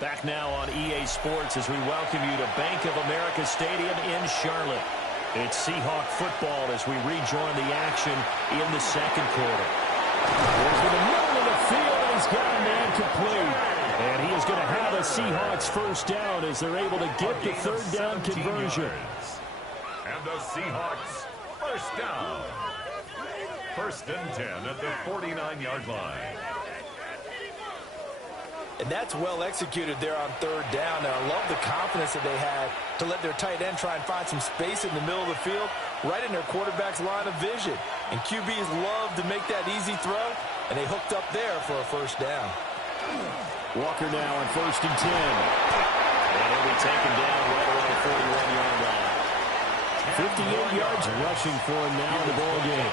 Back now on EA Sports as we welcome you to Bank of America Stadium in Charlotte. It's Seahawk football as we rejoin the action in the second quarter. There's in the middle of the field, and he's got a man complete. And he is going to have a Seahawks first down as they're able to get the third down conversion. And the Seahawks first down. First and 10 at the 49-yard line. And that's well executed there on third down. And I love the confidence that they had to let their tight end try and find some space in the middle of the field, right in their quarterback's line of vision. And QBs love to make that easy throw, and they hooked up there for a first down. Walker now on first and 10. And he'll be taken down right around the 41-yard line. 58 yards rushing for him now in the ball game.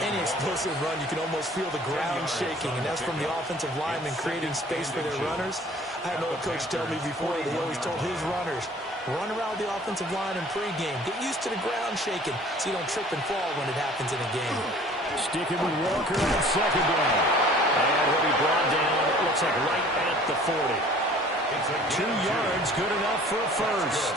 Any explosive run, you can almost feel the ground shaking, and that's from the offensive linemen creating space for their runners. I had an old coach tell me before, he always told his runners, run around the offensive line in pregame. Get used to the ground shaking so you don't trip and fall when it happens in a game. Sticking with Walker on second down. And he'll be brought down, it looks like right at the 40. 2 yards, good enough for a first.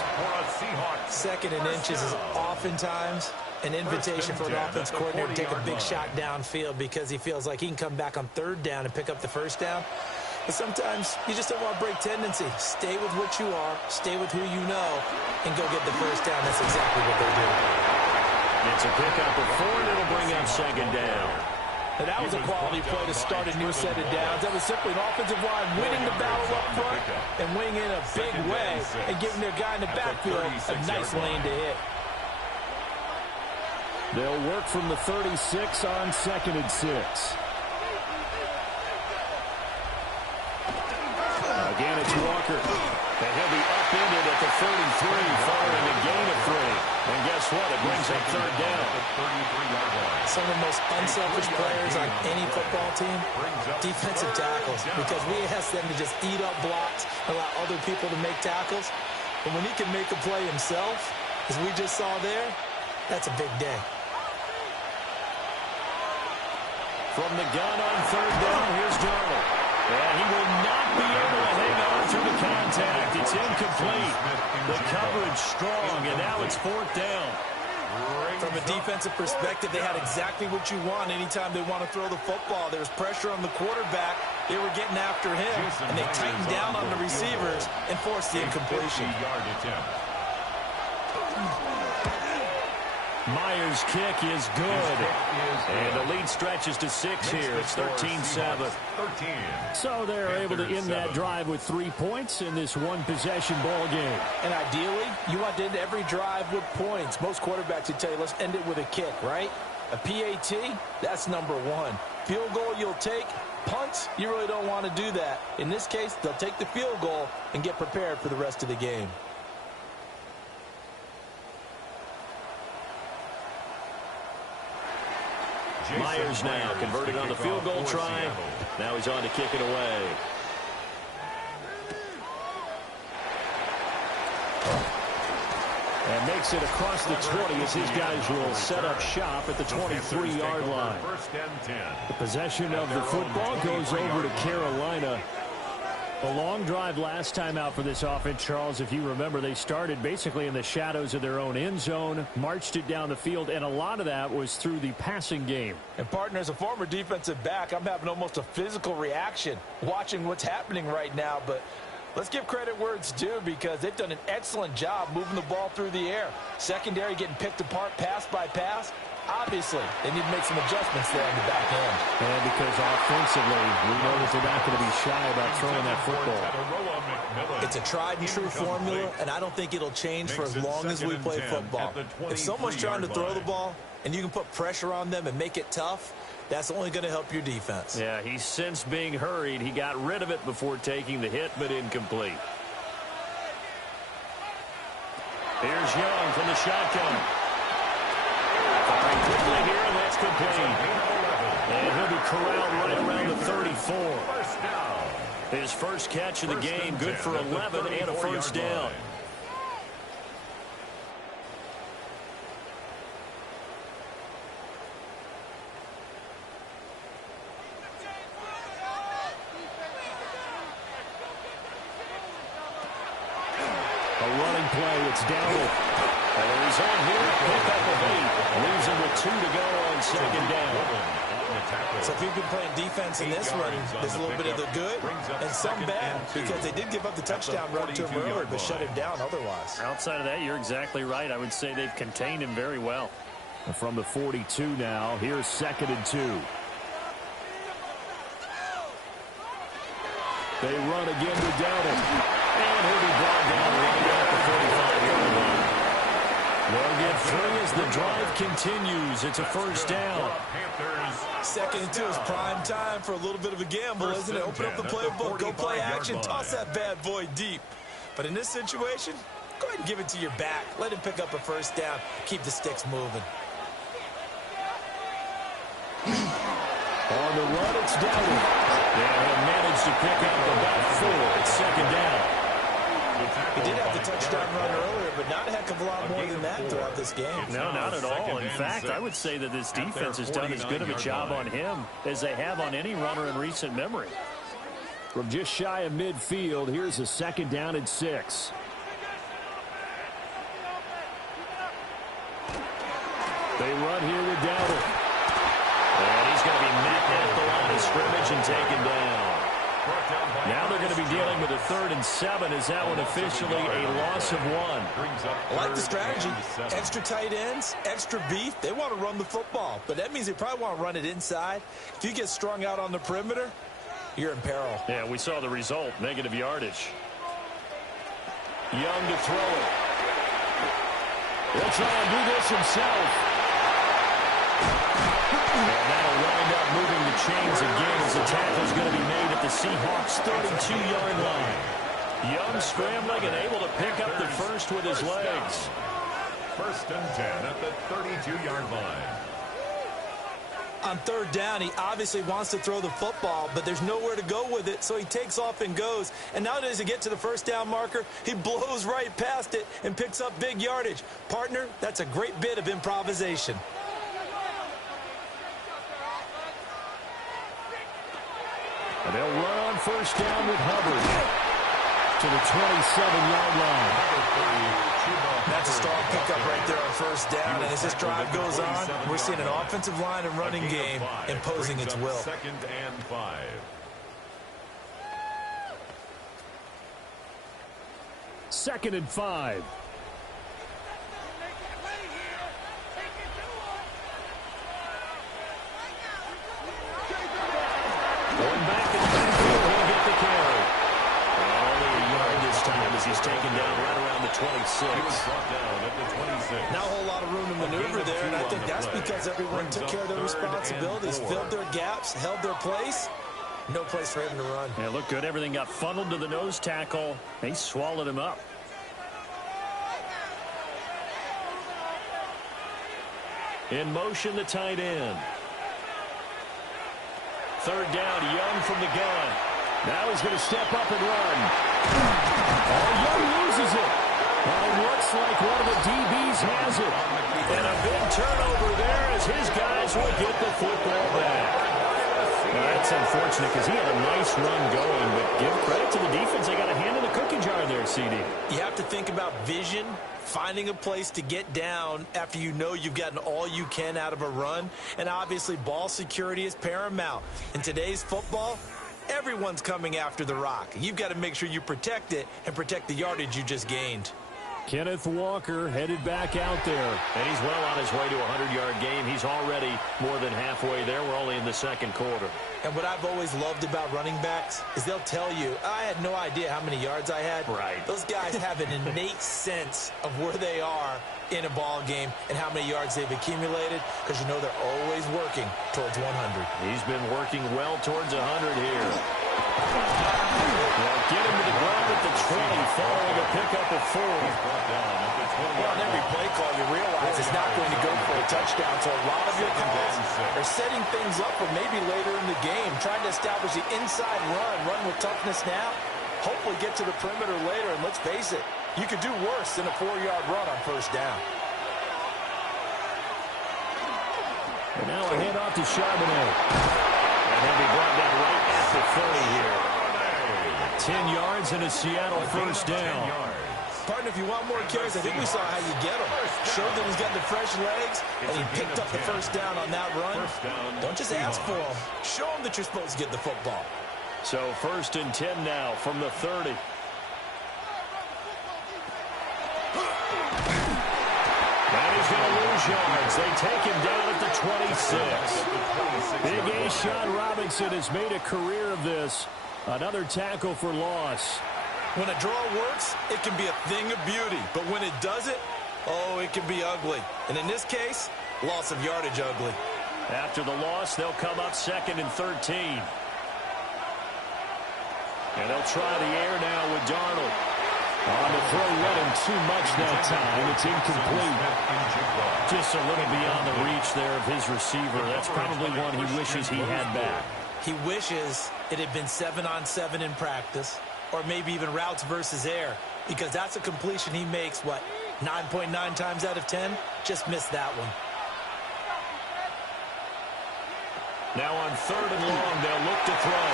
Second and inches is oftentimes an invitation for an offense coordinator to take a big shot downfield because he feels like he can come back on third down and pick up the first down. But sometimes you just don't want to break tendency. Stay with what you are, stay with who you know, and go get the first down. That's exactly what they're doing. It's a pickup of 4, and it'll bring up second down. And that was a quality play to start a new set of downs. That was simply an offensive line winning the battle up front and winning in a big way and giving their guy in the backfield a nice lane to hit. They'll work from the 36 on second and 6. Again, it's Walker. And he'll be upended at the 33 following a gain of 3. And guess what? It brings up third down. Some of the most unselfish players on any football team, defensive tackles, because we ask them to just eat up blocks and allow other people to make tackles. But when he can make a play himself, as we just saw there, that's a big day. From the gun on third down, here's Darnold. And he will not be able to hang on through the contact. It's incomplete. The coverage strong, and now it's fourth down. From a defensive perspective, they had exactly what you want anytime they want to throw the football. There was pressure on the quarterback. They were getting after him, and they tightened down on the receivers and forced the incompletion. Myers' kick is good. And the lead stretches to 6 here. It's 13-7. So they're able to end that drive with 3 points in this one-possession ball game. And ideally, you want to end every drive with points. Most quarterbacks would tell you, let's end it with a kick, right? A PAT, that's number 1. Field goal you'll take. Punts, you really don't want to do that. In this case, they'll take the field goal and get prepared for the rest of the game. Myers now converted on the field goal try. Now he's on to kick it away. And makes it across the 20 as his guys will set up shop at the 23-yard line. The possession of the football goes over to Carolina. A long drive last time out for this offense, Charles. If you remember, they started basically in the shadows of their own end zone, marched it down the field, and a lot of that was through the passing game. And, partner, as a former defensive back, I'm having almost a physical reaction watching what's happening right now. But let's give credit where it's due because they've done an excellent job moving the ball through the air. Secondary getting picked apart pass by pass. Obviously, they need to make some adjustments there in the back end. And because offensively, we know that they're not going to be shy about throwing that football. It's a tried-and-true formula, and I don't think it'll change for as long as we play football. If someone's trying to throw the ball and you can put pressure on them and make it tough, that's only going to help your defense. Yeah, he's since being hurried. He got rid of it before taking the hit, but incomplete. Here's Young from the shotgun. Firing quickly here, and that's complete. And he'll be corralled right around the 34. His first catch of the game, good for 11 and a first down. A running play. It's Dowdle. And he's on here. Pick up of 8. Leaves him with 2 to go on second down. So if you've been playing defense in this one, there's a little bit of the good and some bad, because they did give up the touchdown run to him earlier, but shut him down otherwise. Outside of that, you're exactly right. I would say they've contained him very well. From the 42 now, here's 2nd and 2. They run again to Dowdle. And he'll be brought down right at the 45-yard line. They'll get 3 as the drive continues. It's a first down. 2nd and 2 is prime time for a little bit of a gamble, isn't it? Open up the playbook, go play action, toss that bad boy deep. But in this situation, go ahead and give it to your back. Let him pick up a first down. Keep the sticks moving. On the run, it's Dowdle. And he'll manage to pick up about 4. It's 2nd down. He did have the touchdown run earlier, but not a heck of a lot more than that throughout this game. No, not at all. In fact, I would say that this defense has done as good of a job on him as they have on any runner in recent memory. From just shy of midfield, here's a 2nd down and 6. They run here with Dowdle. And he's going to be met at the line of scrimmage and taken down. Now they're going to be dealing with a 3rd and 7. Is that one officially a loss of 1? I like the strategy. Extra tight ends, extra beef. They want to run the football, but that means they probably want to run it inside. If you get strung out on the perimeter, you're in peril. Yeah, we saw the result, negative yardage. Young to throw it. He'll try and do this himself. And that'll wind up moving the chains again as the tackle's going to be made at the Seahawks' 32-yard line. Young scrambling and able to pick up the first with his legs. 1st and 10 at the 32-yard line. On 3rd down, he obviously wants to throw the football, but there's nowhere to go with it, so he takes off and goes. And nowadays, to get to the 1st down marker, he blows right past it and picks up big yardage. Partner, that's a great bit of improvisation. And they'll run on 1st down with Hubbard to the 27-yard line. That's a strong pickup right there on 1st down. And as this drive goes on, we're seeing an offensive line and running game imposing its will. 2nd and 5. Second and 5. Going back in the backfield, he'll get the carry. Only a yard this time as he's taken down right around the 26. He was brought down at the 26. Not a whole lot of room to maneuver there, and I think that's because everyone took care of their responsibilities, filled their gaps, held their place. No place for him to run. Yeah, looked good. Everything got funneled to the nose tackle. They swallowed him up. In motion, the tight end. 3rd down, Young from the gun. Now he's going to step up and run. Oh, Young loses it. Well, it looks like one of the DBs has it. And a big turnover there as his guys will get the football back. Well, that's unfortunate because he had a nice run going, but give credit to the defense. They got a hand in the cookie jar there, CD. You have to think about vision, finding a place to get down after you know you've gotten all you can out of a run. And obviously, ball security is paramount. In today's football, everyone's coming after the rock. You've got to make sure you protect it and protect the yardage you just gained. Kenneth Walker headed back out there. And he's well on his way to a 100-yard game. He's already more than halfway there. We're only in the 2nd quarter. And what I've always loved about running backs is they'll tell you, I had no idea how many yards I had. Right. Those guys have an innate sense of where they are in a ball game and how many yards they've accumulated, because you know they're always working towards 100. He's been working well towards 100 here. Well, get him to the ground at the 20, following a pickup of 4. Well, on every play call, you realize it's not going to go for a touchdown, so a lot of your calls are setting things up for maybe later in the game, trying to establish the inside run with toughness now, hopefully get to the perimeter later, and let's face it, you could do worse than a 4-yard run on 1st down. And now a handoff to Charbonnet. And he'll be brought down right at the 30 here. 10 yards and a Seattle 1st down. Partner, if you want more carries, I think we saw how you get them. Showed that he's got the fresh legs, and he picked up the first down on that run. Don't just ask for them. Show them that you're supposed to get the football. So 1st and 10 now from the 30. And he's going to lose yards. They take him down at the 26. Big A-Shot Robinson has made a career of this. Another tackle for loss. When a draw works, it can be a thing of beauty. But when it doesn't, oh, it can be ugly. And in this case, loss of yardage ugly. After the loss, they'll come up 2nd and 13. And they'll try the air now with Darnold. On the throw, let him too much that time. It's incomplete. Just a little beyond the reach there of his receiver. That's probably one he wishes he had back. He wishes it had been 7-on-7 in practice, or maybe even routes versus air, because that's a completion he makes, 9.9 times out of 10? Just missed that one. Now on 3rd and long, they'll look to throw.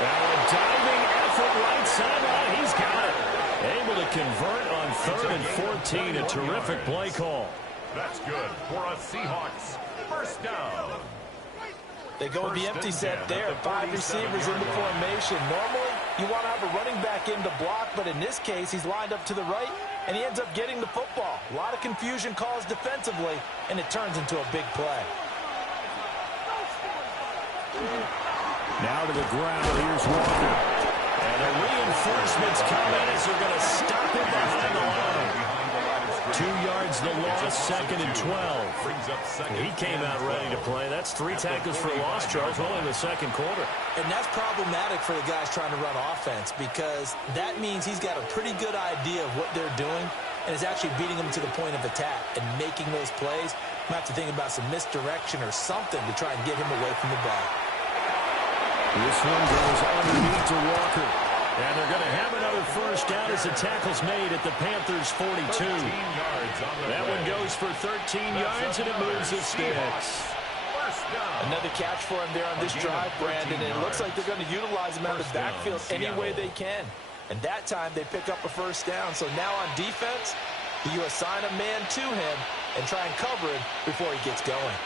Now a diving effort right sideline. He's got it. Able to convert on 3rd and 14. A terrific play call. That's good for a Seahawks first down. They go with the empty set there. 5 receivers in the formation. Normally, you want to have a running back in to block, but in this case, he's lined up to the right, and he ends up getting the football. A lot of confusion caused defensively, and it turns into a big play. Now to the ground. Here's Walker. And the reinforcements come in as they're going to stop him behind the line. 2 yards the loss, 2nd and 12. He came out ready to play. That's 3 tackles for a loss, Charles, only in the 2nd quarter. And that's problematic for the guys trying to run offense, because that means he's got a pretty good idea of what they're doing and is actually beating them to the point of attack and making those plays. Might have to think about some misdirection or something to try and get him away from the ball. This one goes underneath to Walker. And they're going to have another first down as the tackle's made at the Panthers' 42. That one goes for 13 yards, and it moves the sticks. Another catch for him there on this drive, Brandon, and it looks like they're going to utilize him out of the backfield any way they can. And that time they pick up a first down. So now on defense, you assign a man to him and try and cover him before he gets going.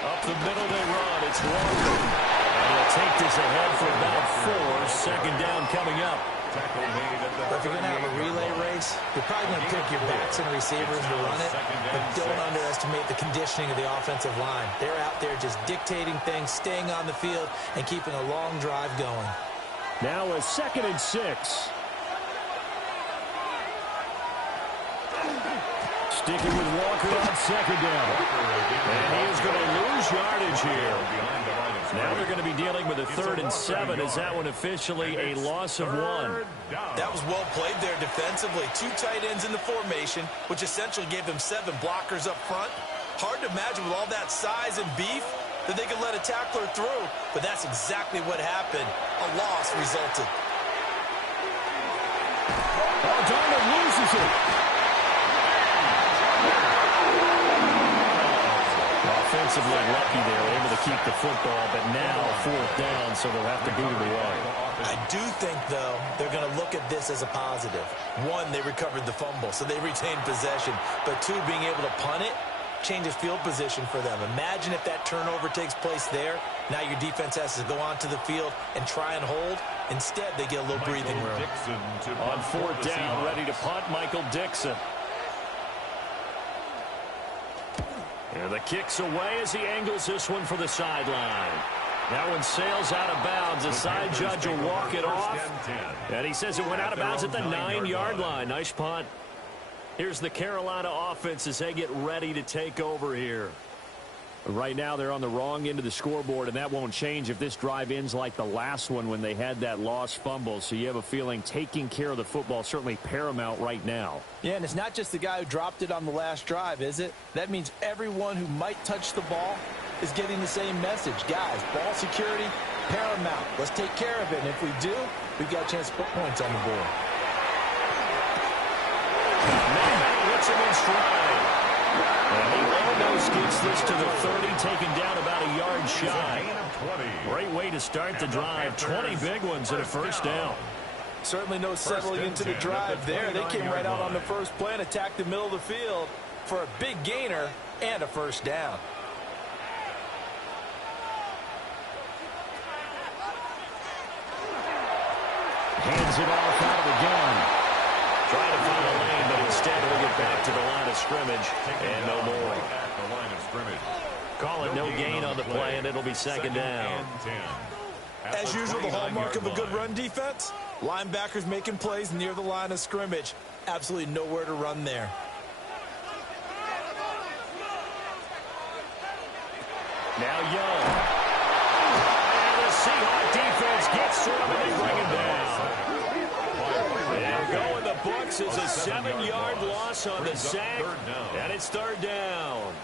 Up the middle they run. It's Walker. And he'll take this ahead for about 4. 2nd down coming up. If you're going to have a relay race, you're probably going to pick your backs and receivers to run it, but don't underestimate the conditioning of the offensive line. They're out there just dictating things, staying on the field, and keeping a long drive going. Now a 2nd and 6. Sticking with Walker on 2nd down. And he is going to lose yardage here. Now they're going to be dealing with a 3rd and 7. Is that one officially a loss of 1? That was well played there defensively. 2 tight ends in the formation, which essentially gave them 7 blockers up front. Hard to imagine with all that size and beef that they could let a tackler through, but that's exactly what happened. A loss resulted. Oh, Darnold loses it. Offensively lucky there, able to keep the football, but now 4th down, so they'll have to boot it away. I do think, though, they're going to look at this as a positive. 1, they recovered the fumble, so they retained possession. But 2, being able to punt it changes field position for them. Imagine if that turnover takes place there. Now your defense has to go onto the field and try and hold. Instead, they get a little breathing room. On 4th down, ready to punt, Michael Dixon. And the kick's away as he angles this one for the sideline. That one sails out of bounds. The side judge will walk it off. And he says it went out of bounds at the 9-yard line. Nice punt. Here's the Carolina offense as they get ready to take over here. Right now they're on the wrong end of the scoreboard, and that won't change if this drive ends like the last one when they had that lost fumble. So you have a feeling taking care of the football is certainly paramount right now. Yeah, and it's not just the guy who dropped it on the last drive, is it? That means everyone who might touch the ball is getting the same message. Guys, ball security, paramount. Let's take care of it, and if we do, we've got a chance to put points on the board. Maybe hits him in stride. And he almost gets this to the 30, taken down about a yard shy. Great way to start the drive. 20 big ones and a first down. Certainly no settling into the drive there. They came right out on the first play and attacked the middle of the field for a big gainer and a first down. Hands it off out of the gun. Trying to find a lane, but instead he'll get back to the line of scrimmage and no more. At the line of scrimmage. Call it no gain on the play, and it'll be second down. As usual, the hallmark of a good run defense, linebackers making plays near the line of scrimmage. Absolutely nowhere to run there. Now Young. And the Seahawks defense gets to him and they bring him down. And go in the books is a 7-yard loss on the sack, and it's third down.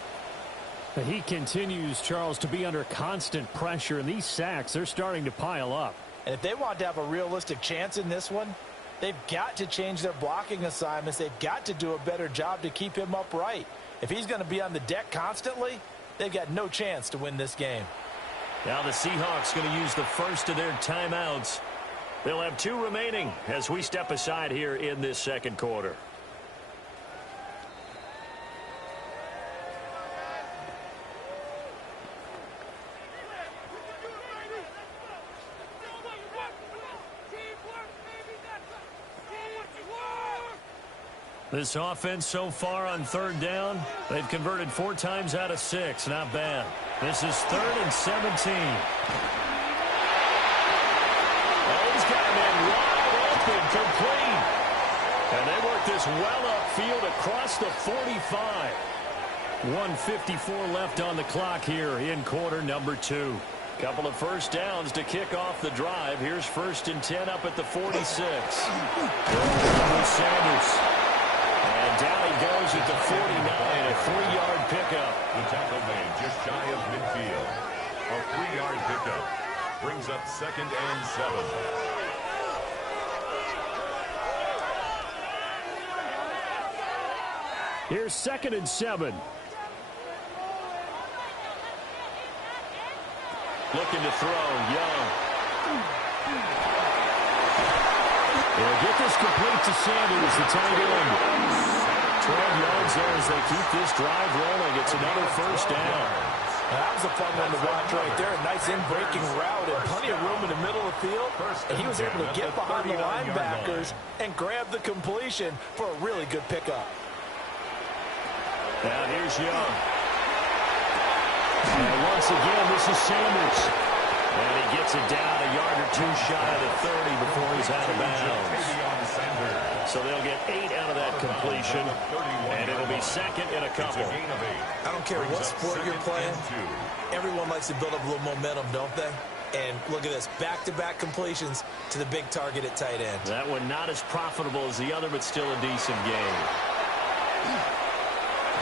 He continues, Charles, to be under constant pressure, and these sacks, they're starting to pile up. And if they want to have a realistic chance in this one, they've got to change their blocking assignments. They've got to do a better job to keep him upright. If he's going to be on the deck constantly, they've got no chance to win this game. Now the Seahawks going to use the first of their timeouts. They'll have 2 remaining as we step aside here in this second quarter. This offense so far on third down, they've converted 4 times out of 6. Not bad. This is 3rd and 17. Oh, he's got a man wide open, complete. And they work this well upfield across the 45. 1:54 left on the clock here in quarter number 2. Couple of first downs to kick off the drive. Here's 1st and 10 up at the 46. Sanders. And down he goes at the 49, a 3-yard pickup. The tackle made just shy of midfield. A 3-yard pickup brings up 2nd and 7. Here's 2nd and 7. Looking to throw, Young. They'll get this complete to Sanders, the tight end. 12 yards there as they keep this drive rolling. It's another first down. That was a fun one to watch right there. A nice in-breaking route and plenty of room in the middle of the field. And he was able to get behind the linebackers and grab the completion for a really good pickup. Now here's Young. And once again, this is Sanders. And he gets it down a yard or 2 shy of the 30 before he's out of bounds. So they'll get 8 out of that completion, and it'll be 2nd and a couple. I don't care what sport you're playing, everyone likes to build up a little momentum, don't they? And look at this, back-to-back completions to the big target at tight end. That one not as profitable as the other, but still a decent game.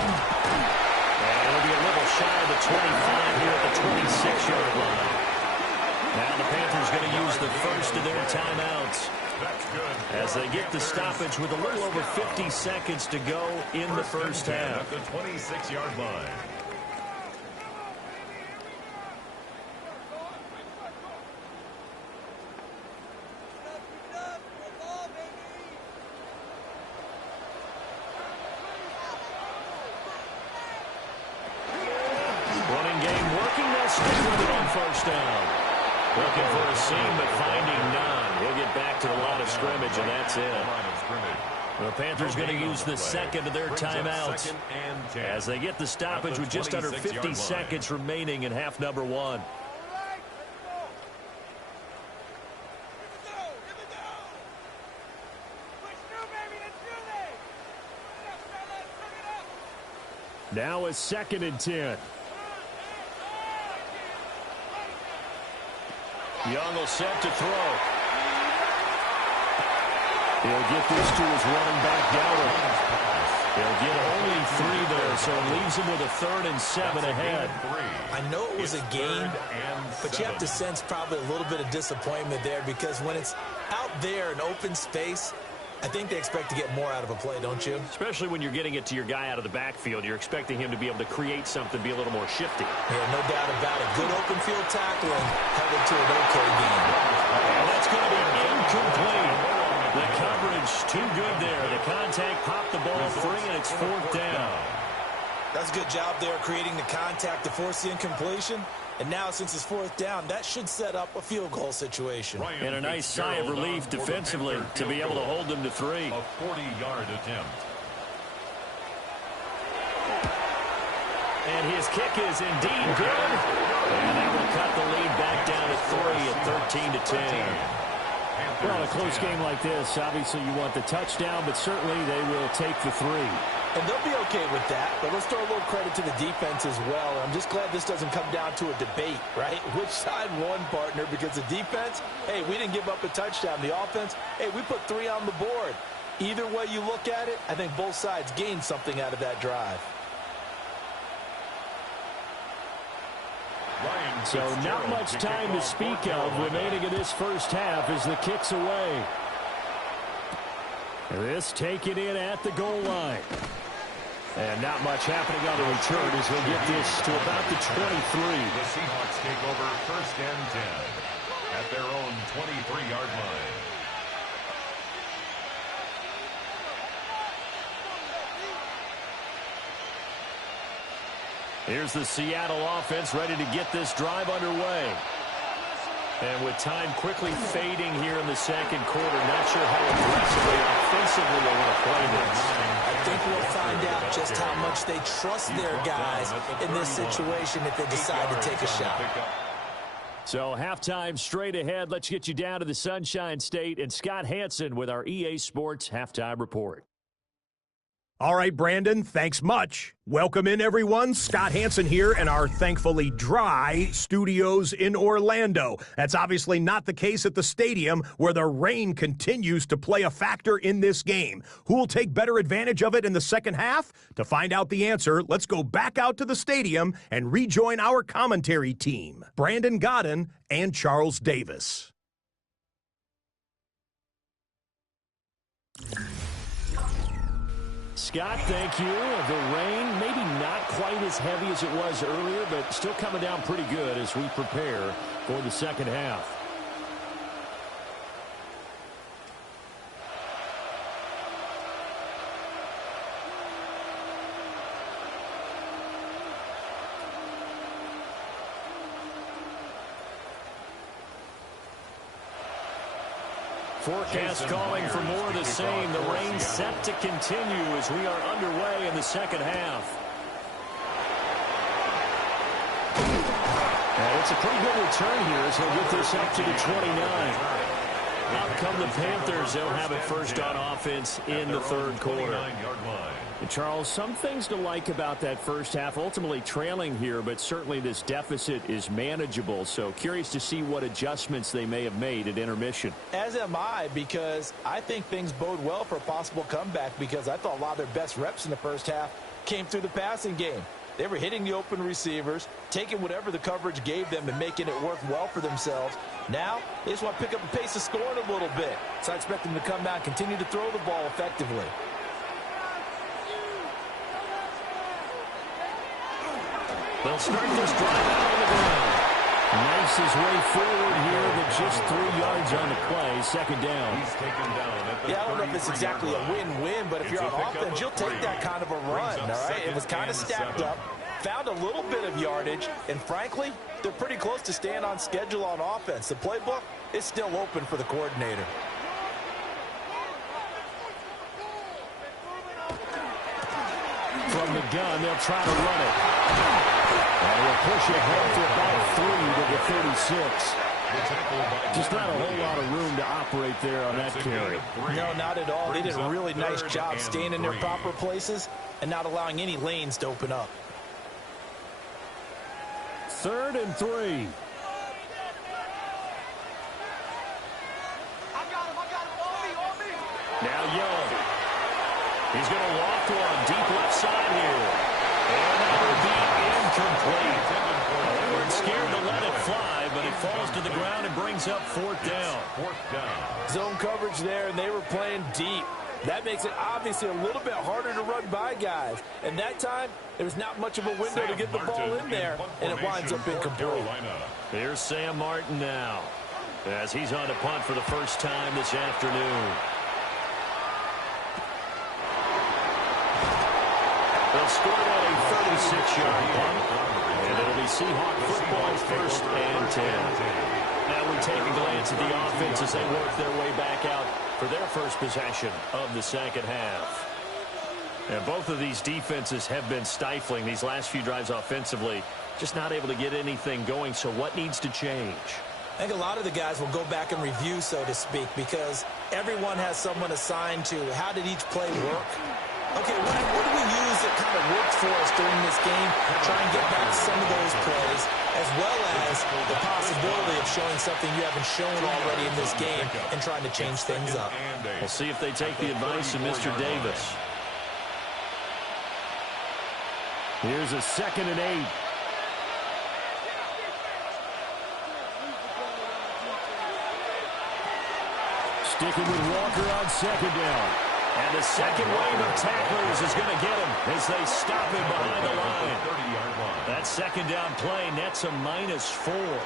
And it'll be a little shy of the 25 here at the 26-yard line. Now the Panthers going to use the first of their timeouts as they get the stoppage with a little over 50 seconds to go in the first half. At the 26-yard line. Running game working. They'll stick with it on first down. Looking for a seam, but finding none. He'll get back to the line of scrimmage, and that's it. The Panthers going to use the second of their timeouts as they get the stoppage with just under 50 seconds remaining in half number 1. Now it's 2nd and 10. Young will set to throw. He'll get this to his running back, Dowdle. He'll get only 3 there, so it leaves him with a 3rd and 7 ahead. I know it was a game, but you have to sense probably a little bit of disappointment there because when it's out there in open space, I think they expect to get more out of a play, don't you? Especially when you're getting it to your guy out of the backfield. You're expecting him to be able to create something, be a little more shifty. Yeah, no doubt about it. Good open field tackling headed to an okay game. And that's going to be incomplete. Too good there. The contact popped the ball free, and it's 4th down. That's a good job there creating the contact to force the incompletion. And now, since it's 4th down, that should set up a field goal situation. And a nice sigh of relief defensively to be able to hold them to 3. A 40-yard attempt. And his kick is indeed good. And that will cut the lead back down to 3 at 13-10. Well, a close game like this, obviously you want the touchdown, but certainly they will take the 3. And they'll be okay with that, but let's throw a little credit to the defense as well. I'm just glad this doesn't come down to a debate, right? Which side won, partner? Because the defense, hey, we didn't give up a touchdown. The offense, hey, we put 3 on the board. Either way you look at it, I think both sides gained something out of that drive. So not much time to speak of remaining in this first half as the kick's away. This taken in at the goal line. And not much happening on the return as we'll get this to about the 23. The Seahawks take over 1st and 10 at their own 23-yard line. Here's the Seattle offense ready to get this drive underway. And with time quickly fading here in the second quarter, not sure how aggressively, offensively they want to play this. I think we'll find out just how much they trust their guys in this situation if they decide to take a shot. So halftime straight ahead. Let's get you down to the Sunshine State and Scott Hansen with our EA Sports Halftime Report. All right, Brandon, thanks much. Welcome in, everyone. Scott Hansen here in our thankfully dry studios in Orlando. That's obviously not the case at the stadium, where the rain continues to play a factor in this game. Who will take better advantage of it in the second half? To find out the answer, let's go back out to the stadium and rejoin our commentary team, Brandon Godden and Charles Davis. Scott, thank you. The rain, maybe not quite as heavy as it was earlier, but still coming down pretty good as we prepare for the second half. Forecast calling for more of the same. The rain set to continue as we are underway in the second half. And it's a pretty good return here as they'll get this up to the 29. Out come the Panthers. They'll have it first on offense in the third quarter. And Charles, some things to like about that first half. Ultimately trailing here, but certainly this deficit is manageable. So curious to see what adjustments they may have made at intermission. As am I, because I think things bode well for a possible comeback, because I thought a lot of their best reps in the first half came through the passing game. They were hitting the open receivers, taking whatever the coverage gave them and making it work well for themselves. Now, they just want to pick up the pace of scoring a little bit. So I expect them to come out and continue to throw the ball effectively. They'll start this drive out on the ground. Knifes his way forward here, but just 3 yards on the play. Second down. He's taken down at the I don't know if it's exactly a win-win, but if you're on offense, you'll take that kind of a run, all right? It was kind of stacked up, found a little bit of yardage, and frankly, they're pretty close to staying on schedule on offense. The playbook is still open for the coordinator. From the gun, they'll try to run it. And he'll push it home for about 3 to the 36. Just not a whole lot of room to operate there on that carry. No, not at all. They did a really nice job staying in their proper places and not allowing any lanes to open up. 3rd and 3. Now Young. He's going to loft one deep left side here. And that will be incomplete. They weren't scared to let it fly, but it falls to the ground and brings up 4th down. Zone coverage there, and they were playing deep. That makes it obviously a little bit harder to run by guys. And that time, there was not much of a window to get the ball in there, and it winds up incomplete. Here's Sam Martin now, as he's on to punt for the first time this afternoon. They'll score it on a 36-yard punt, and it'll be Seahawk football, 1st and 10. Now we take a glance at the offense as they work their way back out for their first possession of the second half. And both of these defenses have been stifling these last few drives offensively, just not able to get anything going. So what needs to change? I think a lot of the guys will go back and review, so to speak, because everyone has someone assigned to how did each play work. Okay, what do we use that kind of worked for us during this game? Try and get back some of those plays, as well as the possibility of showing something you haven't shown already in this game and trying to change things up. We'll see if they take the advice of Mr. Davis. Here's a 2nd and 8. Sticking with Walker on 2nd down. And the second wave of tacklers is going to get him as they stop him behind the line. That 2nd down play nets a -4.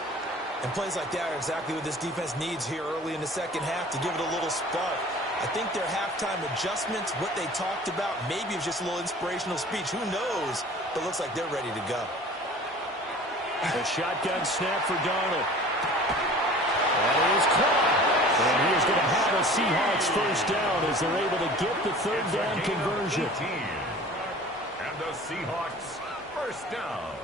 And plays like that are exactly what this defense needs here early in the second half to give it a little spark. I think their halftime adjustments, what they talked about, maybe it's just a little inspirational speech. Who knows? But it looks like they're ready to go. The shotgun snap for Darnold. That is caught. And he is going to have a Seahawks 1st down as they're able to get the 3rd down conversion. And the Seahawks 1st down.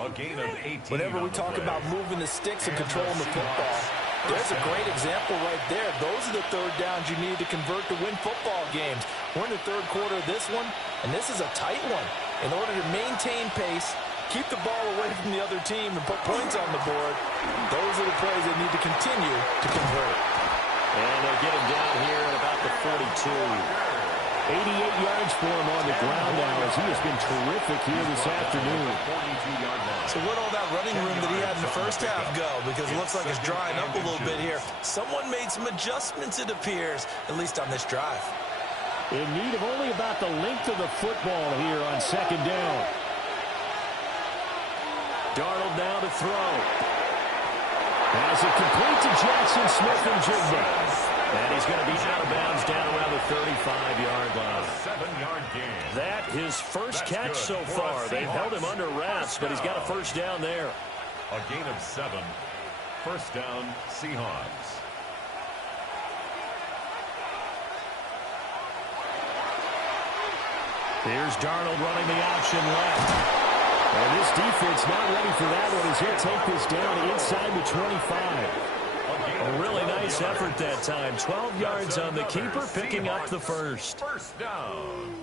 A gain of 18. Whenever we talk about moving the sticks and controlling the football, there's a great example right there. Those are the 3rd downs you need to convert to win football games. We're in the 3rd quarter of this one, and this is a tight one. In order to maintain pace, keep the ball away from the other team and put points on the board, those are the plays they need to continue to convert. And they'll get him down here at about the 42. 88 yards for him on the ground now as he has been terrific here this afternoon. So what all that running room that he had in the first half go? Because it looks like it's drying up a little bit here. Someone made some adjustments, it appears, at least on this drive. In need of only about the length of the football here on 2nd down. Darnold now to throw. As it complete to Jackson Smith-Njigba. And he's going to be out of bounds down around the 35-yard line. 7-yard gain. That his first catch so far. They've held him under wraps, but he's got a 1st down there. A gain of 7. 1st down, Seahawks. Here's Darnold running the option left. And this defense not ready for that one as he'll take this down inside the 25. A really nice effort that time. 12 yards on the keeper, picking up the 1st. 1st down.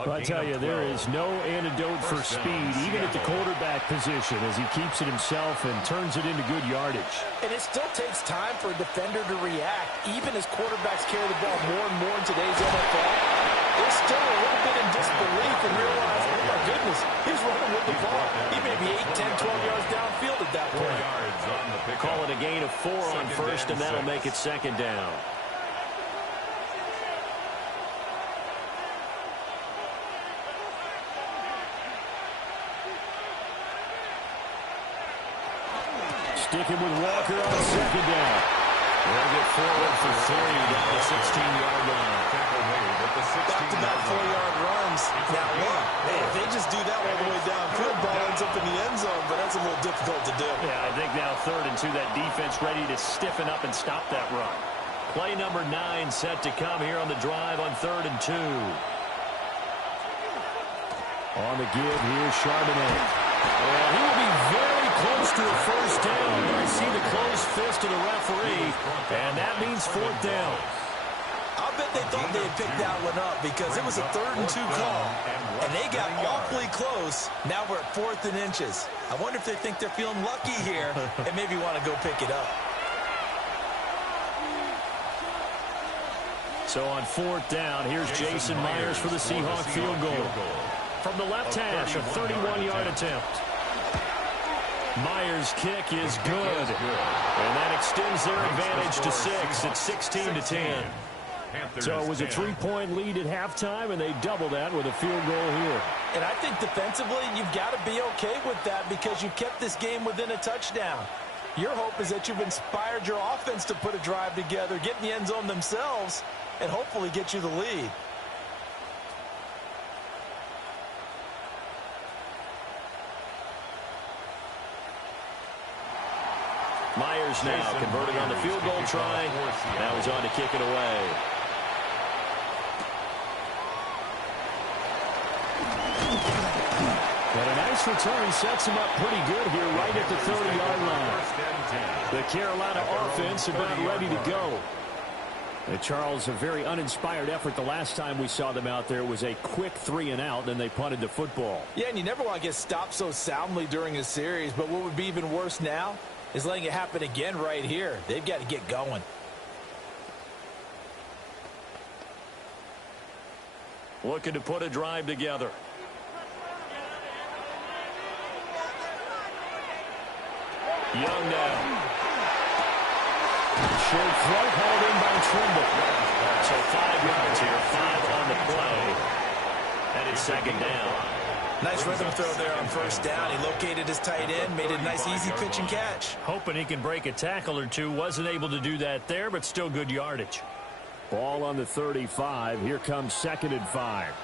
I tell you, there is no antidote for speed, even at the quarterback position, as he keeps it himself and turns it into good yardage. And it still takes time for a defender to react, even as quarterbacks carry the ball more and more in today's NFL. They're still a little bit in disbelief and realize, oh my goodness, he's running with the ball. He may be 8, 10, 12 yards downfield at that point. Call it a gain of 4 on 1st, and that'll make it 2nd down. Sticking with Walker on 2nd down. They'll get forward for 3 down the 16-yard line. Back-to-back 4-yard runs. Now, if they just do that all the way downfield, ball ends up in the end zone, but that's a little difficult to do. Yeah, I think now 3rd and 2, that defense ready to stiffen up and stop that run. Play number 9 set to come here on the drive on 3rd and 2. On the give, here's Charbonnet. Well, he will be very close to a 1st down. I see the closed fist of the referee, and that means 4th down. I'll bet they thought they had picked that one up because it was a 3rd and 2 call, and they got awfully close. Now we're at 4th and inches. I wonder if they think they're feeling lucky here and maybe want to go pick it up. So on 4th down, here's Jason Myers for the Seahawk field goal. From the left hash, a 31-yard attempt. Myers' kick is good. And that extends their advantage to 6 at 16-10. So it was a 3-point lead at halftime, and they double that with a field goal here. And I think defensively, you've got to be okay with that because you kept this game within a touchdown. Your hope is that you've inspired your offense to put a drive together, get in the end zone themselves, and hopefully get you the lead. theirs now. Converted on the field goal try. Now he's on to kick it away. But a nice return sets him up pretty good here right at the 30-yard line. The Carolina offense about ready to go. Charles, a very uninspired effort the last time we saw them out there was a quick 3-and-out, then they punted the football. Yeah, and you never want to get stopped so soundly during a series, but what would be even worse now is letting it happen again right here. They've got to get going. Looking to put a drive together. Young now. Short throw hauled in by Trimble. So 5 yards here, 5 on the play. And it's second down. Nice rhythm throw there on first down. He located his tight end, made a nice easy pitch and catch. Hoping he can break a tackle or two. Wasn't able to do that there, but still good yardage. Ball on the 35. Here comes 2nd and 5.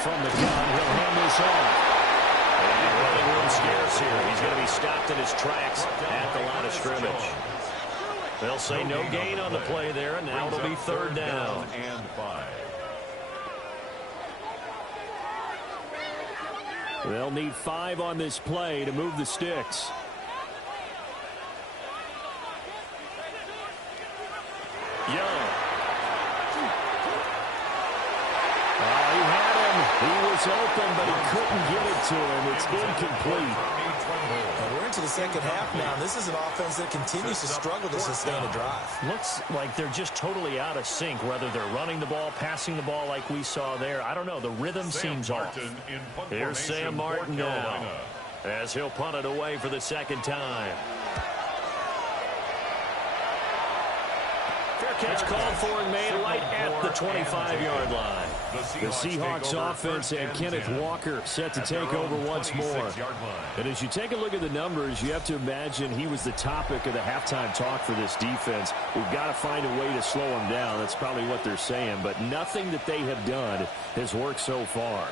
From the gun, he'll hand this off. And running room scarce here. He's going to be stopped in his tracks at the line of scrimmage. They'll say no gain on the play there, and now it'll be 3rd down. And 5. They'll need 5 on this play to move the sticks. Young. He had him. He was open, but he couldn't get it to him. It's incomplete. We're into the second half now. This is an offense that continues to struggle to sustain a drive. Looks like they're just totally out of sync, whether they're running the ball, passing the ball like we saw there. I don't know. The rhythm seems off. Here's Sam Martin now as he'll punt it away for the 2nd time. Fair catch called for and made right at the 25-yard line. The Seahawks offense and Kenneth Walker set to take over once more. And as you take a look at the numbers, you have to imagine he was the topic of the halftime talk for this defense. We've got to find a way to slow him down. That's probably what they're saying. But nothing that they have done has worked so far.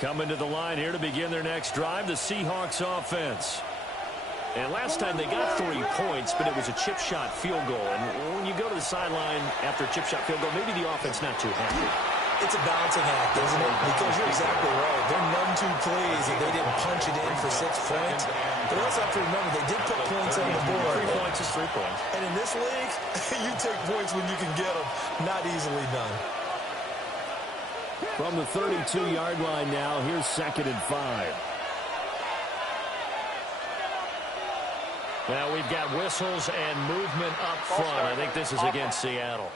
Coming to the line here to begin their next drive, the Seahawks offense. And last time they got 3 points, but it was a chip shot field goal. And when you go to the sideline after a chip shot field goal, maybe the offense not too happy. It's a balancing act, isn't it? Because you're exactly right. They're none too pleased that they didn't punch it in for 6 points. But also have to remember, they did put points on the board. 3 points is 3 points. And in this league, you take points when you can get them. Not easily done. From the 32-yard line now, here's 2nd and 5. Now we've got whistles and movement up front. I think this is against Seattle.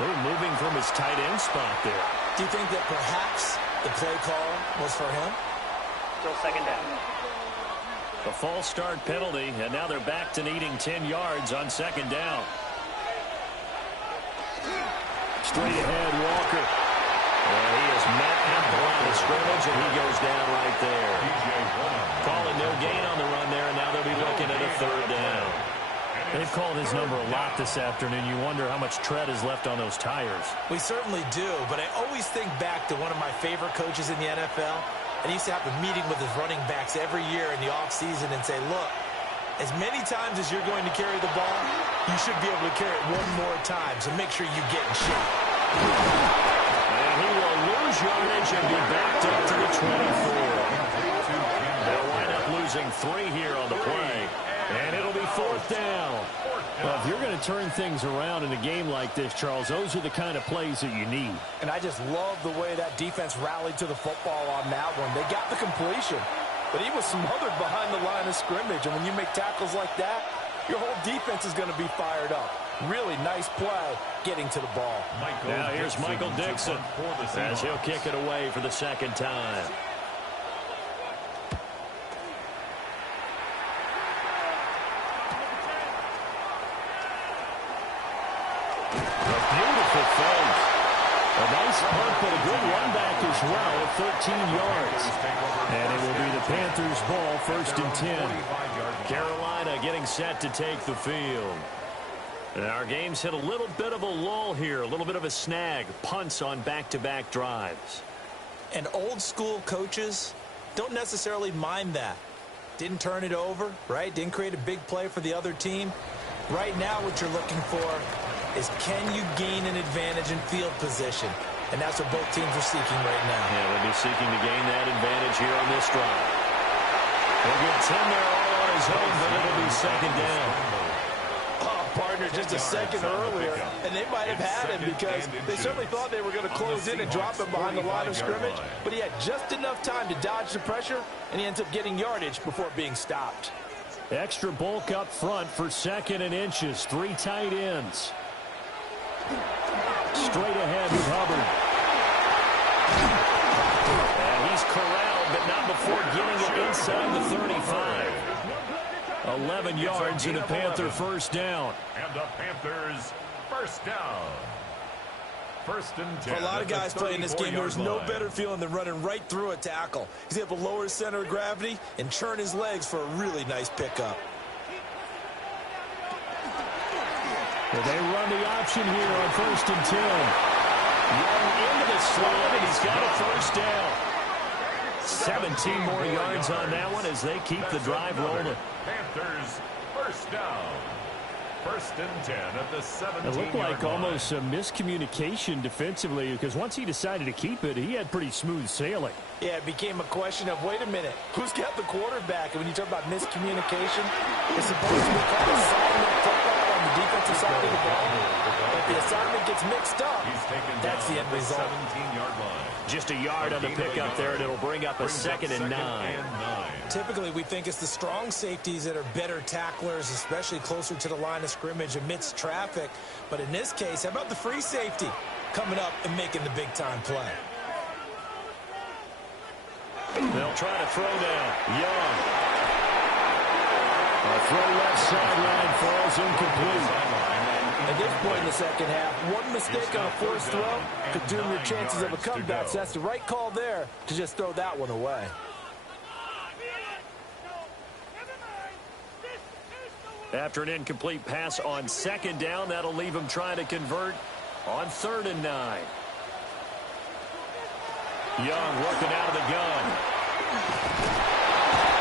They're moving from his tight end spot there. Do you think that perhaps the play call was for him? Still 2nd down. A false start penalty, and now they're back to needing 10 yards on 2nd down. Straight ahead, Walker. And he is met at the line of scrimmage, and he goes down right there. Calling no gain on the run there, and now they'll be looking at a 3rd down. They've called his number a lot this afternoon. You wonder how much tread is left on those tires. We certainly do, but I always think back to one of my favorite coaches in the NFL. And he used to have a meeting with his running backs every year in the offseason and say, look, as many times as you're going to carry the ball, you should be able to carry it one more time, so make sure you get in shape. And he will lose yardage and be backed up to the 24. They'll wind up losing 3 here on the play. And it'll be 4th down. Well, if you're going to turn things around in a game like this, Charles, those are the kind of plays that you need. And I just love the way that defense rallied to the football on that one. They got the completion, but he was smothered behind the line of scrimmage. And when you make tackles like that, your whole defense is going to be fired up. Really nice play getting to the ball. Now here's Michael Dixon as he'll kick it away for the 2nd time. A nice punt, but a good run back as well at 13 yards. And it will be the Panthers' ball, 1st and 10. Carolina getting set to take the field. And our game's hit a little bit of a lull here, a little bit of a snag. Punts on back-to-back drives. And old-school coaches don't necessarily mind that. Didn't turn it over, right? Didn't create a big play for the other team. Right now what you're looking for is, can you gain an advantage in field position? And that's what both teams are seeking right now. Yeah, they'll be seeking to gain that advantage here on this drive. He'll get 10 there all on his own, but it'll be second down. Partner just a second earlier, and they might have had him because they certainly thought they were going to close in and drop him behind the line of scrimmage, but he had just enough time to dodge the pressure, and he ends up getting yardage before being stopped. Extra bulk up front for 2nd and inches. 3 tight ends. Straight ahead with Hubbard. And he's corralled, but not before getting it inside the 35. 11 yards and a Panther first down. And the Panthers first down. First and 10. For a lot of guys playing this game, there's no better feeling than running right through a tackle. He's able to lower his center of gravity and churn his legs for a really nice pickup. Well, they run the option here on 1st and 10. Young into the slot, and he's got a first down. 17 more yards on that one as they keep the drive rolling. Panthers first down. First and 10 at the 17-yard line. It looked like almost a miscommunication defensively because once he decided to keep it, he had pretty smooth sailing. Yeah, it became a question of, wait a minute, who's got the quarterback? And when you talk about miscommunication, it's supposed to be called assignment football on the defensive side of the ball. But the assignment gets mixed up. That's the end result. 17-yard line. Just a yard on the pickup there, and it'll bring up a 2nd and 9. Typically, we think it's the strong safeties that are better tacklers, especially closer to the line of scrimmage amidst traffic. But in this case, how about the free safety coming up and making the big-time play? They'll try to throw down. Young. A throw left sideline falls incomplete. At this point in the second half, one mistake on a forced throw could doom your chances of a comeback. So that's the right call there to just throw that one away. After an incomplete pass on 2nd down, that'll leave him trying to convert on 3rd and 9. Young working out of the gun.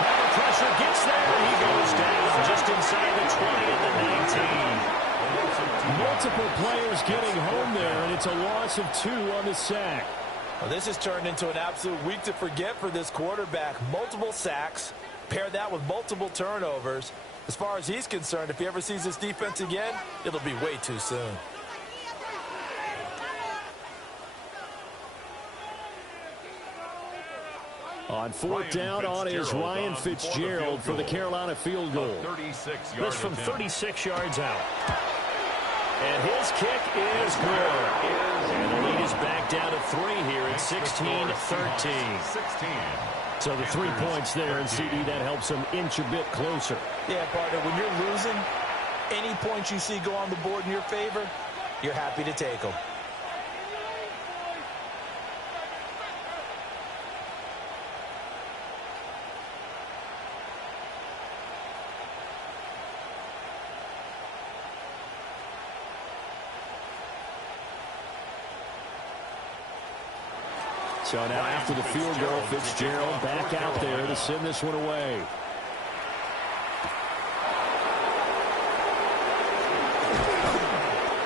Now the pressure gets there. He goes down just inside the 20 at the 19. Multiple players getting home there, and it's a loss of 2 on the sack. Well, this has turned into an absolute week to forget for this quarterback. Multiple sacks, pair that with multiple turnovers. As far as he's concerned, if he ever sees this defense again, it'll be way too soon. On 4th down on is Ryan Fitzgerald for the Carolina field goal. This from 36 yards out. And his kick is good. And the lead is back down to 3 here at 16-13. So the 3 points there, and CD, that helps him inch a bit closer. Yeah, partner, when you're losing, any points you see go on the board in your favor, you're happy to take them. So now after the field goal, Fitzgerald back out there to send this one away.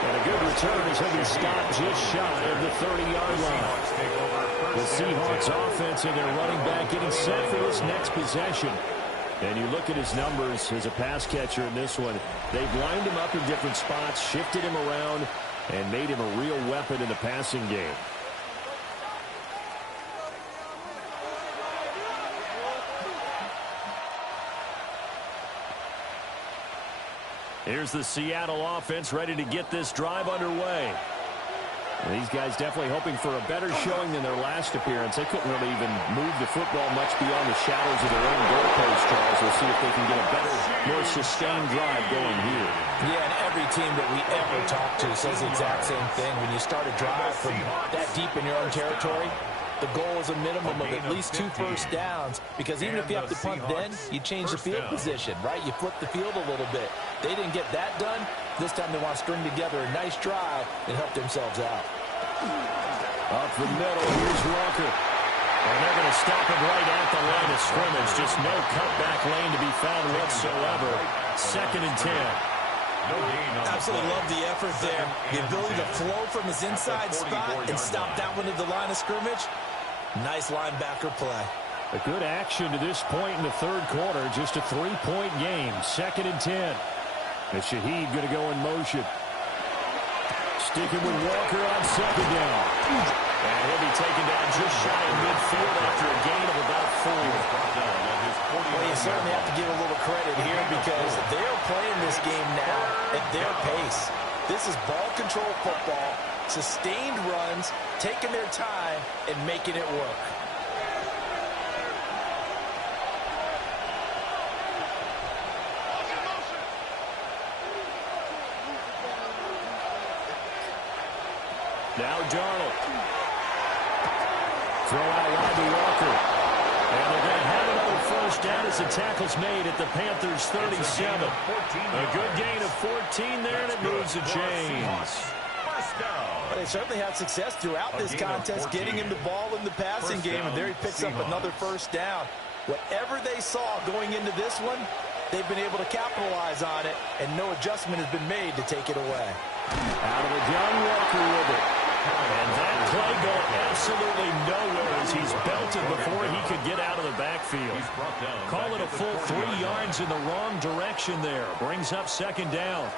And a good return as he'll be stopped just shy of the 30-yard line. The Seahawks offense and their running back getting set for this next possession. And you look at his numbers as a pass catcher in this one. They've lined him up in different spots, shifted him around, and made him a real weapon in the passing game. Here's the Seattle offense ready to get this drive underway. And these guys definitely hoping for a better showing than their last appearance. They couldn't really even move the football much beyond the shadows of their own goalpost, Charles. We'll see if they can get a better, more sustained drive going here. Yeah, and every team that we ever talk to says the exact same thing. When you start a drive from that deep in your own territory, the goal is a minimum of at least 2 first downs, because even if you have to punt then, you change the field position, right? You flip the field a little bit. They didn't get that done. This time they want to string together a nice drive and help themselves out. Up the middle, here's Walker. And they're going to stop it right at the line of scrimmage. Just no cutback lane to be found whatsoever. 2nd and 10. Absolutely love the effort there. The ability to flow from his inside spot and stop that one at the line of scrimmage. Nice linebacker play. A good action to this point in the third quarter. Just a 3-point game. 2nd and 10. And Shaheed going to go in motion. Sticking with Walker on 2nd down. And he'll be taken down just shy of midfield after a gain of about 4. Well, you certainly have to give a little credit here because they're playing this game now at their pace. This is ball control football, sustained runs, taking their time, and making it work. Now Darnold. Throw out wide to Walker. And they're going to have another first down as the tackle's made at the Panthers' 37. A good gain of 14 there, and it moves the chains. But they certainly had success throughout this contest, getting him the ball in the passing game, and there he picks up another first down. Whatever they saw going into this one, they've been able to capitalize on it, and no adjustment has been made to take it away. Out of the gun, Walker with it. And that play going absolutely nowhere as he's belted before he could get out of the backfield. Call it a full 3 yards in the wrong direction there. Brings up 2nd down.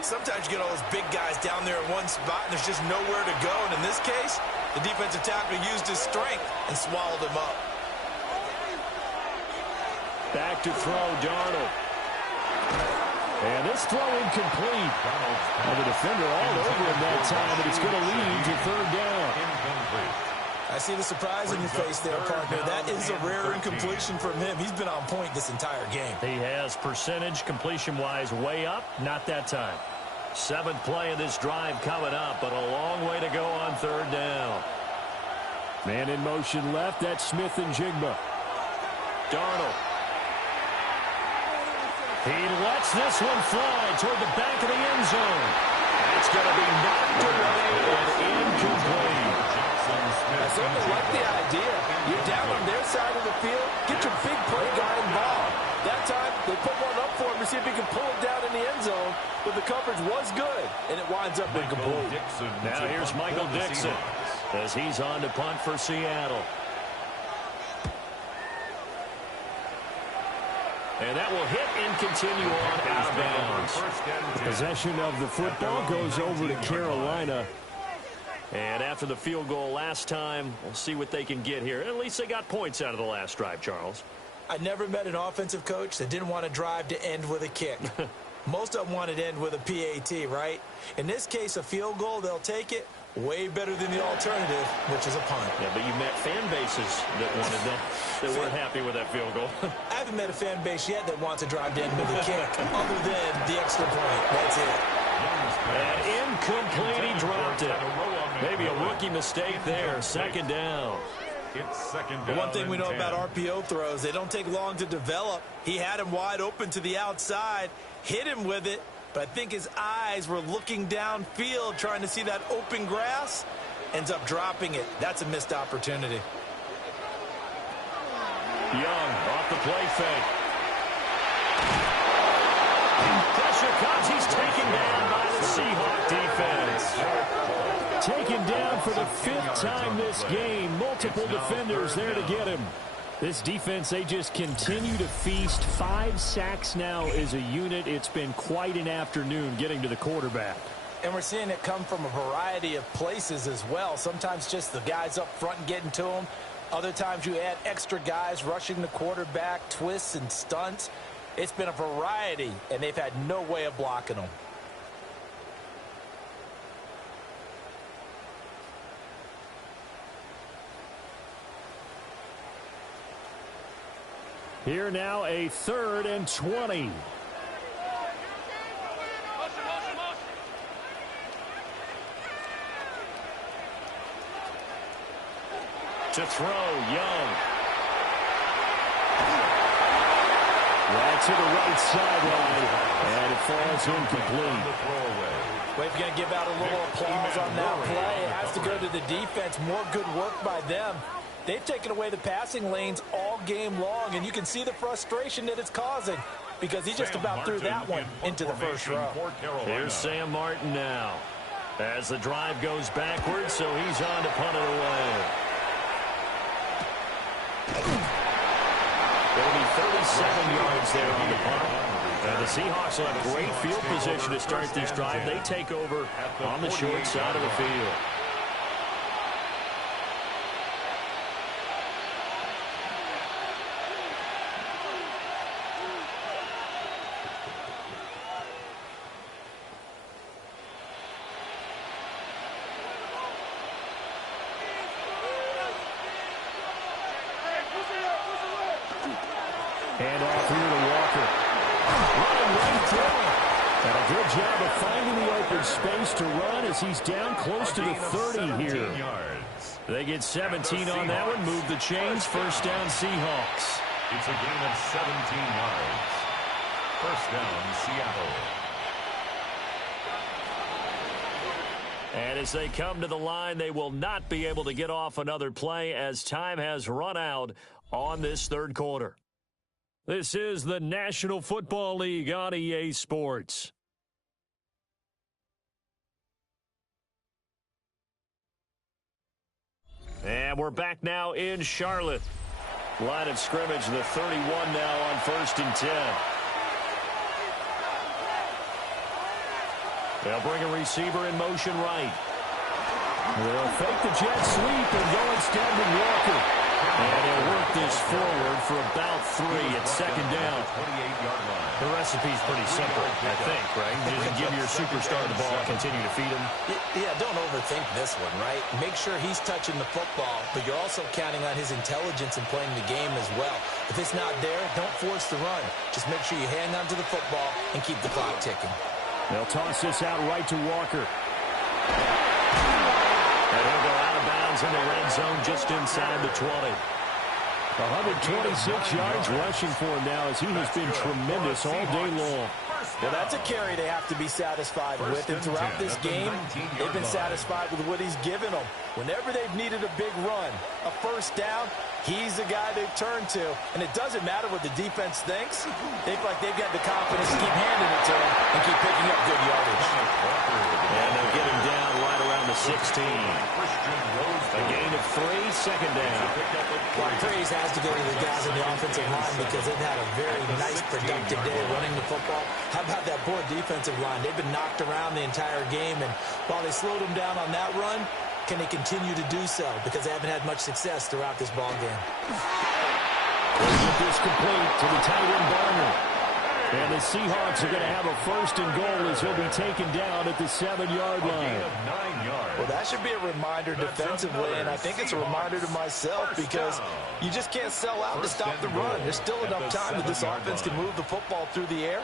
Sometimes you get all those big guys down there in one spot, and there's just nowhere to go. And in this case, the defensive tackle used his strength and swallowed him up. Back to throw, Darnold. And this throw incomplete. And the defender all over him that time, but it's going to lead to 3rd down. I see the surprise in your face there, partner. That is a rare incompletion from him. He's been on point this entire game. He has percentage completion-wise way up. Not that time. 7th play of this drive coming up, but a long way to go on 3rd down. Man in motion left. That's Smith and Jigba. Darnold. He lets this one fly toward the back of the end zone. It's going to be knocked away and incomplete. I certainly like the idea. You're down on their side of the field. Get your big play guy involved. That time, they put one up for him to see if he can pull it down in the end zone. But the coverage was good, and it winds up incomplete. Now here's Michael Dixon as he's on to punt for Seattle. And that will hit and continue on out of bounds. Possession of the football goes over to Carolina. And after the field goal last time, we'll see what they can get here. At least they got points out of the last drive, Charles. I never met an offensive coach that didn't want to drive to end with a kick. Most of them wanted to end with a PAT, right? In this case, a field goal, they'll take it. Way better than the alternative, which is a punt. Yeah, but you met fan bases that wanted that, that weren't happy with that field goal. I haven't met a fan base yet that wants to drive to end with a kick, other than the extra point. That's it. And incomplete, he dropped it. Maybe a rookie mistake there. 2nd down. It's 2nd down. The one thing we know about RPO throws, they don't take long to develop. He had him wide open to the outside, hit him with it, but I think his eyes were looking downfield, trying to see that open grass. Ends up dropping it. That's a missed opportunity. Young off the play fake. Pressure comes. He's taken down by the Seahawk defense. Taken down for the 5th time this game. Multiple defenders there to get him. This defense, they just continue to feast. 5 sacks now as a unit. It's been quite an afternoon getting to the quarterback. And we're seeing it come from a variety of places as well. Sometimes just the guys up front and getting to them. Other times you add extra guys rushing the quarterback, twists and stunts. It's been a variety, and they've had no way of blocking them. Here now, a 3rd and 20. To throw, Young. Right to the right sideline, and it falls incomplete. Well, if you're going to give out a little applause on that play, it has to go to the defense. More good work by them. They've taken away the passing lanes all game long, and you can see the frustration that it's causing because he just about threw that one into the first row. Here's Sam Martin now as the drive goes backwards, so he's on to punt it away. It'll be 37 yards there on the punt. And the Seahawks will have great field position to start this drive. They take over on the short side of the field. Hand off here to Walker. Running right through it. And a good job of finding the open space to run as he's down close to the 30 here. They get 17 on that one. Move the chains. First down, Seahawks. It's a gain of 17 yards. First down, Seattle. And as they come to the line, they will not be able to get off another play as time has run out on this third quarter. This is the National Football League on EA Sports. And we're back now in Charlotte. Line of scrimmage, the 31 now on 1st and 10. They'll bring a receiver in motion right. They'll fake the jet sweep and go instead with Walker. And they'll work this forward for about 3 at second down. 28-yard line. The recipe's pretty simple, I think, right? Just give your superstar the ball, continue to feed him. Yeah, don't overthink this one, right? Make sure he's touching the football, but you're also counting on his intelligence in playing the game as well. If it's not there, don't force the run. Just make sure you hang on to the football and keep the clock ticking. They'll toss this out right to Walker. And he'll go out of bounds in the red zone just inside the 20. 126 yards rushing for him now as he has been tremendous all day long. Well, that's a carry they have to be satisfied with. And throughout this game, they've been satisfied with what he's given them. Whenever they've needed a big run, a first down, he's the guy they've turned to. And it doesn't matter what the defense thinks. They feel like they've got the confidence to keep handing it to him and keep picking up good yardage. And they'll get him down right around the 16. A gain of 3, second down. Well, praise has to go to the guys in the offensive line because they've had a very nice, productive day running the football. How about that poor defensive line? They've been knocked around the entire game, and while they slowed them down on that run, can they continue to do so? Because they haven't had much success throughout this ball game. Get this complete to the tight end Barner. And the Seahawks are going to have a first and goal as he'll be taken down at the 7-yard line. Well, that should be a reminder defensively, and I think it's a reminder to myself because you just can't sell out to stop the run. There's still enough time that this offense can move the football through the air,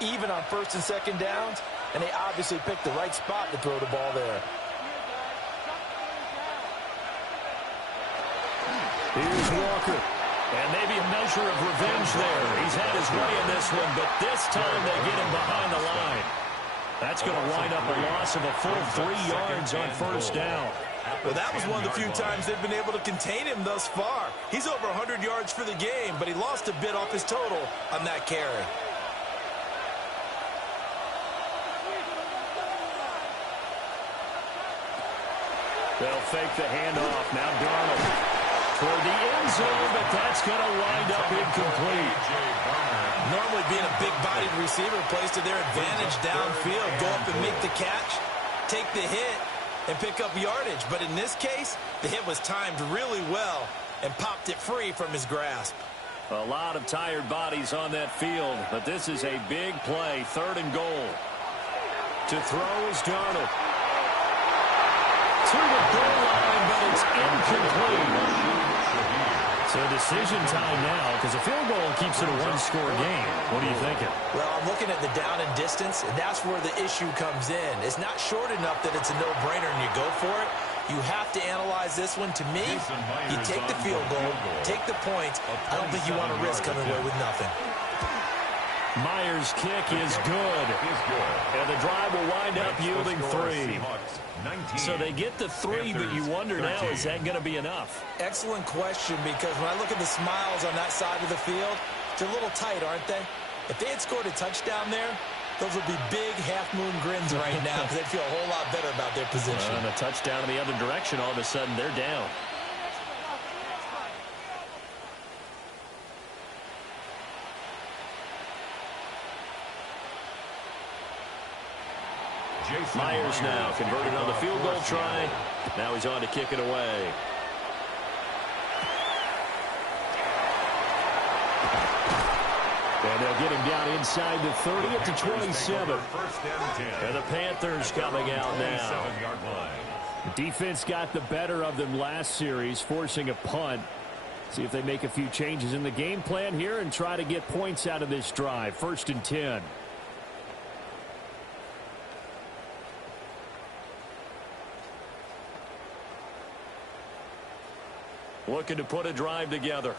even on first and second downs, and they obviously picked the right spot to throw the ball there. Here's Walker. And maybe a measure of revenge there. He's had his way in this one, but this time they get him behind the line. That's going to wind up a loss of a full 3 yards on first down. Well, that was one of the few times they've been able to contain him thus far. He's over 100 yards for the game, but he lost a bit off his total on that carry. They'll fake the handoff. Now Darnold toward the end zone, but that's going to wind up incomplete. Normally being a big-bodied receiver plays to their advantage downfield. Go up and make the catch, take the hit, and pick up yardage. But in this case, the hit was timed really well and popped it free from his grasp. A lot of tired bodies on that field, but this is a big play, 3rd and goal. To throw is Darnold. To the goal line, but it's incomplete. So decision time now because a field goal keeps it a 1-score game. What are you thinking? Well, I'm looking at the down and distance, and that's where the issue comes in. It's not short enough that it's a no-brainer and you go for it. You have to analyze this one. To me, you take the field goal, take the points. I don't think you want to risk coming away with nothing. Myers' kick is good. And the drive will wind up yielding 3. So they get the 3, but you wonder now, is that going to be enough? Excellent question, because when I look at the smiles on that side of the field, they're a little tight, aren't they? If they had scored a touchdown there, those would be big half-moon grins right now because they'd feel a whole lot better about their position. And a touchdown in the other direction, all of a sudden they're down. Myers now converted on the field goal try. Now he's on to kick it away. And they'll get him down inside the 30 at the 27. And the Panthers coming out now. Defense got the better of them last series, forcing a punt. See if they make a few changes in the game plan here and try to get points out of this drive. 1st and 10. Looking to put a drive together.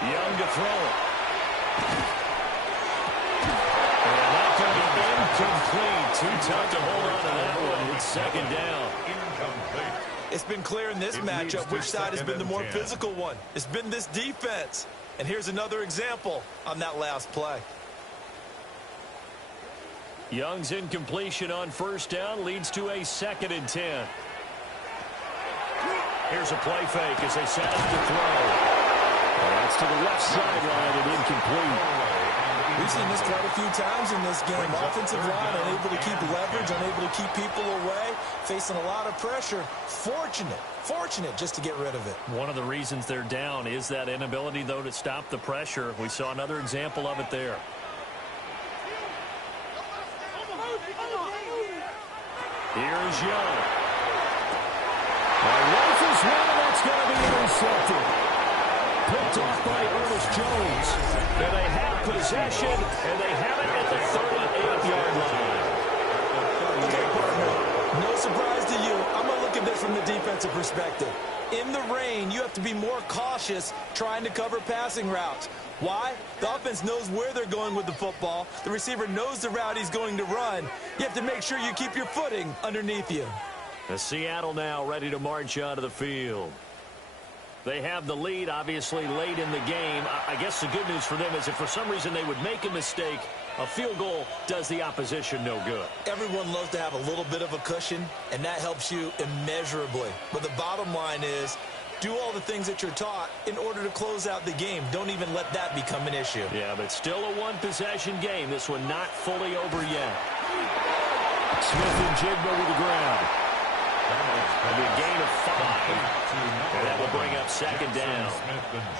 Young to throw it. And that could be incomplete. Too tough to hold on to that one. It's 2nd down. Incomplete. It's been clear in this matchup which side has been the more physical one. It's been this defense. And here's another example on that last play. Young's incompletion on 1st down leads to a 2nd and 10. Here's a play fake as they set up to throw. That's to the left sideline and incomplete. We've seen this quite a few times in this game. Offensive line unable to keep leverage, unable to keep people away, facing a lot of pressure. Fortunate just to get rid of it. One of the reasons they're down is that inability, though, to stop the pressure. We saw another example of it there. Here's Young. Rifles one, that's going to be intercepted. Picked off by Ernest Jones. And they have possession, and they have it at the 38-yard line. Okay, partner, no surprise to you. I'm going to look at this from the defensive perspective. In the rain, you have to be more cautious trying to cover passing routes. Why? The offense knows where they're going with the football. The receiver knows the route he's going to run. You have to make sure you keep your footing underneath you. The Seattle now ready to march onto the field. They have the lead, obviously, late in the game. I guess the good news for them is if for some reason they would make a mistake, a field goal does the opposition no good. Everyone loves to have a little bit of a cushion, and that helps you immeasurably. But the bottom line is, do all the things that you're taught in order to close out the game. Don't even let that become an issue. Yeah, but still a one-possession game. This one not fully over yet. Smith and Jigba with the ground. And a gain of 5. And that will bring up 2nd down.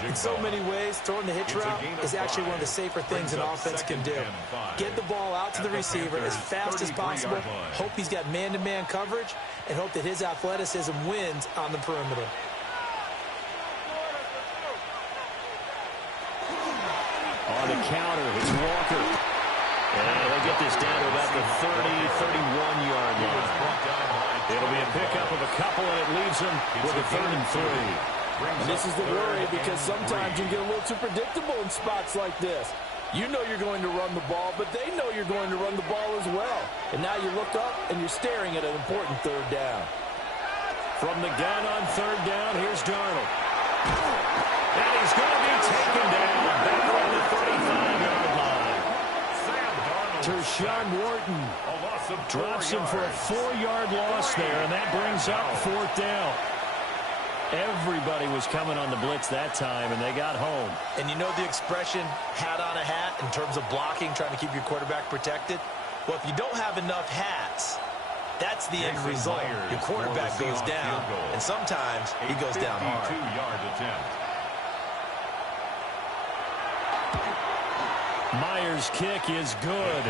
In so many ways, throwing the hitch route is actually one of the safer things an offense can do. Get the ball out to the receiver as fast as possible. Hope he's got man-to-man coverage, and hope that his athleticism wins on the perimeter. On the counter, it's Walker. And they get this down to about the 31-yard line. It'll be a pickup of a couple, and it leaves them with a 3rd and 3. And this is the worry, because sometimes you get a little too predictable in spots like this. You know you're going to run the ball, but they know you're going to run the ball as well. And now you look up, and you're staring at an important 3rd down. From the gun on 3rd down, here's Darnold. And he's going to be taken down back on the 35-yard line. Tershawn Wharton drops him for a 4-yard loss there, and that brings up 4th down. Everybody was coming on the blitz that time, and they got home. And you know the expression, hat on a hat, in terms of blocking, trying to keep your quarterback protected? Well, if you don't have enough hats, that's the end result. Your quarterback goes down, and sometimes he goes down hard. 52-yard attempt. Myers' kick is good.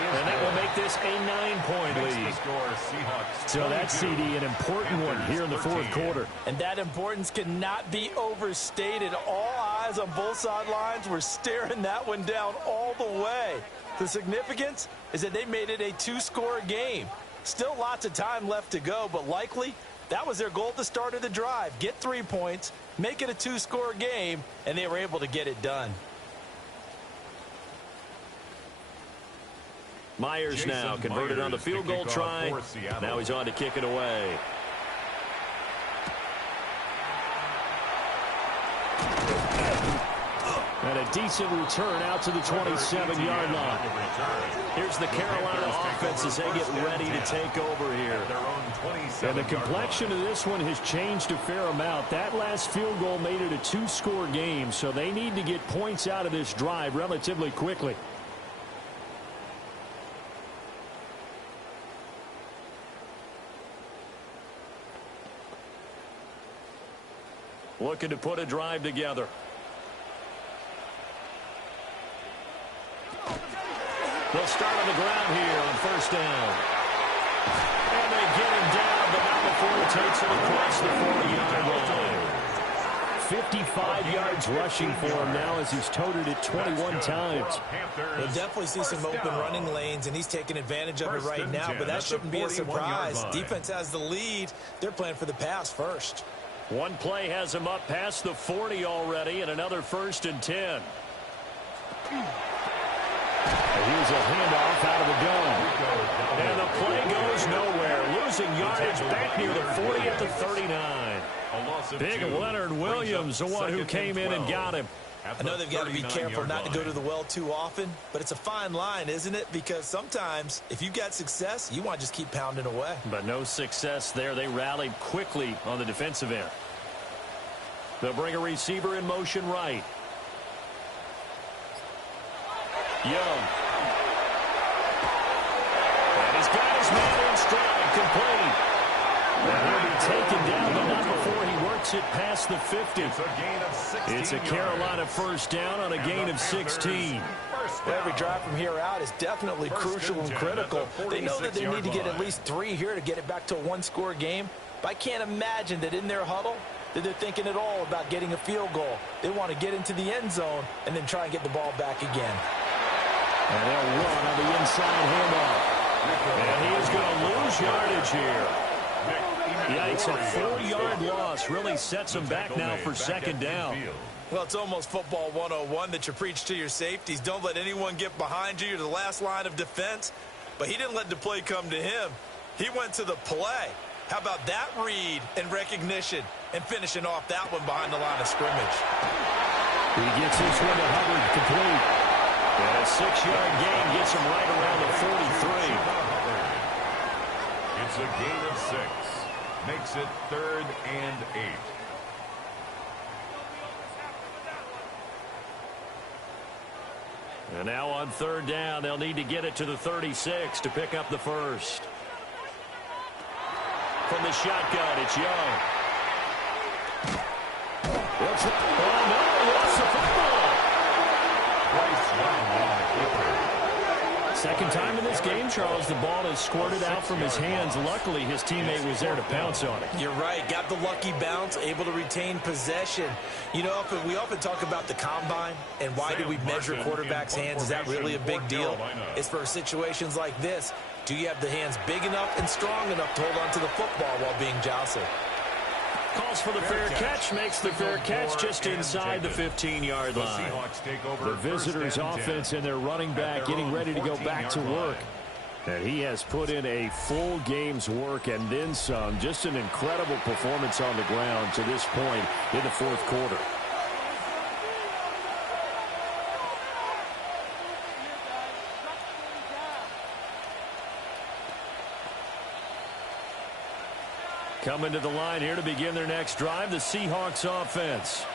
And that will make this a 9-point lead. So that's, CD, an important one here in the 4th quarter. And that importance cannot be overstated. All eyes on both sidelines were staring that one down all the way. The significance is that they made it a 2-score game. Still lots of time left to go, but likely That was their goal at the start of the drive. Get 3 points, make it a 2-score game, and they were able to get it done. Myers now converted on the field goal try. Now he's on to kick it away. And a decent return out to the 27-yard line. Here's the Carolina offense as they get ready to take over here. And the complexion of this one has changed a fair amount. That last field goal made it a 2-score game, so they need to get points out of this drive relatively quickly. Looking to put a drive together. They'll start on the ground here on first down. And they get him down, but not before he takes him across the 40-yard line. 55 yards rushing for him now as he's toted it 21 times. We'll definitely see some open running lanes, and he's taking advantage of it right now, but that shouldn't be a surprise. Defense has the lead. They're playing for the pass first. One play has him up past the 40 already, and another 1st and 10. Here's a handoff out of the gun. And the play goes nowhere. Losing yardage back near the 40 at the 39. Big Leonard Williams, the one who came in and got him. I know they've got to be careful not to go to the well too often, but it's a fine line, isn't it? Because sometimes, if you've got success, you want to just keep pounding away. But no success there. They rallied quickly on the defensive end. They'll bring a receiver in motion right. Young. And he's got his man in stride, complete. And he'll be taken down, but not before he works it past the 50. It's a Carolina first down on a gain of 16. Every drive from here out is definitely crucial and critical. They know that they need to get at least 3 here to get it back to a 1-score game. But I can't imagine that in their huddle that they're thinking at all about getting a field goal. They want to get into the end zone and then try and get the ball back again. And they'll run on the inside handoff. And he is going to lose yardage here. Yikes, a 4-yard loss really sets him back now for second down. Well, it's almost football 101 that you preach to your safeties. Don't let anyone get behind you. You're the last line of defense. But he didn't let the play come to him. He went to the play. How about that read and recognition and finishing off that one behind the line of scrimmage? He gets this one to Hubbard complete. And a 6-yard gain gets him right around the 43. It's a gain of 6. Makes it 3rd and 8. And now on 3rd down, they'll need to get it to the 36 to pick up the first. From the shotgun, it's Young. Oh, no, lost the football. Second time in this game, Charles, the ball has squirted out from his hands. Luckily, his teammate was there to pounce on it. You're right. Got the lucky bounce, able to retain possession. You know, we often talk about the combine and why do we measure quarterbacks' hands. Is that really a big deal? It's for situations like this. Do you have the hands big enough and strong enough to hold on to the football while being jostled? Calls for the fair catch, makes the fair catch just inside the 15-yard line. The visitors' offense and their running back getting ready to go back to work. And he has put in a full game's work and then some. Just an incredible performance on the ground to this point in the 4th quarter. Coming to the line here to begin their next drive, the Seahawks offense.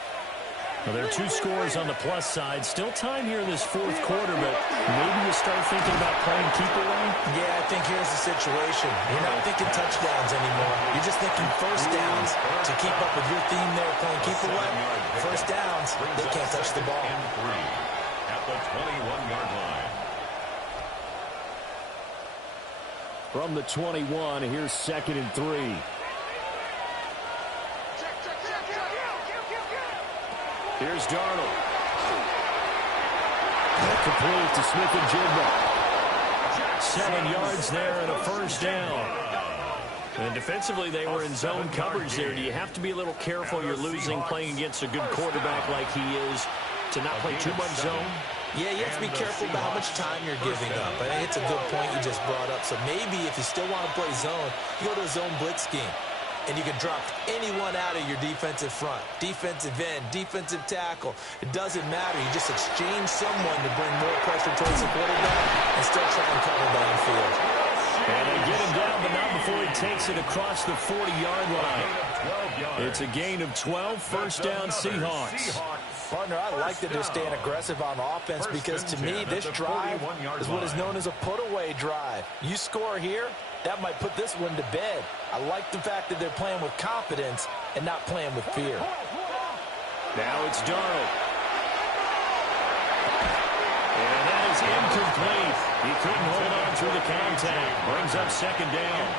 Well, there are 2 scores on the plus side. Still time here in this 4th quarter, but maybe you start thinking about playing keep away? Yeah, I think here's the situation. You're not thinking touchdowns anymore. You're just thinking first downs. To keep up with your theme there, playing keep away, first downs, they can't touch the ball. At the 21-yard line. From the 21, here's 2nd and 3. Here's Darnold. Complete to Smith and Jigba. 7 yards there and a first down. And defensively, they were in zone coverage there. Do you have to be a little careful? You're losing playing against a good quarterback like he is to not play too much zone? Yeah, you have to be careful about how much time you're giving up. I think it's a good point you just brought up. So maybe if you still want to play zone, you go to a zone blitz scheme. And you can drop anyone out of your defensive front, defensive end, defensive tackle. It doesn't matter. You just exchange someone to bring more pressure towards the quarterback and still try and cover downfield. And they get him down, but not before he takes it across the 40-yard line. It's a gain of 12, first down Seahawks. Partner, I like that they're staying aggressive on offense because to me, this drive is what is known as a put-away drive. You score here, that might put this one to bed. I like the fact that they're playing with confidence and not playing with fear. Now it's Darnold. And that is incomplete. He couldn't hold on through the contact. Brings up second down.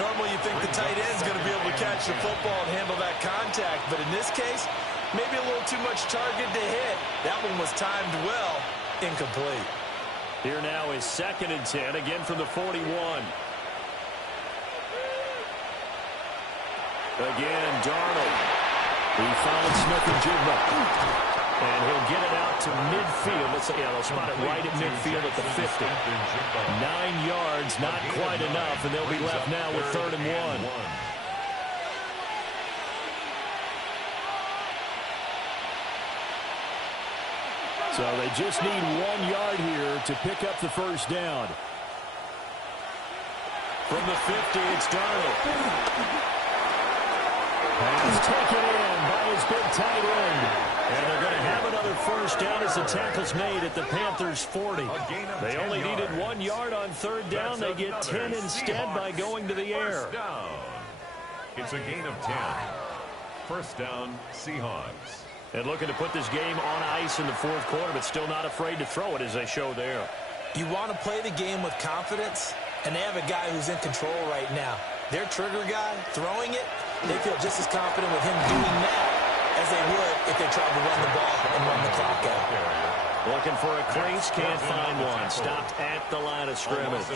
Normally you think the tight end's going to be able to catch the football and handle that contact, but in this case, maybe a little too much target to hit. That one was timed well. Incomplete. Here now is 2nd and 10, again from the 41. Again, Darnold. He finds Smith-Njigba. And he'll get it out to midfield. They'll spot it right at midfield at the 50. 9 yards, not quite enough, and they'll be left now with 3rd and 1. So they just need 1 yard here to pick up the first down. From the 50, it's Darnold. Pass taken in by his big tight end. And they're going to have another first down as the tackle's made at the Panthers' 40. They only needed 1 yard on 3rd down. They get 10 instead by going to the air. It's a gain of 10. First down, Seahawks. And looking to put this game on ice in the 4th quarter, but still not afraid to throw it as they show there. You want to play the game with confidence, and they have a guy who's in control right now. Their trigger guy, throwing it, they feel just as confident with him doing that as they would if they tried to run the ball and run the clock out. Looking for a crease, can't find one. Stopped at the line of scrimmage.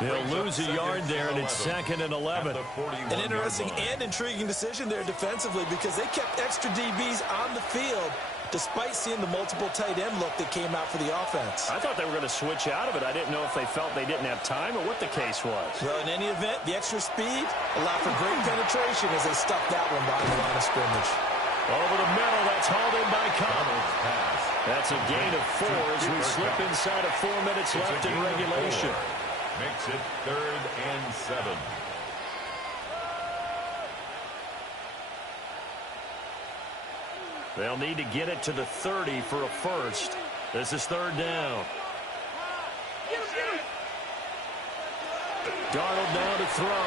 They'll lose a yard there, and it's 2nd and 11. An interesting and intriguing decision there defensively because they kept extra DBs on the field despite seeing the multiple tight end look that came out for the offense. I thought they were going to switch out of it. I didn't know if they felt they didn't have time or what the case was. Well, in any event, the extra speed allowed for great penetration as they stuffed that one behind the line of scrimmage. Over the middle, that's hauled in by Connors. That's a gain of 4 as we slip inside of 4 minutes left in regulation. Makes it 3rd and 7. They'll need to get it to the 30 for a first. This is 3rd down. Darnold now to throw.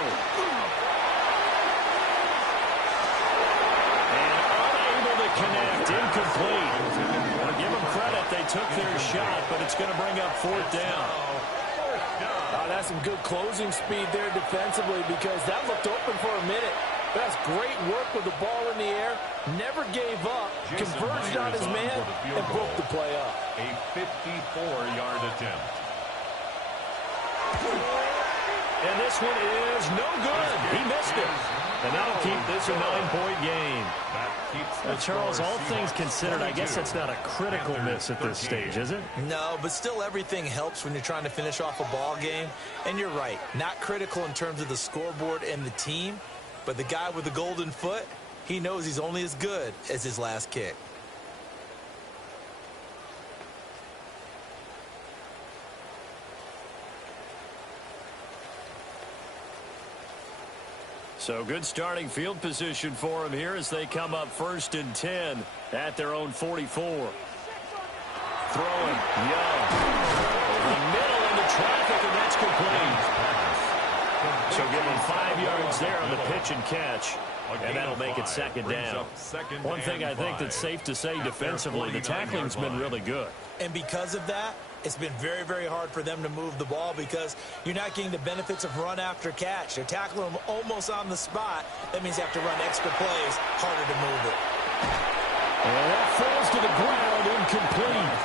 And unable to connect. Incomplete. Well, give them credit. They took their shot, but it's going to bring up 4th down. That's some good closing speed there defensively because that looked open for a minute. That's great work with the ball in the air. Never gave up. Converged on his man and broke the play up. A 54-yard attempt. And this one is no good. He missed it. And that'll keep this a 9-point game. Charles, all things considered, I guess that's not a critical miss at this stage, is it? No, but still everything helps when you're trying to finish off a ball game. And you're right, not critical in terms of the scoreboard and the team, but the guy with the golden foot, he knows he's only as good as his last kick. So good starting field position for him here as they come up 1st and 10 at their own 44. Throwing, Young. Over the middle into traffic, and that's complete. So give him 5 yards there on the pitch and catch. And that'll make it 2nd down. One thing I think that's safe to say defensively, the tackling's been really good. And because of that, it's been very, very hard for them to move the ball because you're not getting the benefits of run after catch. They're tackling them almost on the spot. That means you have to run extra plays, harder to move it. And that falls to the ground, incomplete.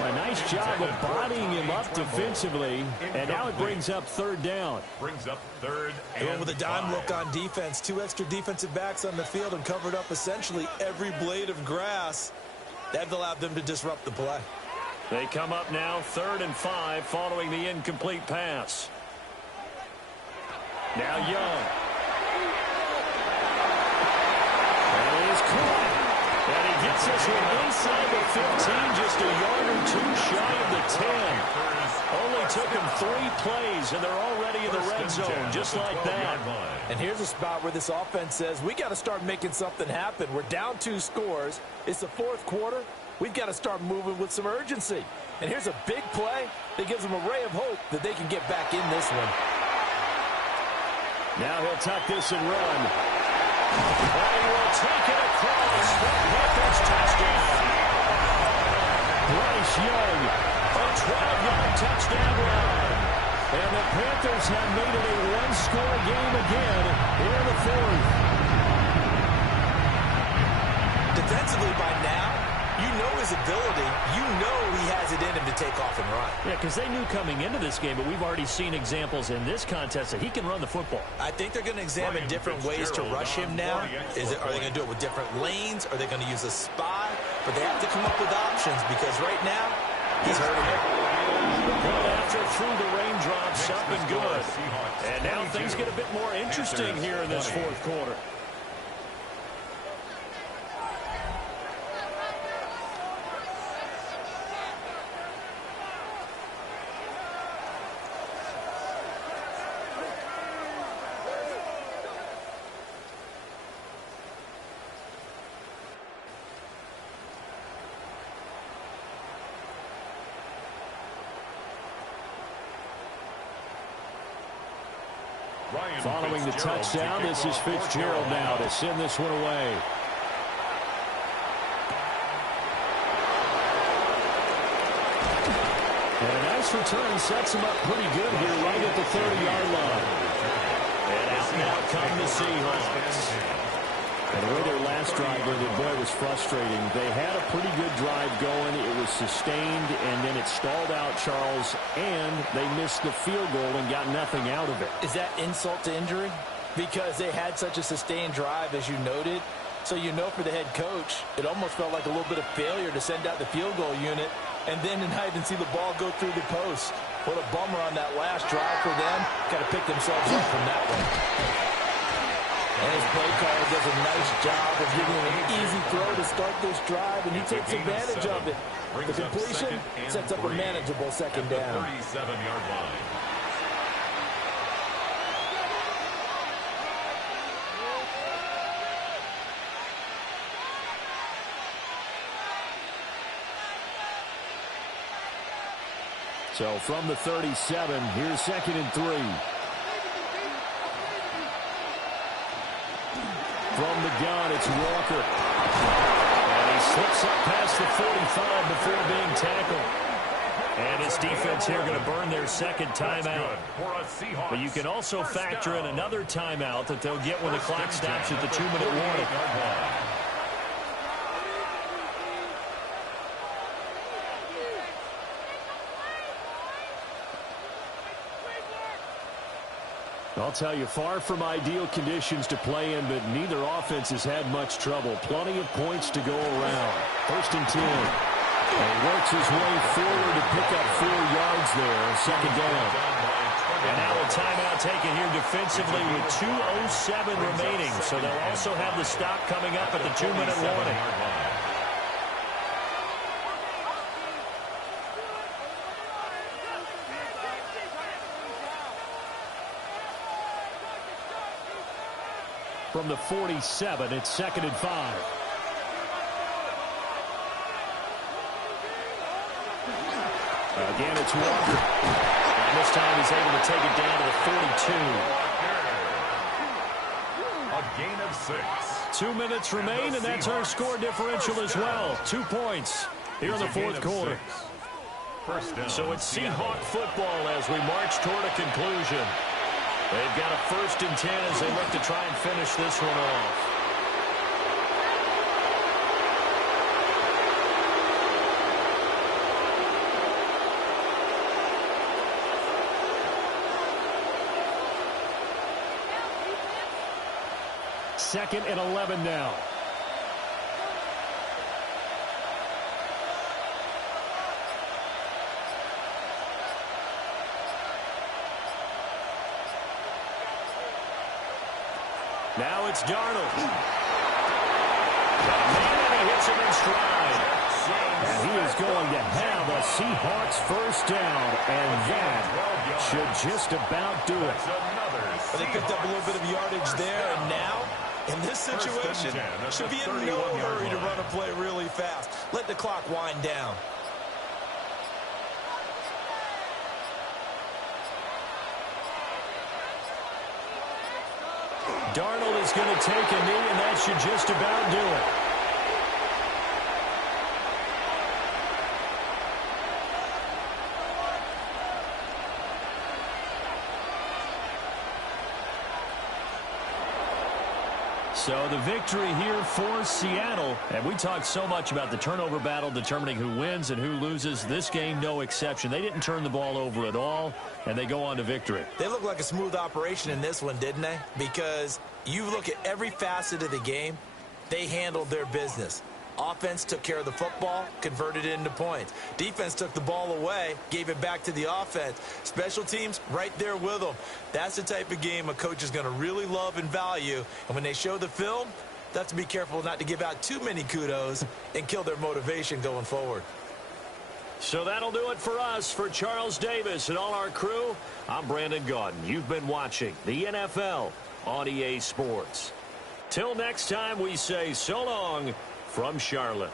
A nice job of bodying him up defensively, and now it brings up third down. Brings up third and Going with a dime 5. look on defense. 2 extra defensive backs on the field and covered up essentially every blade of grass. That allowed them to disrupt the play. They come up now, 3rd and 5, following the incomplete pass. Now Young. And he is caught. And he gets this one inside the 15, just a yard or 2 shy of the 10. Only took him 3 plays, and they're already in the red zone, just like that. And here's a spot where this offense says, we got to start making something happen. We're down 2 scores. It's the 4th quarter. We've got to start moving with some urgency. And here's a big play that gives them a ray of hope that they can get back in this one. Now he'll tuck this and run. And he will take it across. The Panthers touchdown. Bryce Young, a 12-yard touchdown run. And the Panthers have made it a 1-score game again here in the 4th. Defensively by now, you know his ability. You know he has it in him to take off and run. Yeah, because they knew coming into this game, but we've already seen examples in this contest that he can run the football. I think they're going to examine different ways to rush him now. Are they going to do it with different lanes? Are they going to use a spy? But they have to come up with options because right now, he's hurting it. One after through the raindrops, up and good. And now things get a bit more interesting here in this 4th quarter. Following the touchdown, this is Fitzgerald now to send this one away. And a nice return sets him up pretty good here right at the 30-yard line. And out now come the Seahawks. And the way their last drive ended, boy, was frustrating. They had a pretty good drive going. It was sustained, and then it stalled out, Charles, and they missed the field goal and got nothing out of it. Is that insult to injury? Because they had such a sustained drive, as you noted. So you know for the head coach, it almost felt like a little bit of failure to send out the field goal unit and then to not even see the ball go through the post. What a bummer on that last drive for them. Got to pick themselves up from that one. And his play caller does a nice job of giving him an easy throw to start this drive, and he takes advantage of it. The completion sets up a manageable 2nd down. 37-yard line. So from the 37, here's 2nd and 3. From the gun, it's Walker. And he slips up past the 45 before being tackled. And his defense here going to burn their 2nd timeout. But you can also factor in another timeout that they'll get when the clock stops at the 2-minute warning. I'll tell you, far from ideal conditions to play in, but neither offense has had much trouble. Plenty of points to go around. 1st and 10. And he works his way forward to pick up 4 yards there. 2nd down. And now a timeout taken here defensively with 2:07 remaining. So they'll also have the stop coming up at the 2-minute warning. From the 47, it's 2nd and 5. Again, it's Walker. And this time he's able to take it down to the 42. A gain of 6. 2 minutes remain, and that's our score differential as well. 2 points here in the 4th quarter. So it's Seahawk football as we march toward a conclusion. They've got a 1st and 10 as they look to try and finish this one off. 2nd and 11 now. Now it's Darnold. And he hits him in stride. And he is going to have a Seahawks first down. And that should just about do it. But they picked up a little bit of yardage there. And now, in this situation, should be in no hurry to run a play really fast. Let the clock wind down. Darnold is going to take a knee, and that should just about do it. So the victory here for Seattle. And we talked so much about the turnover battle determining who wins and who loses. This game, no exception. They didn't turn the ball over at all, and they go on to victory. They look like a smooth operation in this one, didn't they? Because you look at every facet of the game, they handled their business. Offense took care of the football, converted it into points. Defense took the ball away, gave it back to the offense. Special teams, right there with them. That's the type of game a coach is going to really love and value. And when they show the film, they have to be careful not to give out too many kudos and kill their motivation going forward. So that'll do it for us. For Charles Davis and all our crew, I'm Brandon Gaudin. You've been watching the NFL on EA Sports. Till next time, we say so long from Charlotte.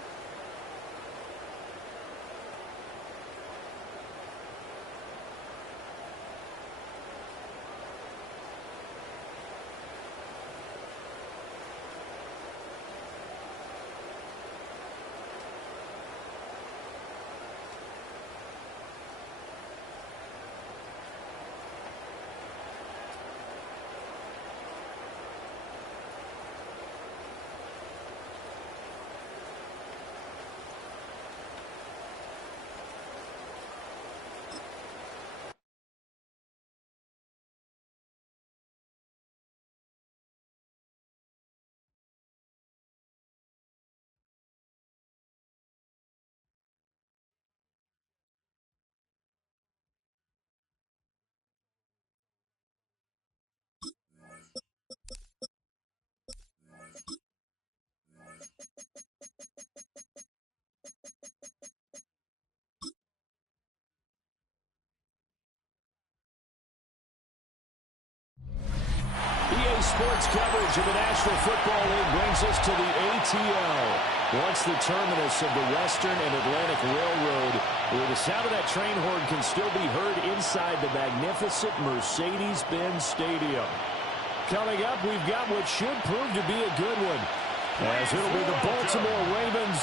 EA Sports coverage of the National Football League brings us to the ATL. Once the terminus of the Western and Atlantic Railroad, where the sound of that train horn can still be heard inside the magnificent Mercedes-Benz Stadium. Coming up, we've got what should prove to be a good one, as it'll be the Baltimore Ravens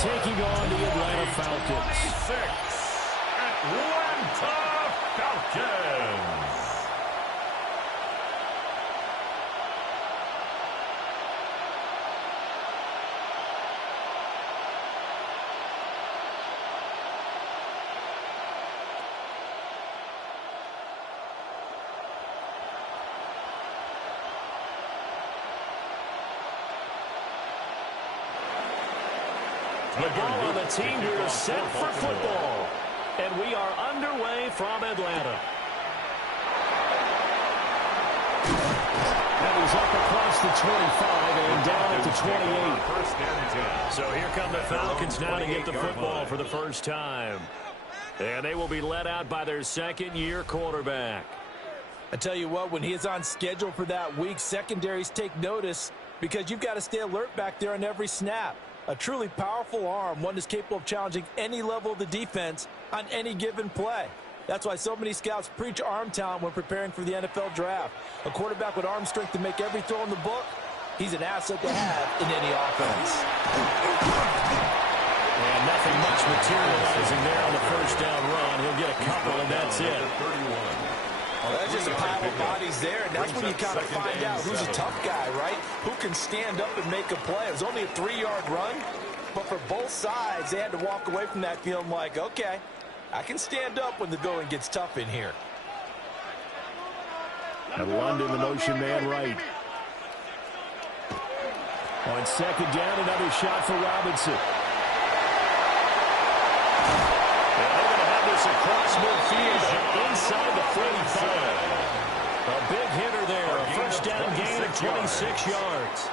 taking on the Atlanta Falcons. Atlanta Falcons. The ball on the team here set for football. And we are underway from Atlanta. And he's up across the 25 and down at the 28. First and 10. So here come the Falcons now to get the football for the first time. And they will be led out by their second-year quarterback. I tell you what, when he is on schedule for that week, secondaries take notice because you've got to stay alert back there on every snap. A truly powerful arm, one that's capable of challenging any level of the defense on any given play. That's why so many scouts preach arm talent when preparing for the NFL draft. A quarterback with arm strength to make every throw in the book, he's an asset to have in any offense. And nothing much materializing there on the first down run. He'll get a couple, and that's it. Well, that's just a pile of bodies there, and that's when you kind of find out who's a tough guy, right? Who can stand up and make a play. It was only a 3-yard run, but for both sides, they had to walk away from that feeling like, okay, I can stand up when the going gets tough in here. And London, the motion man right. On second down, another shot for Robinson. And they're going to have this across midfield and inside the 45. A big hitter there. A first down gain of 26 yards.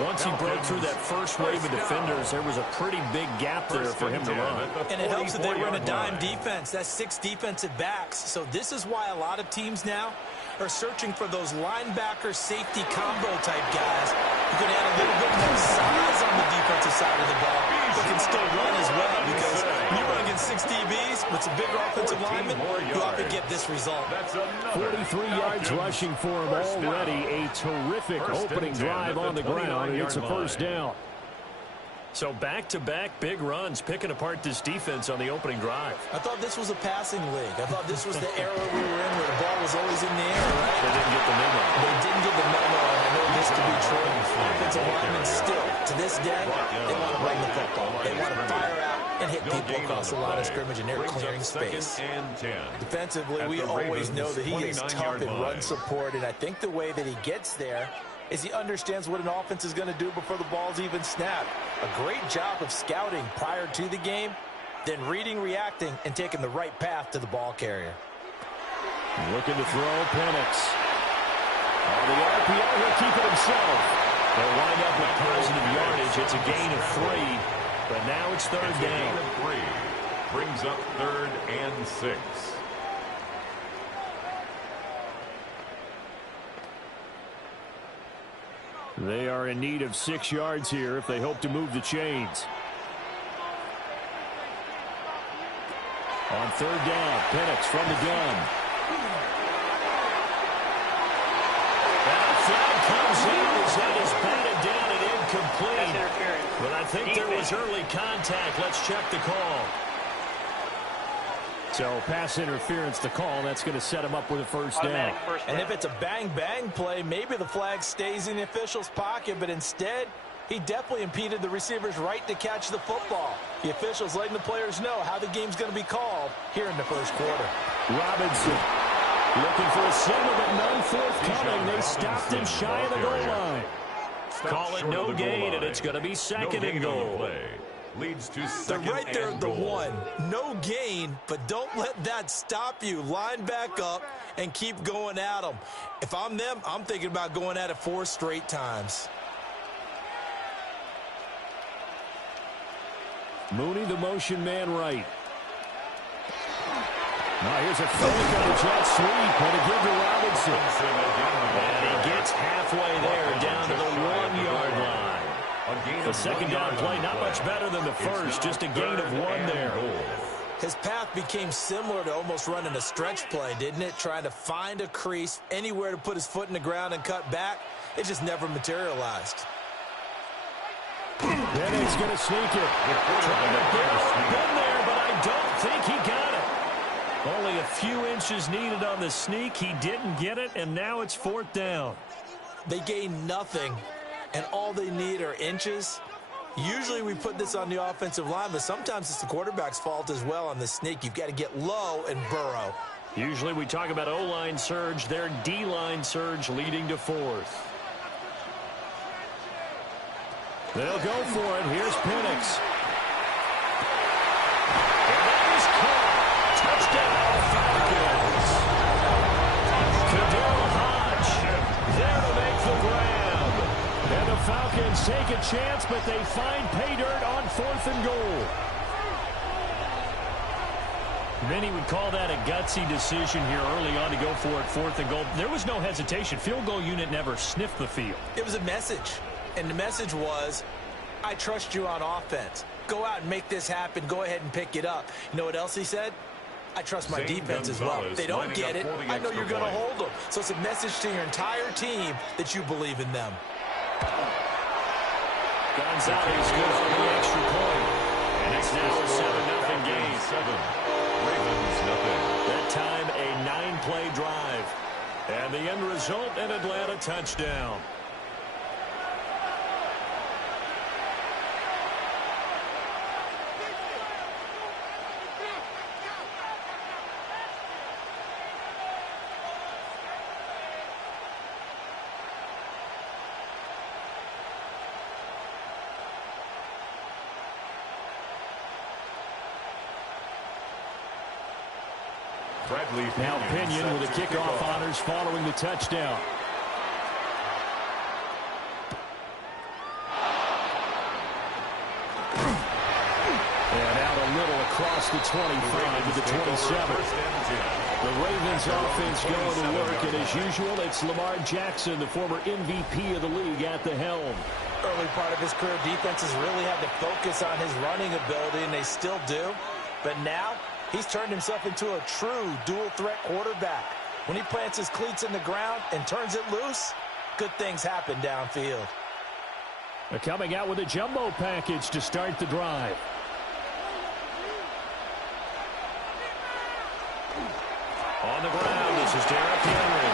Once he broke through that first wave of defenders, there was a pretty big gap there for him to run. And it helps that they run a dime defense. That's 6 defensive backs. So this is why a lot of teams now are searching for those linebacker safety combo type guys who can add a little bit more size on the defensive side of the ball, but can still run as well, because when you run against 6 DBs with some bigger offensive linemen, you often get this result. 43 yards rushing for him already. A terrific opening drive on the ground, and it's a first down. So back-to-back big runs, picking apart this defense on the opening drive. I thought this was a passing league. I thought this was the era we were in where the ball was always in the air, right? They didn't get the memo. They didn't get the memo, and I know this to be true. Offensive linemen still, to this day, they want to run the football. They want to fire out and hit people across the line of scrimmage, and they're clearing space. Defensively, we always know that he is tough in run support, and I think the way that he gets there is he understands what an offense is going to do before the ball's even snapped. A great job of scouting prior to the game, then reading, reacting, and taking the right path to the ball carrier. Looking to throw, Penix. On the RPO, he'll keep it himself. They'll wind up with positive yardage. It's a gain of 3, but now it's third down. 3 brings up 3rd and 6. They are in need of 6 yards here if they hope to move the chains. On third down, Penix from the gun. That flag comes in as that is batted down and incomplete. But I think there was early contact. Let's check the call. So pass interference to call. That's going to set him up with a first down. And if it's a bang-bang play, maybe the flag stays in the official's pocket, but instead, he definitely impeded the receiver's right to catch the football. The official's letting the players know how the game's going to be called here in the first quarter. Robinson looking for a single, but none forthcoming. They stopped him shy of the goal line. Call it no gain, and it's going to be second and goal. Leads to they're right there at the 1. No gain, but don't let that stop you. Line back up and keep going at them. If I'm them, I'm thinking about going at it 4 straight times. Mooney, the motion man right. Now here's a fake on a jet sweep. And a give to Robinson. And he gets halfway there, down to the 1-yard line. The second down play, not much better than the first, just a gain of 1 there. His path became similar to almost running a stretch play, didn't it? Trying to find a crease, anywhere to put his foot in the ground and cut back. It just never materialized. Penix going to sneak it. Trying to been there, but I don't think he got it. Only a few inches needed on the sneak. He didn't get it, and now it's 4th down. They gain nothing, and all they need are inches. Usually we put this on the offensive line, but sometimes it's the quarterback's fault as well on the sneak. You've got to get low and burrow. Usually we talk about O-line surge, their D-line surge leading to 4th. They'll go for it. Here's Penix. And that is caught. Touchdown, Falcons. Kadell Hodge there to make the grab. And the Falcons take a chance, but they find pay dirt on 4th and goal. Many would call that a gutsy decision here early on to go for it, 4th and goal. There was no hesitation. Field goal unit never sniffed the field. It was a message. And the message was, I trust you on offense. Go out and make this happen. Go ahead and pick it up. You know what else he said? I trust my defense as well. If they don't get it, I know you're going to hold them. So it's a message to your entire team that you believe in them. Gonzalez good on the extra point. And it's now a 7-0 game. 7. Ravens nothing. That time a 9-play drive. And the end result, an Atlanta touchdown. Now Pinion with the kickoff honors following the touchdown. And out a little across the 25 to the 27. The Ravens offense going to work, and as usual, it's Lamar Jackson, the former MVP of the league, at the helm. Early part of his career, defenses really had to focus on his running ability, and they still do. But now, he's turned himself into a true dual-threat quarterback. When he plants his cleats in the ground and turns it loose, good things happen downfield. They're coming out with a jumbo package to start the drive. On the ground, this is Derrick Henry.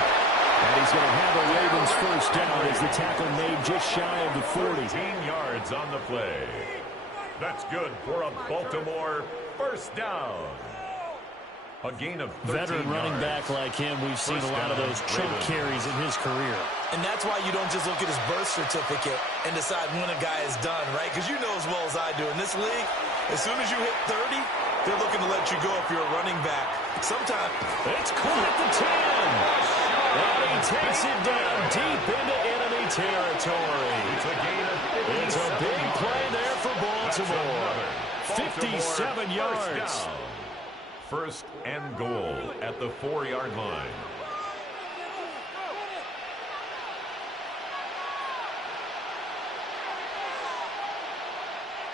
And he's going to have a Ravens first down as the tackle made just shy of the 40. 14 yards on the play. That's good for a Baltimore first down. A gain of 13 Veteran running yards. back like him, we've seen a lot of those chunk carries in his career. And that's why you don't just look at his birth certificate and decide when a guy is done, right? Because you know as well as I do, in this league, as soon as you hit 30, they're looking to let you go if you're a running back. Sometimes it's caught at the 10. And he takes it down deep into enemy territory. It's a big play there for Baltimore. 57 yards. First and goal at the 4-yard line.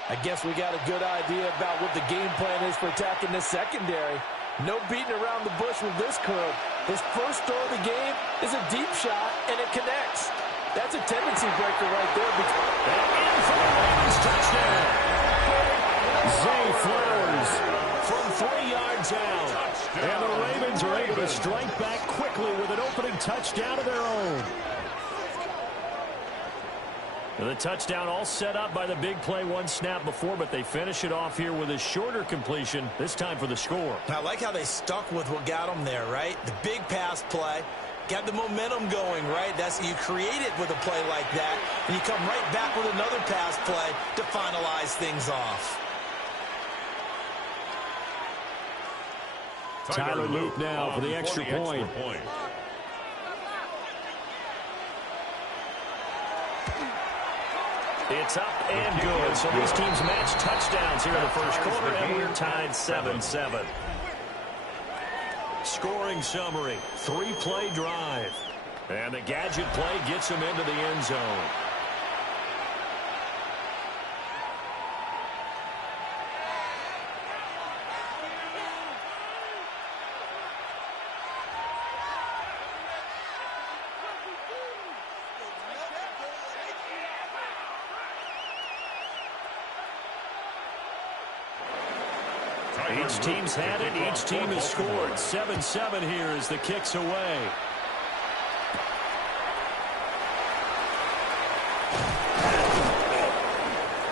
I guess we got a good idea about what the game plan is for attacking this secondary. No beating around the bush with this curve. His first throw of the game is a deep shot, and it connects. That's a tendency breaker right there. And in for the Ravens touchdown. Zay Flowers from 3 yards out. And the Ravens are able to strike back quickly with an opening touchdown of their own. The touchdown all set up by the big play one snap before, but they finish it off here with a shorter completion, this time for the score. I like how they stuck with what got them there, right? The big pass play, got the momentum going, right? You create it with a play like that, and you come right back with another pass play to finalize things off. Tyler Luke now for the extra point. It's up and good. So these teams match touchdowns here in the first quarter, and we're tied 7-7. Scoring summary, 3-play drive. And the gadget play gets him into the end zone. Each team's had it. Each team has scored. 7-7 here as the kick's away.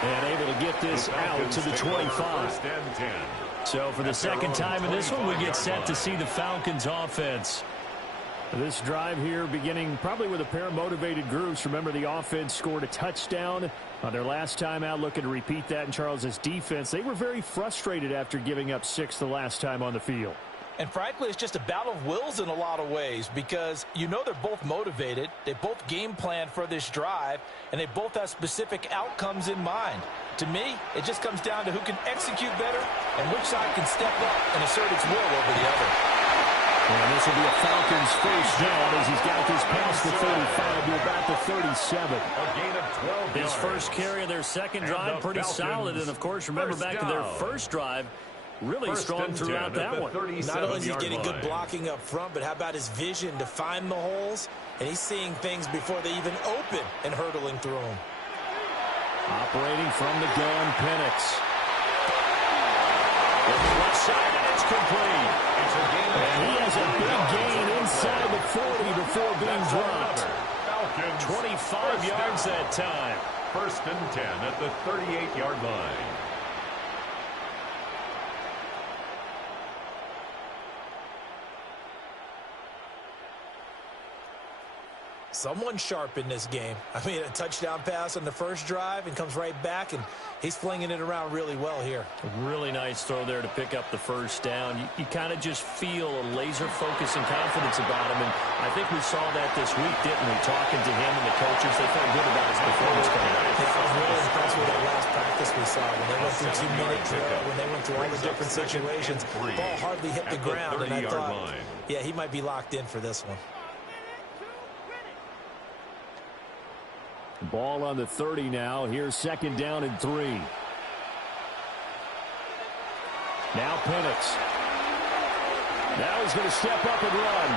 And able to get this out to the 25. So for the second time in this one, we get set to see the Falcons offense. This drive here beginning probably with a pair of motivated groups. Remember, the offense scored a touchdown on their last time out. Looking to repeat that in Charles's defense. They were very frustrated after giving up 6 the last time on the field. And frankly, it's just a battle of wills in a lot of ways because you know they're both motivated. They both game plan for this drive, and they both have specific outcomes in mind. To me, it just comes down to who can execute better and which side can step up and assert its will over the other. And this will be a Falcons first down as he's got this past the 35 to about the 37. A gain of 12 His first carry of their second drive, pretty solid. And, of course, remember back to their first drive, really strong throughout that one. Not only is he getting good blocking up front, but how about his vision to find the holes? And he's seeing things before they even open and hurdling through them. Operating from the gun, Penix. Left side, and it's complete. And he has a big gain inside the 40 before being dropped. 25 yards that time. First and 10 at the 38-yard line. someone sharp in this game. I mean, a touchdown pass on the first drive and comes right back, and he's flinging it around really well here. A really nice throw there to pick up the first down. You kind of just feel a laser focus and confidence about him, and I think we saw that this week, didn't we? Talking to him and the coaches, they felt good about his performance coming out. Yeah, I was really impressed with that last practice we saw. When they went through 2-minute drill, when they went through all the different situations, ball hardly hit the ground, and I thought, yeah, he might be locked in for this one. Ball on the 30 now. Here's 2nd down and 3. Now Penix. Now he's going to step up and run.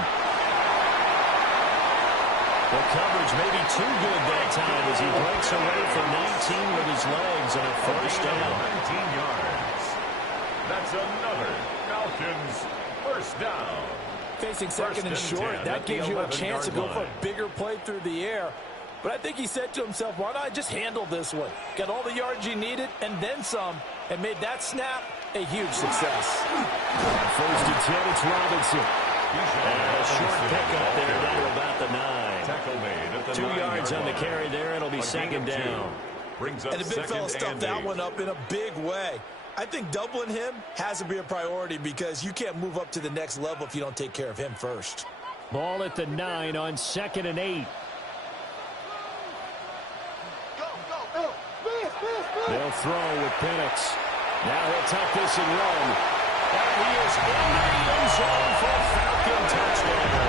The coverage may be too good that time as he breaks away for 19 with his legs and a first down. 19 yards. That's another Falcons first down. Facing second and short, that gives you a chance to go for a bigger play through the air. But I think he said to himself, why not just handle this one? Got all the yards you needed and then some, and made that snap a huge success. First and 10, it's Robinson. And a short pickup there down to about the 9. Tackle made at the 2 yards on the carry there. It'll be 2nd down. Brings up and the big fella stuffed that one up in a big way. I think doubling him has to be a priority because you can't move up to the next level if you don't take care of him first. Ball at the 9 on 2nd and 8. They'll throw with Penix. Now he'll tuck this and run. And he is in the end zone for a Falcon touchdown.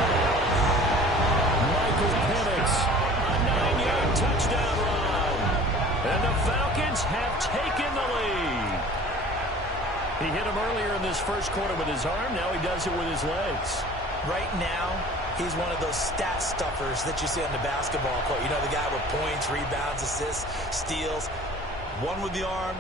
Michael Penix, a 9-yard touchdown run. And the Falcons have taken the lead. He hit him earlier in this first quarter with his arm. Now he does it with his legs. Right now, he's one of those stat stuffers that you see on the basketball court. You know, the guy with points, rebounds, assists, steals. One with the arm,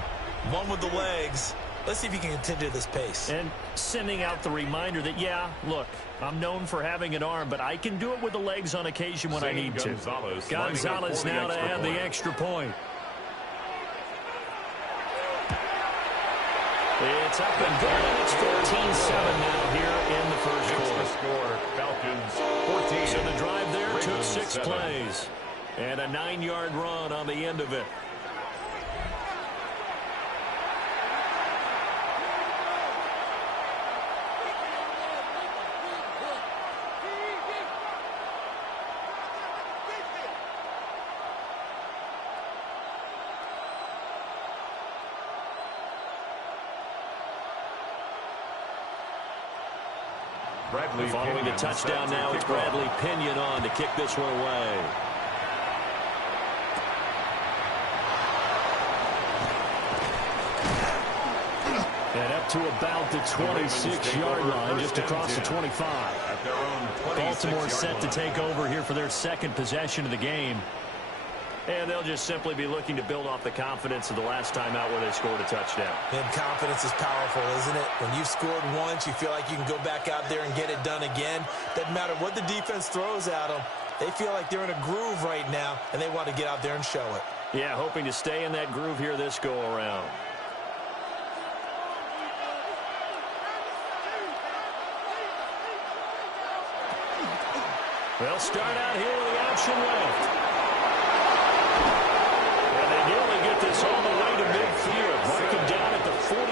one with the legs. Let's see if he can continue this pace. And sending out the reminder that, yeah, look, I'm known for having an arm, but I can do it with the legs on occasion when I need to. Gonzalez now to add the extra point. It's up and going. It's 14-7 now here in the first quarter. Score, Falcons 14. So the drive there took 6 plays. And a 9-yard run on the end of it. Following the touchdown now, it's Bradley Pinion on to kick this one away. And up to about the 26-yard line, just across the 25. Baltimore set to take over here for their second possession of the game. And they'll just simply be looking to build off the confidence of the last time out where they scored a touchdown. And confidence is powerful, isn't it? When you've scored once, you feel like you can go back out there and get it done again. Doesn't matter what the defense throws at them. They feel like they're in a groove right now, and they want to get out there and show it. Yeah, hoping to stay in that groove here this go-around. They'll start out here with the option left. Nearly get this all the way to midfield. Marking down at the 49.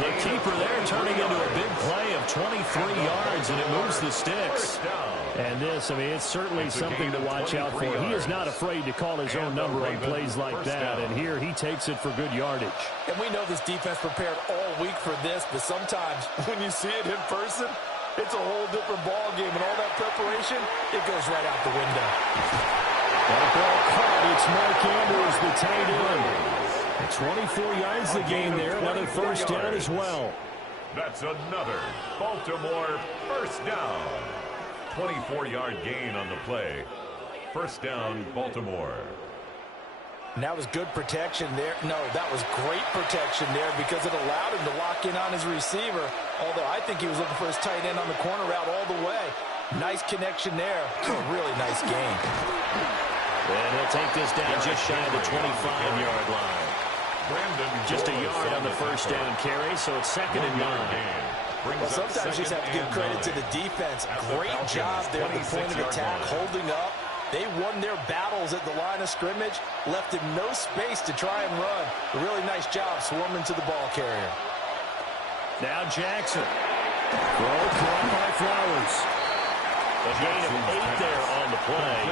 The keeper there turning into a big play of 23 yards, and it moves the sticks. And this, I mean, it's certainly something to watch out for. He is not afraid to call his own number on plays like that, and here he takes it for good yardage. And we know this defense prepared all week for this, but sometimes when you see it in person, it's a whole different ball game, and all that preparation, it goes right out the window. That ball caught. It's Mark Andrews, the tight end. 24 yards the game there. Another first down as well. That's another Baltimore first down. 24-yard gain on the play. First down, Baltimore. And that was good protection there. No, that was great protection there because it allowed him to lock in on his receiver. Although I think he was looking for his tight end on the corner route all the way. Nice connection there. A really nice gain. And he'll take this down just shy of the 25-yard line. Just a yard on the first down carry, so it's 2nd and 9. Brings Well, up sometimes you just have to give credit to the defense. Great job there at the point of attack, holding up. They won their battles at the line of scrimmage, left him no space to try and run. A really nice job swarming to the ball carrier. Now Jackson. Throw caught by Flowers. A gain of 8 there on the play.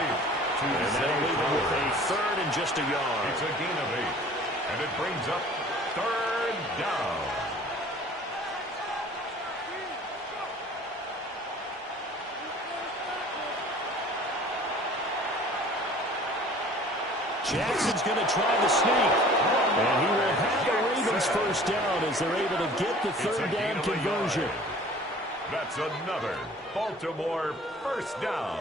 And that'll leave him with a third and just a yard. It's a gain of 8. And it brings up third down. Jackson's going to try the sneak. And he will have the Ravens first down as they're able to get the third down conversion. That's another Baltimore first down.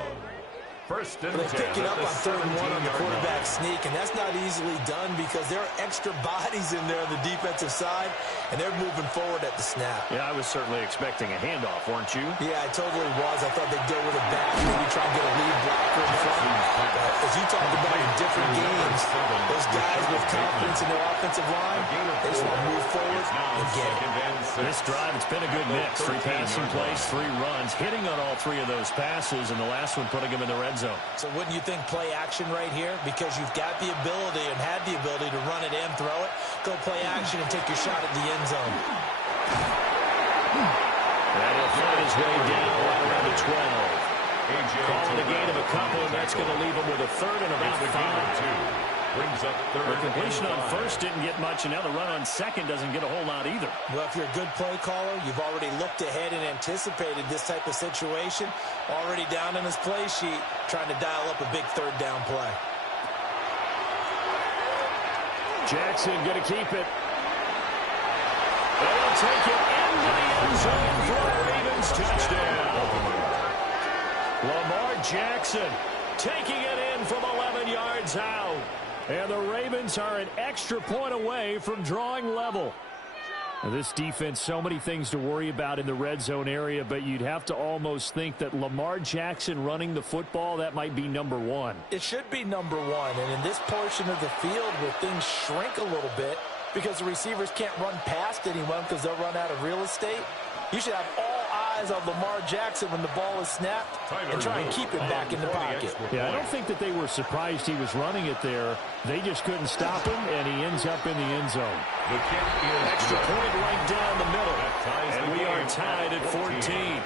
First and 10. They pick it up on 3rd and 1 on the quarterback sneak, and that's not easily done because there are extra bodies in there on the defensive side, and they're moving forward at the snap. Yeah, I was certainly expecting a handoff, weren't you? Yeah, I totally was. I thought they'd go with a back, maybe try and get a lead blocker in front. But as you talked about in different games, those guys with confidence in their offensive line, they just want to move forward and get it. This drive, it's been a good mix. 3 passing plays, 3 runs, hitting on all 3 of those passes, and the last one putting them in the red zone. So wouldn't you think play action right here? Because you've got the ability and had the ability to run it and throw it. Go play action and take your shot at the end zone. That'll find his way down right around the 12. Calling a gain of a couple, and that's going to leave him with a third and about 5. Brings up third. The completion on first didn't get much, and now the run on second doesn't get a whole lot either. Well, if you're a good play caller, you've already looked ahead and anticipated this type of situation. Already down in his play sheet, trying to dial up a big third down play. Jackson going to keep it. They'll take it into the end zone for a Ravens touchdown. Lamar Jackson taking it in from 11 yards out. And the Ravens are an extra point away from drawing level. Now, this defense, so many things to worry about in the red zone area, but you'd have to almost think that Lamar Jackson running the football, that might be number 1. It should be number 1, and in this portion of the field where things shrink a little bit because the receivers can't run past anyone because they'll run out of real estate, you should have all eyes on Lamar Jackson when the ball is snapped and try and keep him back in the pocket. Yeah, I don't think that they were surprised he was running it there. They just couldn't stop him, and he ends up in the end zone. The kick is extra point right down the middle. And we are tied at 14.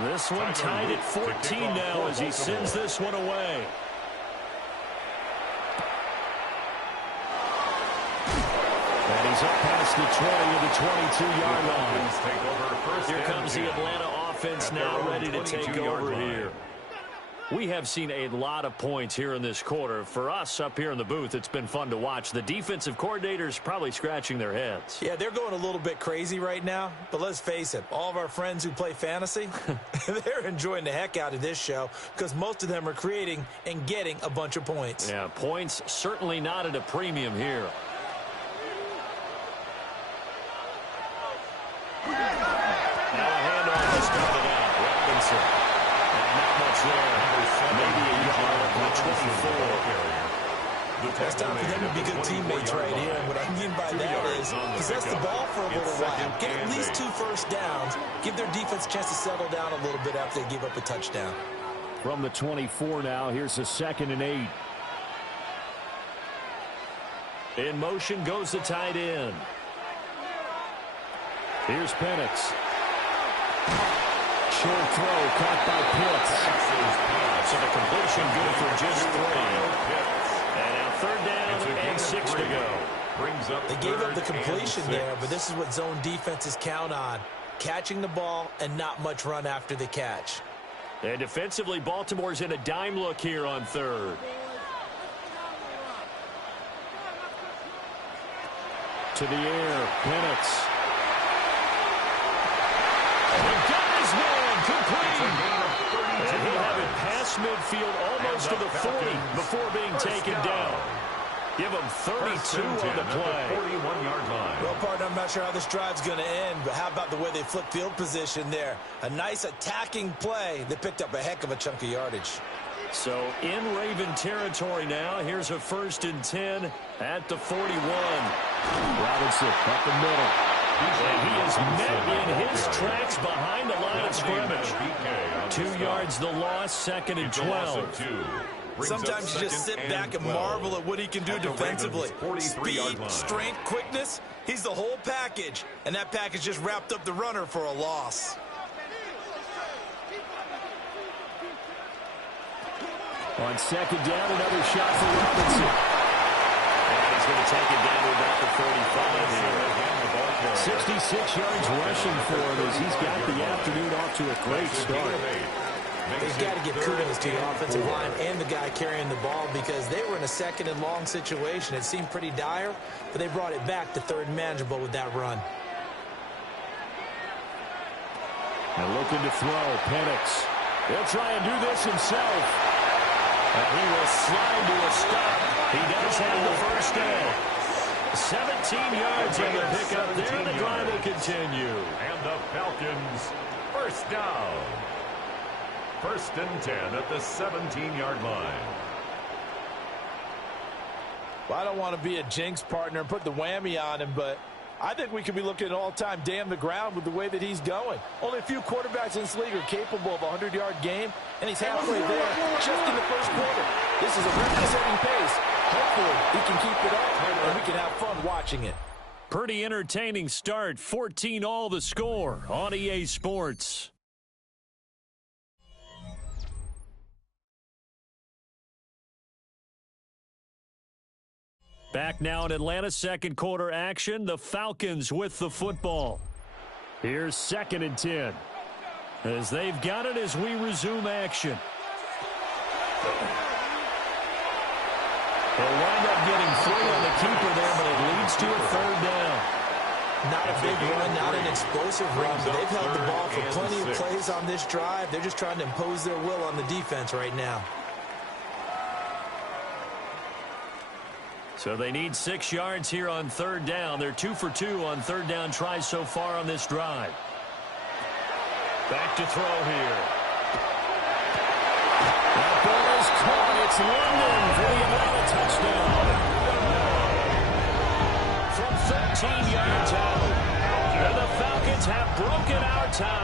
This one tied at 14 now as he sends this one away. And he's up past the 20 to the 22-yard line. Here comes the Atlanta offense now ready to take over here. We have seen a lot of points here in this quarter. For us up here in the booth, it's been fun to watch. The defensive coordinators probably scratching their heads. Yeah, they're going a little bit crazy right now. But let's face it, all of our friends who play fantasy, they're enjoying the heck out of this show because most of them are creating and getting a bunch of points. Yeah, points certainly not at a premium here. Now a handoff is coming out. Robinson. And not much there. Maybe a yard up to the 24. It's time for them to be good teammates right here. And what I mean by that is possess the ball for a little while. Get at least 2 first downs. Give their defense a chance to settle down a little bit after they give up a touchdown. From the 24 now, here's the 2nd and 8. In motion goes the tight end. Here's Penix. Short throw caught by Pitts. So the completion good for just 3. And now 3rd down and 6 to go. They gave up the completion there, but this is what zone defenses count on. Catching the ball and not much run after the catch. And defensively, Baltimore's in a dime look here on 3rd. To the air, Penix. The guy's man, complete. across midfield, almost to the 40 before being taken down. Give them 32 on the play. 41-yard line. Well, partner, I'm not sure how this drive's going to end, but how about the way they flip field position there? A nice attacking play. They picked up a heck of a chunk of yardage. So in Raven territory now. Here's a 1st and 10 at the 41. Robinson up the middle. And he is met in his tracks behind the line of scrimmage. 2 yards the loss, 2nd and 12. Sometimes you just sit back and marvel at what he can do defensively. Speed, strength, quickness, he's the whole package. And that package just wrapped up the runner for a loss. On 2nd down, another shot for Robinson. And he's going to take it down to about the 35 here. 66 yards rushing for him as he's got the afternoon off to a great start. They've got to give kudos to the offensive line and the guy carrying the ball because they were in a 2nd and long situation. It seemed pretty dire, but they brought it back to 3rd and manageable with that run. And looking to throw, Penix. He'll try and do this himself. And he will slide to a stop. He does have the 1st down. 17 yards on the pickup there. The drive will continue. And the Falcons, 1st down. 1st and 10 at the 17-yard line. Well, I don't want to be a jinx partner and put the whammy on him, but I think we could be looking at all-time damn the ground with the way that he's going. Only a few quarterbacks in this league are capable of a 100-yard game, and he's halfway there just in the 1st quarter. This is a record-setting pace. Hopefully, he can keep it up, and we can have fun watching it. Pretty entertaining start. 14-all the score on EA Sports. Back now in Atlanta, 2nd quarter action. The Falcons with the football. Here's 2nd and 10. As they've got it as we resume action. They'll wind up getting 3 on the keeper there, but it leads to a 3rd down. Not a big run, not an explosive run, but they've held the ball for plenty of plays on this drive. They're just trying to impose their will on the defense right now. So they need 6 yards here on 3rd down. They're 2 for 2 on 3rd down tries so far on this drive. Back to throw here. That ball is caught. It's London for the Atlanta touchdown. From 13 yards out. And the Falcons have broken our tie.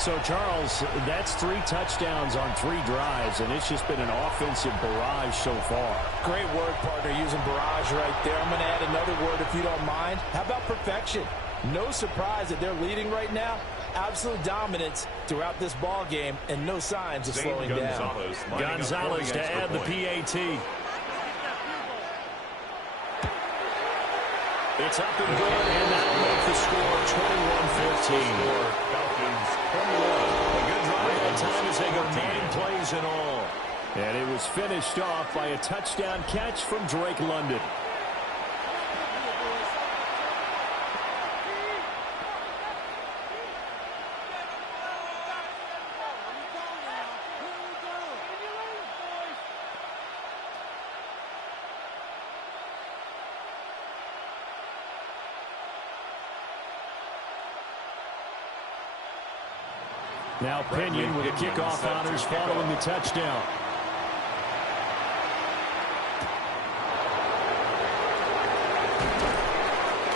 So, Charles, that's 3 touchdowns on 3 drives, and it's just been an offensive barrage so far. Great word, partner, using barrage right there. I'm going to add another word if you don't mind. How about perfection? No surprise that they're leading right now. Absolute dominance throughout this ball game, and no signs of slowing down. Gonzalez to add the PAT. It's up and good, and that'll make the score 21-15. Falcons 21. A good drive that time as they go 9 plays in all. And it was finished off by a touchdown catch from Drake London. Now Pinion with the kickoff honors following the touchdown.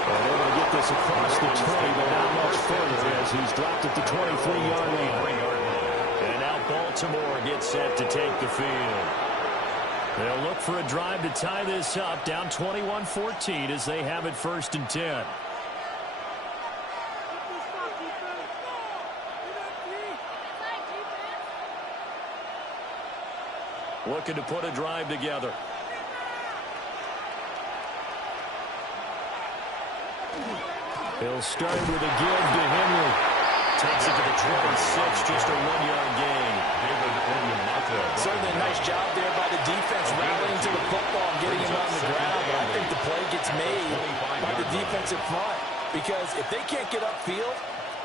Well, they're going to get this across the 20, but not much further as he's dropped at the 23-yard line. And now Baltimore gets set to take the field. They'll look for a drive to tie this up, down 21-14 as they have it 1st and 10. Looking to put a drive together. He'll start with a give to Henry. Takes it to the 26, just a 1-yard gain. Certainly a nice job there by the defense, rallying to the football and getting him on the ground. But I think the play gets made by the defensive front. Because if they can't get upfield,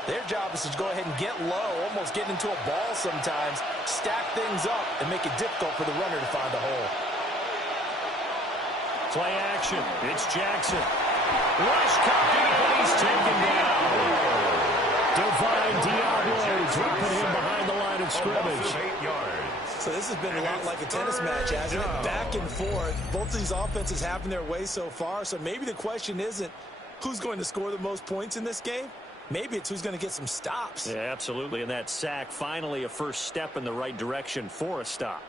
Their job is to go ahead and get low, almost get into a ball sometimes, stack things up, and make it difficult for the runner to find a hole. Play action. It's Jackson. Rush copy, and he's taken down. Divine Diablo dropping him behind the line of scrimmage. 8 yards. So this has been a lot like a tennis match, hasn't it? Back and forth. Both of these offenses having their way so far. So maybe the question isn't who's going to score the most points in this game. Maybe it's who's going to get some stops. Yeah, absolutely. And that sack, finally a first step in the right direction for a stop.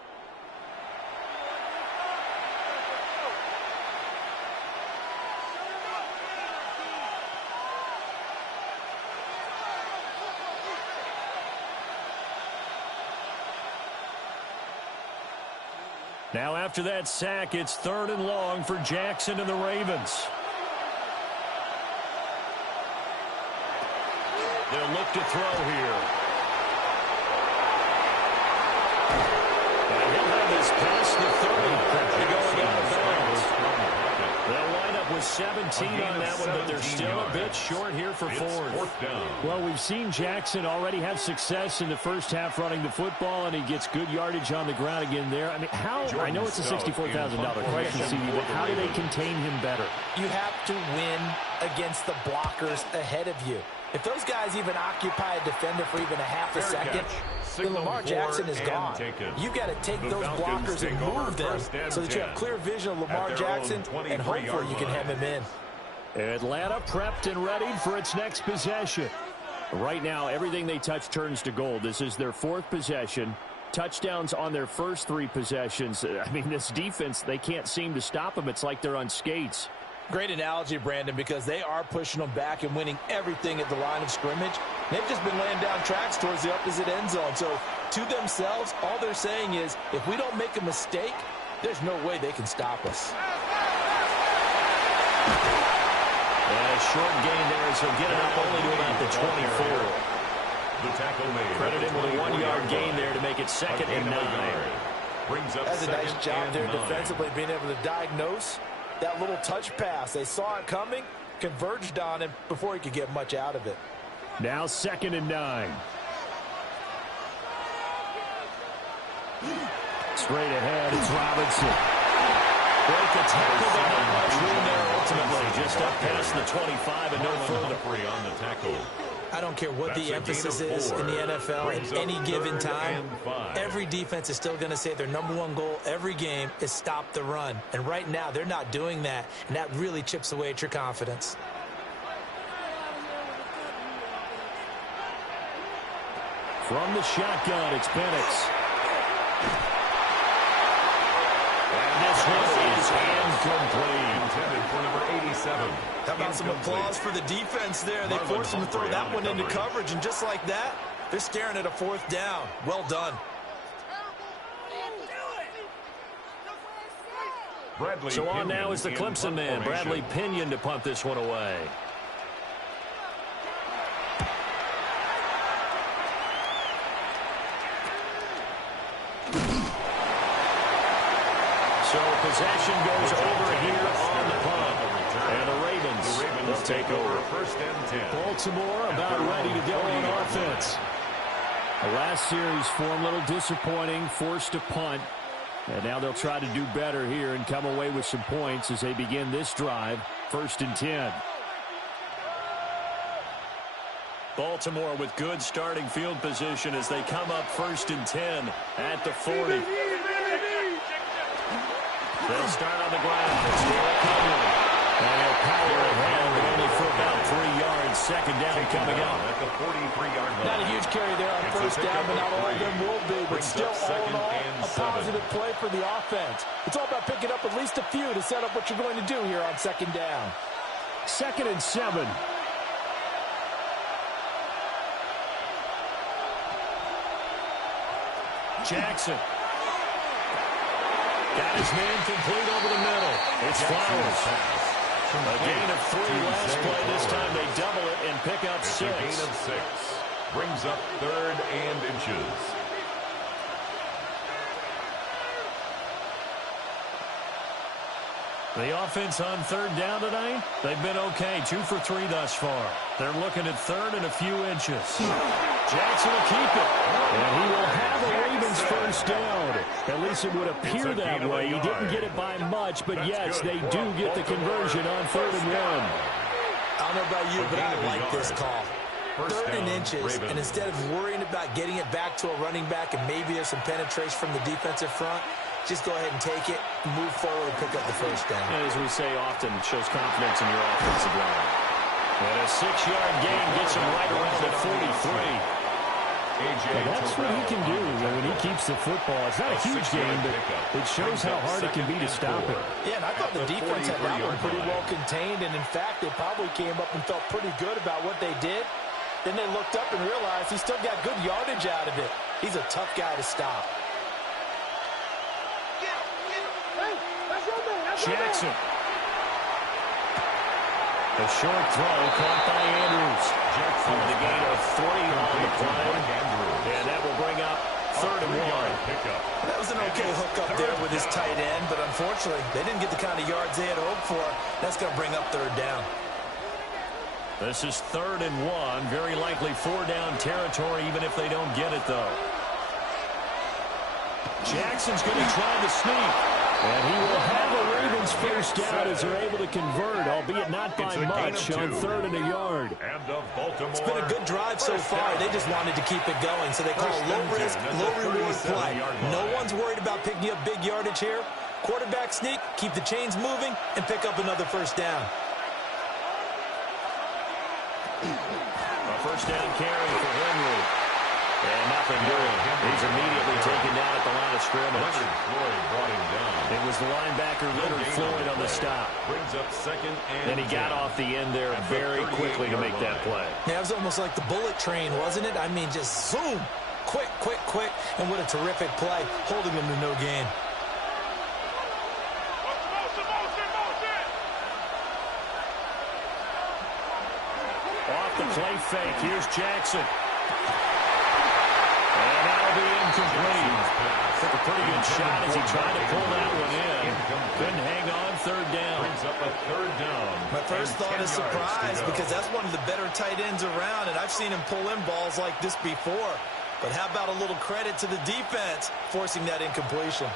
Now after that sack, it's 3rd and long for Jackson and the Ravens. They'll look to throw here. And he'll have this past the 30. Going out of bounds. They'll line up with 17 on that one, but they're still a bit short here for 4th. Well, we've seen Jackson already have success in the first half running the football, and he gets good yardage on the ground again there. I mean, I know it's a $64,000 question, CD, but how do they contain him better? You have to win against the blockers ahead of you. If those guys even occupy a defender for even a half a second, then Lamar Jackson is gone. You've got to take those blockers and move them so that you have clear vision of Lamar Jackson, and hopefully you can hem him in. Atlanta prepped and ready for its next possession. Right now, everything they touch turns to gold. This is their 4th possession. Touchdowns on their first 3 possessions. I mean, this defense, they can't seem to stop them. It's like they're on skates. Great analogy, Brandon, because they are pushing them back and winning everything at the line of scrimmage. They've just been laying down tracks towards the opposite end zone. So to themselves, all they're saying is, if we don't make a mistake, there's no way they can stop us. And a short gain there as he'll get it up only to about the 24. The tackle made. Credit him with a 1-yard gain there to make it 2nd and 9. Brings up That's a nice job there 9. defensively, being able to diagnose that little touch pass. They saw it coming, converged on him before he could get much out of it. Now 2nd and 9. Straight ahead, it's Robinson. Break the tackle, but not much room there ultimately. Just up past the 25 and no further. On the tackle. I don't care what the emphasis is in the NFL at any given time. Every defense is still going to say their #1 goal every game is stop the run. And right now, they're not doing that, and that really chips away at your confidence. From the shotgun, it's Penix. And this one is incomplete. Intended for number 87. How about some applause for the defense there? They forced him to throw that one into coverage, and just like that, they're staring at a 4th down. Well done. So on now is the Clemson man, Bradley Pinion, to punt this one away. So possession goes over here on the punt. And the Ravens will take over. 1st and 10. Baltimore about ready to go on offense. The last series for them, a little disappointing, forced to punt. And now they'll try to do better here and come away with some points as they begin this drive. 1st and 10. Baltimore with good starting field position as they come up 1st and 10 at the 40. They'll start on the ground. It's Derek Henry. And he'll power ahead, but only for about 3 yards. 2nd down coming up. At the 43-yard line. Not a huge carry there on 1st down, but not all of them will be. But still, all in all, a positive play for the offense. It's all about picking up at least a few to set up what you're going to do here on 2nd down. 2nd and 7. Jackson. Got his man complete over the middle. It's Flowers. A gain of 3 last play. This time they double it and pick up 6. A gain of 6. Brings up 3rd and inches. The offense on third down tonight, they've been okay. 2 for 3 thus far. They're looking at third and a few inches. Jackson will keep it. And he will have a Ravens first down. At least it would appear that way. He didn't get it by much, but yes, they do get the conversion on 3rd and 1. I don't know about you, but I like this call. 3rd and inches, and instead of worrying about getting it back to a running back and maybe there's some penetration from the defensive front, just go ahead and take it, move forward, and pick up the first down. And as we say often, it shows confidence in your offensive line. And a 6-yard gain gets him right around the 43. Well, that's what he can do when he keeps the football. It's not a huge game, but it shows how hard it can be to stop it. Yeah, and I thought the defense had that one pretty well contained, and in fact, they probably came up and felt pretty good about what they did. Then they looked up and realized he still got good yardage out of it. He's a tough guy to stop. Jackson. A short throw caught by Andrews. Jackson with a gain of 3 on the play. And that will bring up 3rd and 1. That was an okay hook up there with his tight end, but unfortunately, they didn't get the kind of yards they had hoped for. That's going to bring up 3rd down. This is 3rd and 1. Very likely 4-down territory, even if they don't get it, though. Jackson's going to try to sneak. And he will have a Ravens first down as they're able to convert, albeit not by much, on 3rd and a yard. It's been a good drive so far. They just wanted to keep it going, so they call low-risk, low-reward play. No one's worried about picking up big yardage here. Quarterback sneak, keep the chains moving, and pick up another first down. A first down carry for Henry. And nothing doing. He's immediately taken down at the line of scrimmage. It was the linebacker Leonard Floyd on the stop. Brings up 2nd and he got off the end there very quickly to make that play. Yeah, it was almost like the bullet train, wasn't it? I mean, just zoom. Quick, quick, quick. And what a terrific play, holding them to no gain. Off the play fake. Here's Jackson. And that'll be incomplete. Took a pretty good shot as he tried to pull that one in. Couldn't hang on 3rd down. Brings up a 3rd down. My first thought is surprise because that's one of the better tight ends around, and I've seen him pull in balls like this before. But how about a little credit to the defense forcing that incompletion?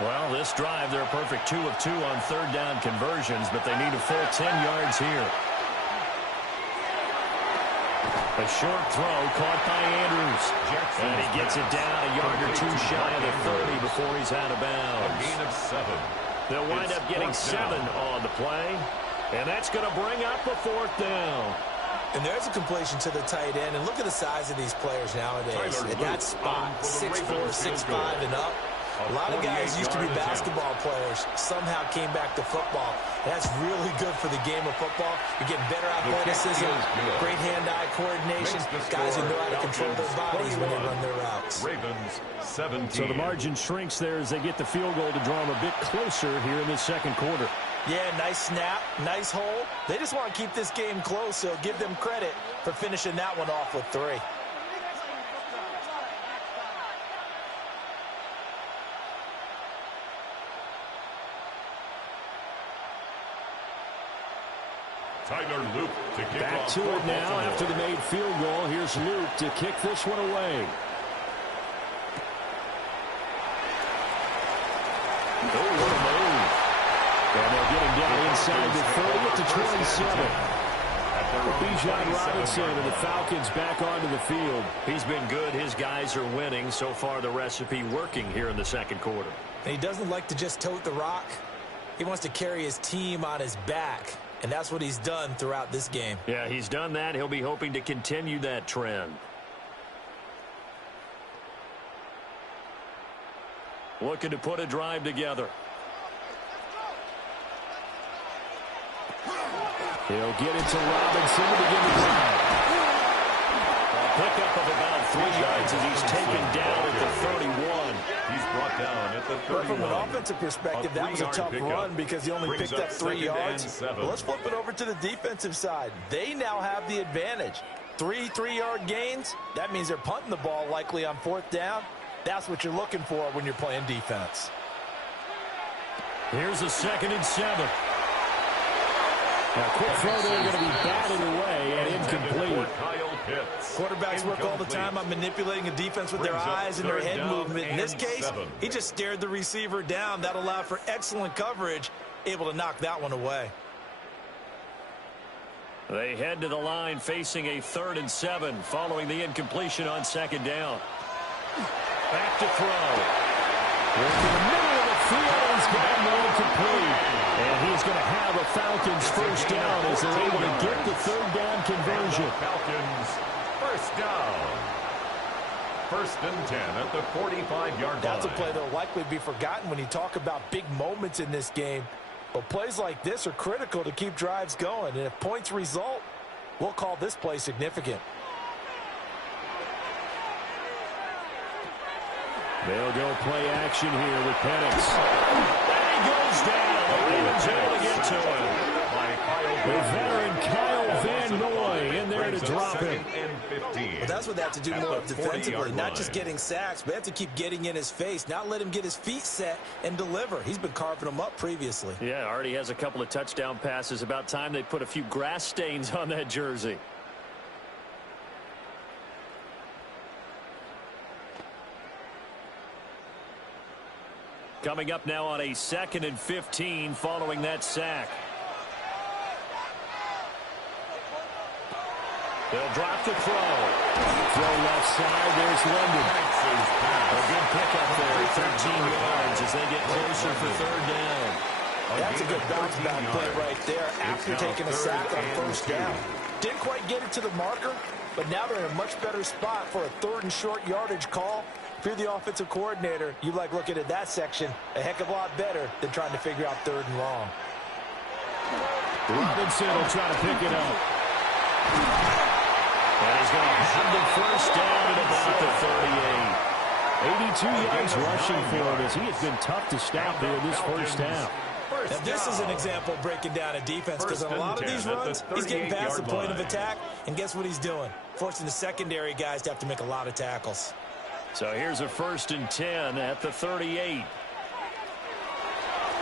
Well, this drive, they're a perfect 2 of 2 on 3rd down conversions, but they need a full 10 yards here. A short throw caught by Andrews. And he gets it down a yard or 2 shy of the 30 before he's out of bounds. A gain of 7. They'll wind up getting 7 on the play. And that's going to bring up a 4th down. And there's a completion to the tight end. And look at the size of these players nowadays. At that spot, 6'4", 6'5", and up. A lot of guys used to be basketball players, somehow came back to football. That's really good for the game of football. You're getting better athleticism, great hand-eye coordination, guys who know how to control their bodies when they run their routes. Ravens 17. So the margin shrinks there as they get the field goal to draw them a bit closer here in the 2nd quarter. Yeah, nice snap, nice hole. They just want to keep this game close, so give them credit for finishing that one off with 3. Tyler Luke to kick Back off to it now after the made field goal. Here's Luke to kick this one away. Oh, what a move. And they'll get him down inside the 30 to 27. Bijan Robinson and the Falcons back onto the field. He's been good. His guys are winning. So far, the recipe working here in the 2nd quarter. And he doesn't like to just tote the rock. He wants to carry his team on his back. And that's what he's done throughout this game. Yeah, he's done that. He'll be hoping to continue that trend. Looking to put a drive together. He'll get it to Robinson to begin the drive. A pickup of about 3 yards as he's taken down at the 31. He's brought down at the 31. But from an offensive perspective, that was a tough run because he only picked up 3 yards. But let's flip it over to the defensive side. They now have the advantage. 3 3-yard gains. That means they're punting the ball likely on 4th down. That's what you're looking for when you're playing defense. Here's a 2nd and 7. Now, quick throw there, going to be batted away and incomplete. Quarterbacks work all the time on manipulating a defense with their eyes and their head movement. In this case, he just stared the receiver down. That allowed for excellent coverage, able to knock that one away. They head to the line facing a 3rd and 7 following the incompletion on 2nd down. Back to throw. Into the middle of the field, he's got one complete. And he's going to have a Falcons first down as they're able to get the 3rd down conversion. Falcons first down. 1st and 10 at the 45-yard line. That's a play that will likely be forgotten when you talk about big moments in this game. But plays like this are critical to keep drives going. And if points result, we'll call this play significant. They'll go play action here with Penix. And he goes down. The Ravens able to get to him. The veteran Kyle Van Noy in there to drop him. Well, that's what they have to do more defensively. Not just getting sacks, but they have to keep getting in his face. Not let him get his feet set and deliver. He's been carving them up previously. Yeah, already has a couple of touchdown passes. About time they put a few grass stains on that jersey. Coming up now on a 2nd and 15 following that sack. They'll drop the throw. Throw left side. There's London. A good pickup there. 13 yards as they get closer for 3rd down. That's a good bounce back play right there after taking a sack on 1st down. Didn't quite get it to the marker, but now they're in a much better spot for a 3rd and short yardage call. If you're the offensive coordinator, you like looking at that section a heck of a lot better than trying to figure out 3rd and long. Robinson will try to pick it up. And he's going to have the first down at about the 38. 82 yards rushing for him as he has been tough to stop here in this first half. Now, this is an example of breaking down a defense because on a lot of these runs, he's getting past the point of attack, and guess what he's doing? Forcing the secondary guys to have to make a lot of tackles. So here's a 1st and 10 at the 38.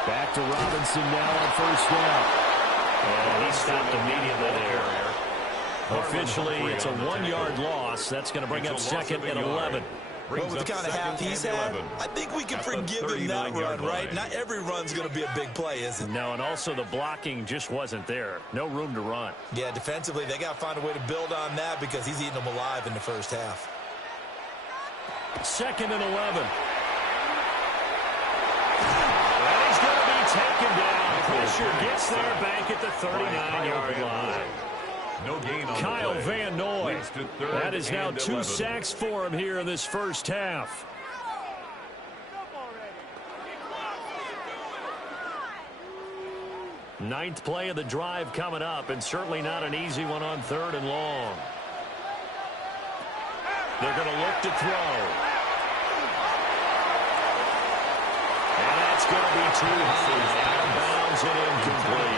Back to Robinson now on 1st down. And he stopped immediately there. Officially, it's a 1-yard loss. That's going to bring up 2nd and 11. Well, with the kind of half he's had, I think we can forgive him that run, right? Not every run's going to be a big play, is it? No, and also the blocking just wasn't there. No room to run. Yeah, defensively, they got to find a way to build on that because he's eating them alive in the first half. 2nd and 11. And he's going to be taken down. Pressure gets there back at the 39-yard line. No gain on Kyle the play. Van Noy. That is now 2 11. sacks for him here in this first half. Ninth play of the drive coming up, and certainly not an easy one on 3rd and long. They're going to look to throw. And that's going to be too high. Out of bounds and incomplete.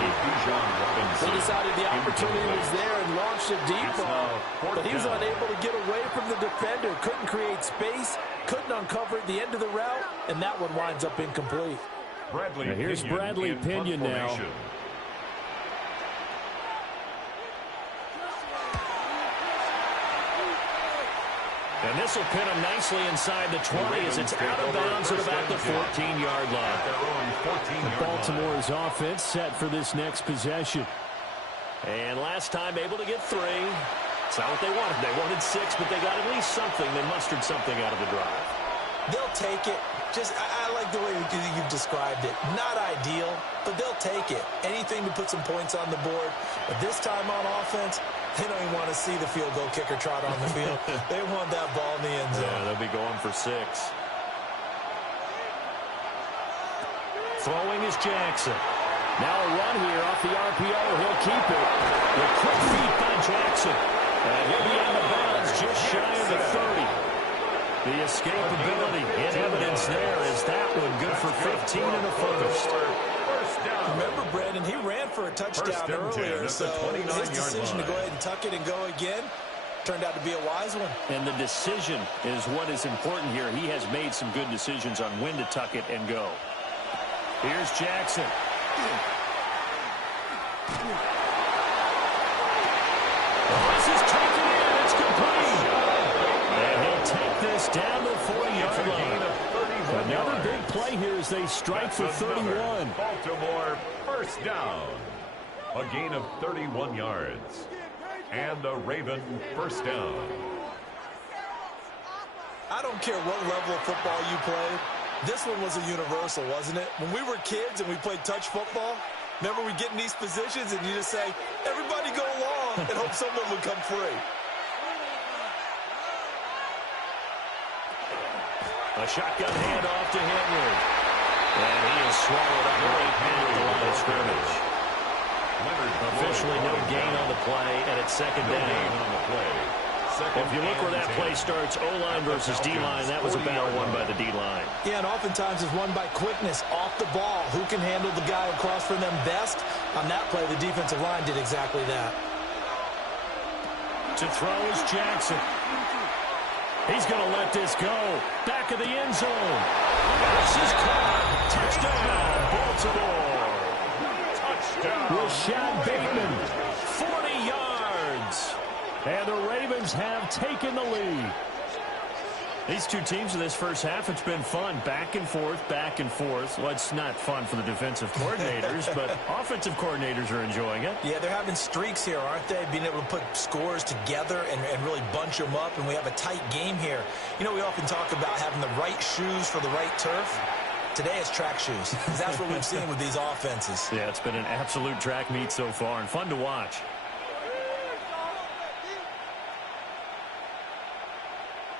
They decided the opportunity was there and launched a deep ball, but he was unable to get away from the defender. Couldn't create space, couldn't uncover the end of the route, and that one winds up incomplete. Here's Bradley Pinion now. And this will pin him nicely inside the 20 as it's out of bounds at about the 14-yard line. Baltimore's offense set for this next possession. And last time able to get 3. It's not what they wanted. They wanted 6, but they got at least something. They mustered something out of the drive. They'll take it. I like the way you've described it. Not ideal, but they'll take it. Anything to put some points on the board. But this time on offense, they don't even want to see the field goal kicker trot on the field. They want that ball in the end zone. Yeah, they'll be going for 6. Throwing is Jackson. Now a run here off the RPO. He'll keep it. The quick feet by Jackson. And he'll be out of bounds just shy of the 30. The escapability in evidence there is that one good for 15 and a first. Remember, Brandon, he ran for a touchdown earlier, so his decision to go ahead and tuck it and go again turned out to be a wise one. And the decision is what is important here. He has made some good decisions on when to tuck it and go. Here's Jackson. This is taken in. It's complete. And he'll take this down the 40-yard line. Another big play here as they strike for 31. Baltimore first down. A gain of 31 yards. And a Raven first down. I don't care what level of football you played. This one was a universal, wasn't it? When we were kids and we played touch football, remember we get in these positions and you just say, everybody go along, and hope someone would come free. A shotgun handoff to Henry. And he is swallowed up right at the line of scrimmage. Officially no gain on the play, and it's second down. On the play. If you look where that play starts, O-line versus D-line, that was a battle won by the D-line. Yeah, and oftentimes it's won by quickness off the ball. Who can handle the guy across from them best? On that play, the defensive line did exactly that. To throw is Jackson. He's going to let this go. Back of the end zone. This is caught. Touchdown, Baltimore. Touchdown. Rashad Bateman, 40 yards. And the Ravens have taken the lead. These two teams in this first half, it's been fun. Back and forth, back and forth. Well, it's not fun for the defensive coordinators, but offensive coordinators are enjoying it. Yeah, they're having streaks here, aren't they? Being able to put scores together and really bunch them up, and we have a tight game here. You know, we often talk about having the right shoes for the right turf. Today it's track shoes. That's what we've seen with these offenses. Yeah, it's been an absolute track meet so far and fun to watch.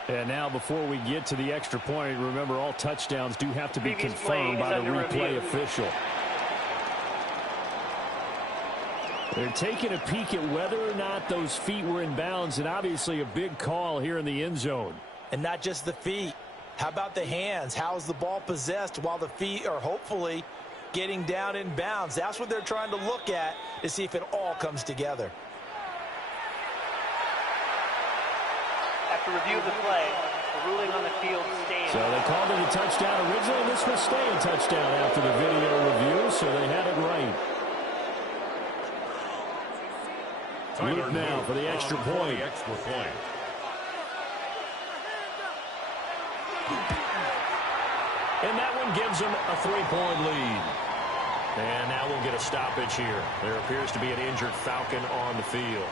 And now before we get to the extra point, remember all touchdowns do have to be confirmed by the replay official. They're taking a peek at whether or not those feet were in bounds, and obviously a big call here in the end zone. And not just the feet. How about the hands? How's the ball possessed while the feet are hopefully getting down in bounds? That's what they're trying to look at to see if it all comes together. After review of the play, the ruling on the field stands. So they called it a touchdown originally. This will stay a touchdown after the video review, so they had it right. Luke now for the extra point. And that one gives them a 3-point lead. And now we'll get a stoppage here. There appears to be an injured Falcon on the field.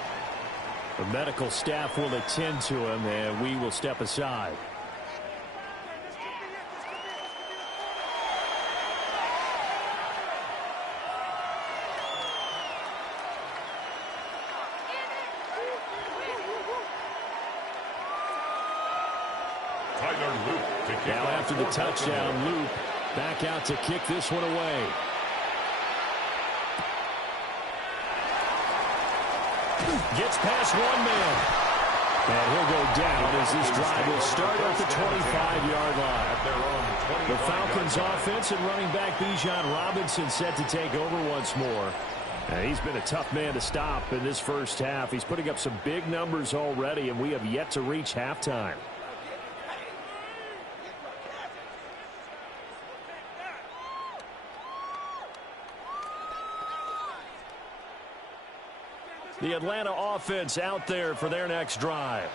The medical staff will attend to him, and we will step aside. Now after the touchdown, Luke back out to kick this one away. Gets past one man. And he'll go down as this drive will start at the 25-yard line. The Falcons offense and running back Bijan Robinson set to take over once more. And he's been a tough man to stop in this first half. He's putting up some big numbers already, and we have yet to reach halftime. The Atlanta offense out there for their next drive.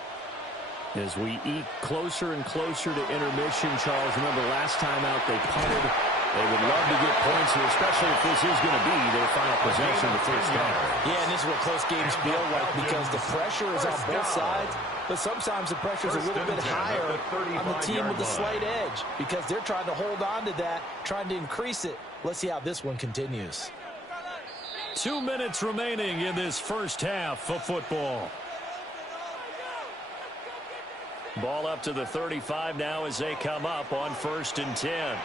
As we eke closer and closer to intermission, Charles, remember last time out they punted. They would love to get points here, especially if this is going to be their final possession of the first half. Yeah, and this is what close games feel like because the pressure is on both sides, but sometimes the pressure is a little bit higher on the team with the slight edge because they're trying to hold on to that, trying to increase it. Let's see how this one continues. 2 minutes remaining in this first half of football. Ball up to the 35 now as they come up on 1st and 10.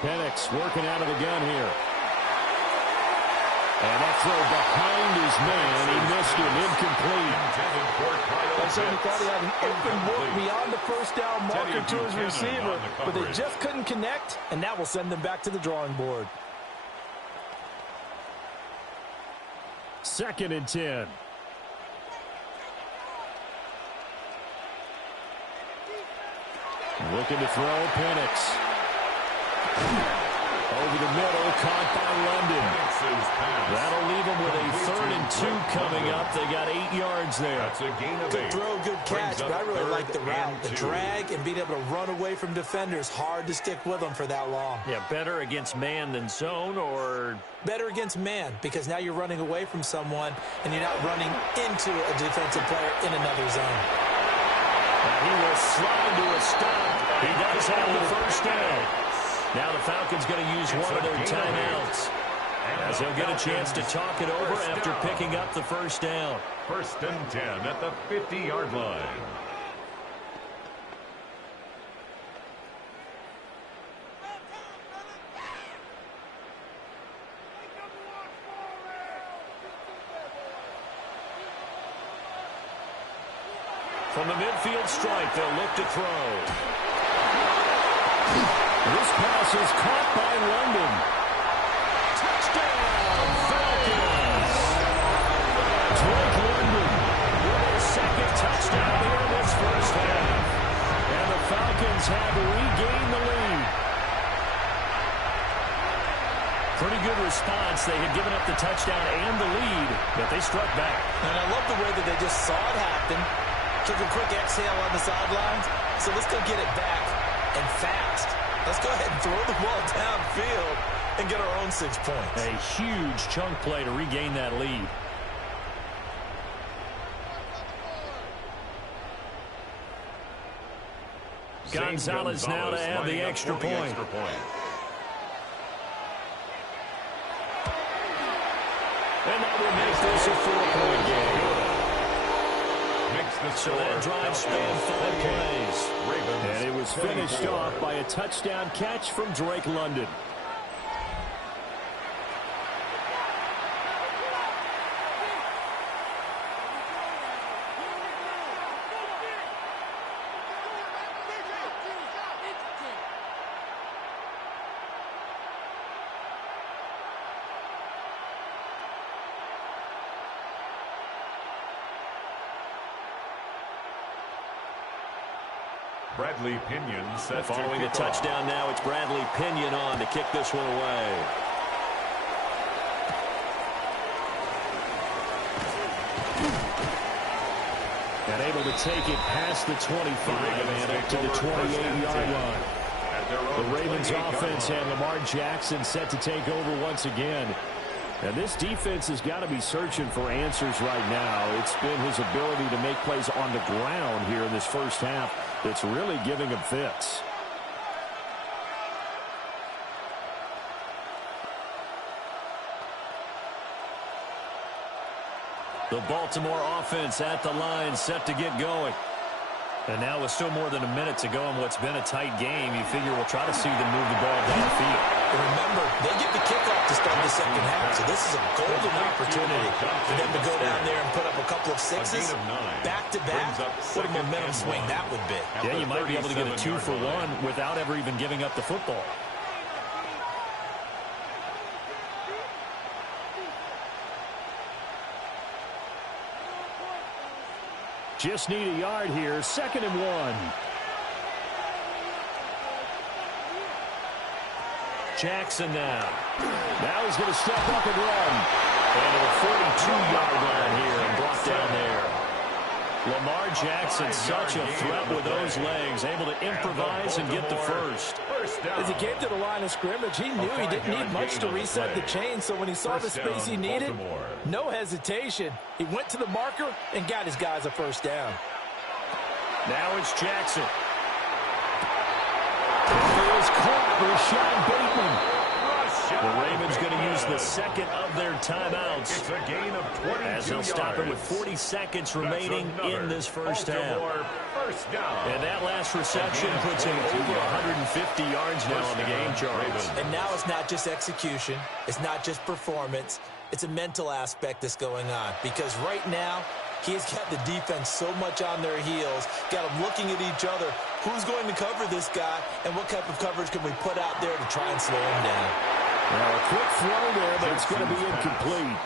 Penix working out of the gun here. And that throw behind his man. He missed him. Incomplete. I certainly thought he had an open look beyond the first down marker to his receiver, but they just couldn't connect, and that will send them back to the drawing board. 2nd and 10. Looking to throw, Penix. Over the middle, caught by London. That'll leave them with a 3rd and 2 coming up. They got 8 yards there. That's a gain of 8. Good throw, good catch, but I really like the route. The drag and being able to run away from defenders. Hard to stick with them for that long. Yeah, better against man than zone, or better against man, because now you're running away from someone and you're not running into a defensive player in another zone. He will slide to a stop. He does have the first down. Now the Falcons going to use one of their timeouts, as they'll get a chance to talk it over after picking up the first down. 1st and 10 at the 50-yard line. From the midfield stripe, they'll look to throw. This pass is caught by London. Touchdown, Falcons! Drake London with his 2nd touchdown here in this first half. And the Falcons have regained the lead. Pretty good response. They had given up the touchdown and the lead, but they struck back. And I love the way that they just saw it happen. Took a quick exhale on the sidelines. So let's go get it back and fast. Let's go ahead and throw the ball downfield and get our own 6 points. A huge chunk play to regain that lead. Gonzalez now to add the extra point. And that will make this a 4-point game. So that drive spanned 5 plays. And it was finished off by a touchdown catch from Drake London. Bradley Pinion set following a touchdown now. It's Bradley Pinion on to kick this one away. And able to take it past the 25 and up to the 28-yard line. The Ravens offense and Lamar Jackson set to take over once again. And this defense has got to be searching for answers right now. It's been his ability to make plays on the ground here in this first half that's really giving him fits. The Baltimore offense at the line, set to get going. And now with still more than a minute to go in what's been a tight game, you figure we'll try to see them move the ball downfield. And remember, they get the kickoff to start the second half, so this is a golden opportunity for them to go down there and put up a couple of sixes back-to-back. What a momentum swing that would be. Yeah, you might be able to get a 2-for-1 without ever even giving up the football. Just need a yard here. 2nd and 1. Jackson now. Now he's going to step up and run. And to the 42-yard line here and brought down there. Lamar Jackson, such a threat with those legs, able to improvise and get the first. As he came to the line of scrimmage, he knew he didn't need much to reset the chain, so when he saw the space he needed, no hesitation. He went to the marker and got his guys a first down. Now it's Jackson. There is caught Rashad Bateman. The Ravens going to use the 2nd of their timeouts. It's a gain of 22 as they'll stop it with 40 seconds remaining in this first half. And that last reception puts him over 150 yards now on the game, Charles. And now it's not just execution. It's not just performance. It's a mental aspect that's going on. Because right now, he's got the defense so much on their heels, got them looking at each other. Who's going to cover this guy, and what type of coverage can we put out there to try and slow him down? Well, a quick throw there, but it's going to be incomplete.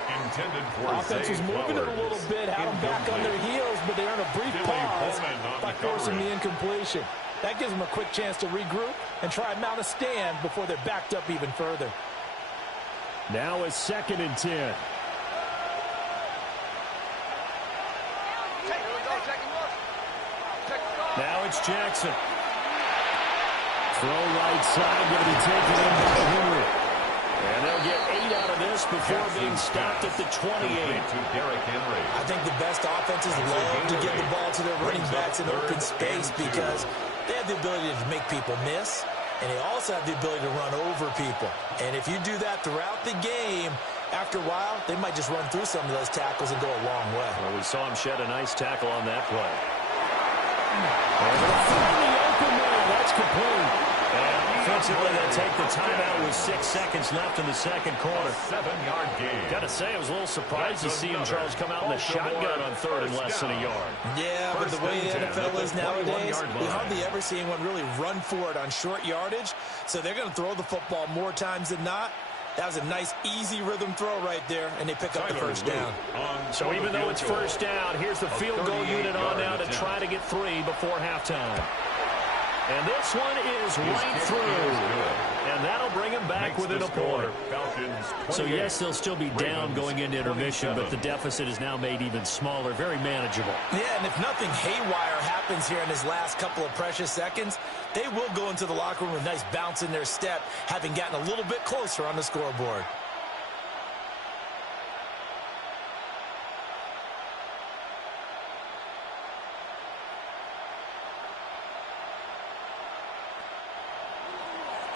Offense was moving it a little bit, had them back on their heels, but they earned a brief pause by forcing the incompletion. That gives them a quick chance to regroup and try and mount a stand before they're backed up even further. Now it's 2nd and 10. Now it's Jackson. Throw right side, going to be taken in by Henry. And they'll get 8 out of this before being stopped at the 28. I think the best offenses love to give the ball to their running backs in open space because they have the ability to make people miss, and they also have the ability to run over people. And if you do that throughout the game, after a while, they might just run through some of those tackles and go a long way. Well, we saw him shed a nice tackle on that play. And they'll find the open man. That's complete. And offensively, they'll take the timeout with 6 seconds left in the second quarter. 7-yard gain. Got to say, I was a little surprised to see him, Charles, come out in the shotgun on 3rd and less than a yard. Yeah, but the way the NFL is nowadays, we hardly ever see anyone really run for it on short yardage. So they're going to throw the football more times than not. That was a nice, easy rhythm throw right there, and they pick up the first down. So even though it's first down, here's the field goal unit on now to try to get 3 before halftime. And this one is right through. And that'll bring him back within a point. So, yes, they'll still be down going into intermission, but the deficit is now made even smaller, very manageable. Yeah, and if nothing haywire happens here in his last couple of precious seconds, they will go into the locker room with a nice bounce in their step, having gotten a little bit closer on the scoreboard.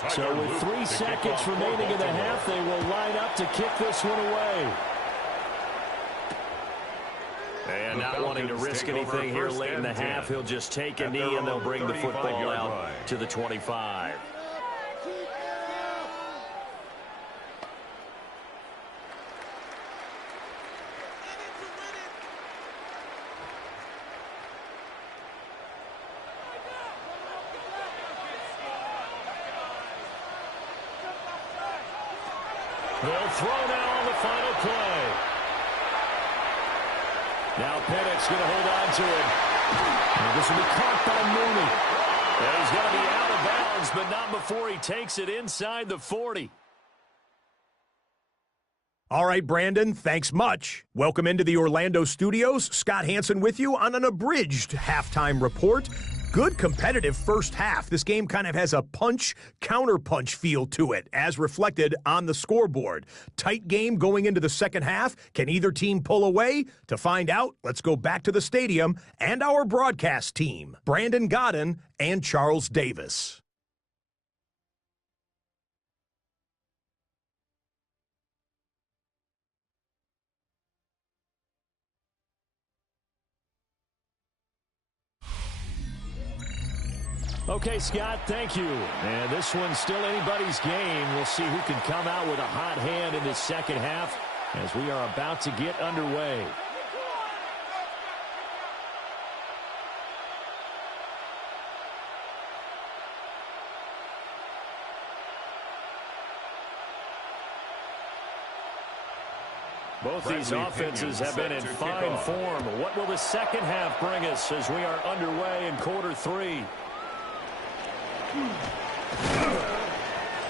So with 3 seconds remaining in the half, they will line up to kick this one away. And not wanting to risk anything here late in the half, he'll just take a knee and they'll bring the football out to the 25. They'll throw now on the final play. Now Pennick's going to hold on to it. And this will be caught by Mooney. And he's going to be out of bounds, but not before he takes it inside the 40. All right, Brandon, thanks much. Welcome into the Orlando studios. Scott Hansen with you on an abridged halftime report. Good competitive first half. This game kind of has a punch-counterpunch feel to it, as reflected on the scoreboard. Tight game going into the second half. Can either team pull away? To find out, let's go back to the stadium and our broadcast team, Brandon Godden and Charles Davis. Okay, Scott, thank you. And this one's still anybody's game. We'll see who can come out with a hot hand in this second half as we are about to get underway. Both these offenses have been in fine form. What will the second half bring us as we are underway in quarter 3?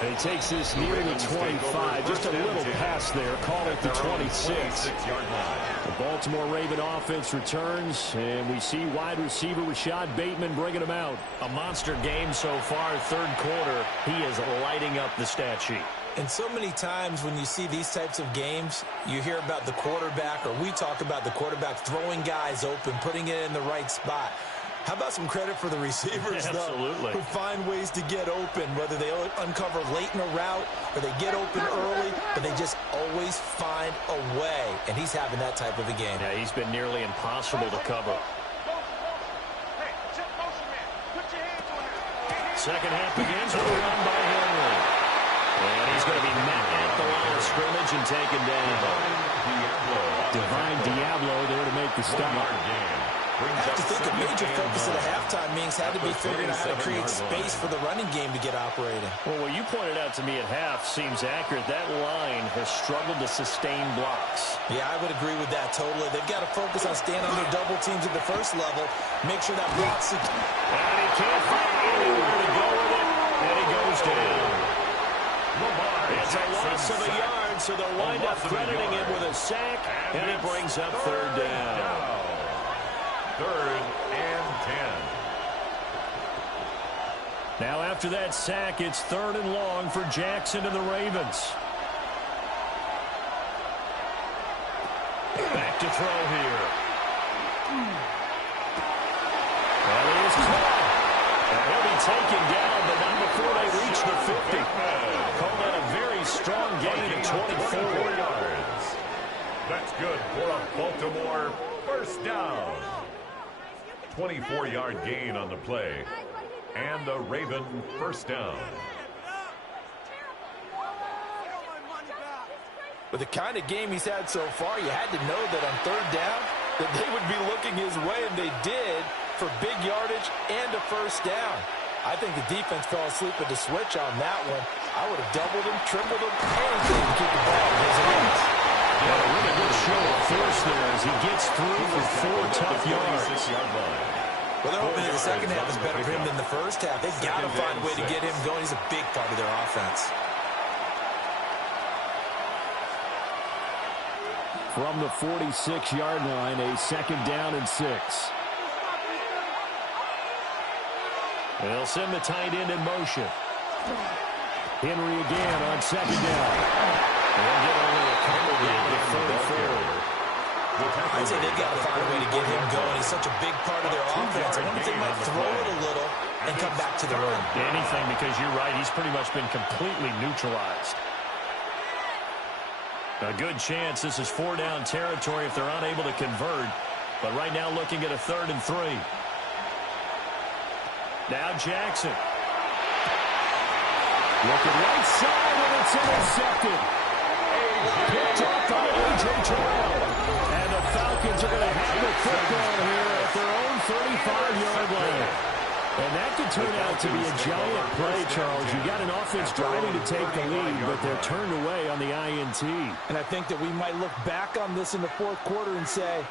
And he takes this near the 25. Just a little pass there. Call it the 26. The Baltimore Raven offense returns, and we see wide receiver Rashad Bateman bringing him out. A monster game so far, third quarter. He is lighting up the stat sheet. And so many times when you see these types of games, you hear about the quarterback, or we talk about the quarterback throwing guys open, putting it in the right spot. How about some credit for the receivers, though, who find ways to get open, whether they uncover late in a route or they get open early, but they just always find a way. And he's having that type of a game. Yeah, he's been nearly impossible to cover. Second half begins with a run by Henry. And he's going to be met at the line of scrimmage and taken down. Divine Diablo there to make the stop. I have to think a major focus at a halftime means had to be figuring out how to create space for the running game to get operating. Well, what you pointed out to me at half seems accurate. That line has struggled to sustain blocks. Yeah, I would agree with that totally. They've got to focus on staying on their double teams at the first level. Make sure that blocks. And he can't find anywhere to go with it. And he goes down. It's a loss of a yard, so they'll wind up crediting him with a sack, and it brings up third down. 3rd and 10. Now after that sack, it's 3rd and long for Jackson and the Ravens. Back to throw here. Well, he is caught. And he'll be taken down, but not before they reach the 50. Call that a very strong gain of 24 yards. That's good for a Baltimore first down. 24-yard gain on the play. And a Raven first down. With the kind of game he's had so far, you had to know that on 3rd down that they would be looking his way, and they did, for big yardage and a first down. I think the defense fell asleep at the switch on that one. I would have doubled him, tripled him, anything to keep the ball in his hands. Yeah, a really good show of force there as he gets through for 4 tough yards. Well, they're hoping that the second half is better for him than the first half. They've got to find a way to get him going. He's a big part of their offense. From the 46-yard line, a 2nd down and 6. They'll send the tight end in motion. Henry again on 2nd down. They'll get only a couple down at 34. I'd say they've got to find a way to get him going. He's such a big part of their offense. I wonder if they might throw it a little and come back to the run. Anything, because you're right. He's pretty much been completely neutralized. A good chance this is 4-down territory if they're unable to convert. But right now looking at a 3rd and 3. Now Jackson. Looking right side, and it's intercepted. Picked up by A.J. Terrell. And the Falcons are going to have the football here at their own 35-yard line. And that could turn out to be a giant play, Charles. You got an offense driving to take the lead, but they're turned away on the INT. And I think that we might look back on this in the 4th quarter and say,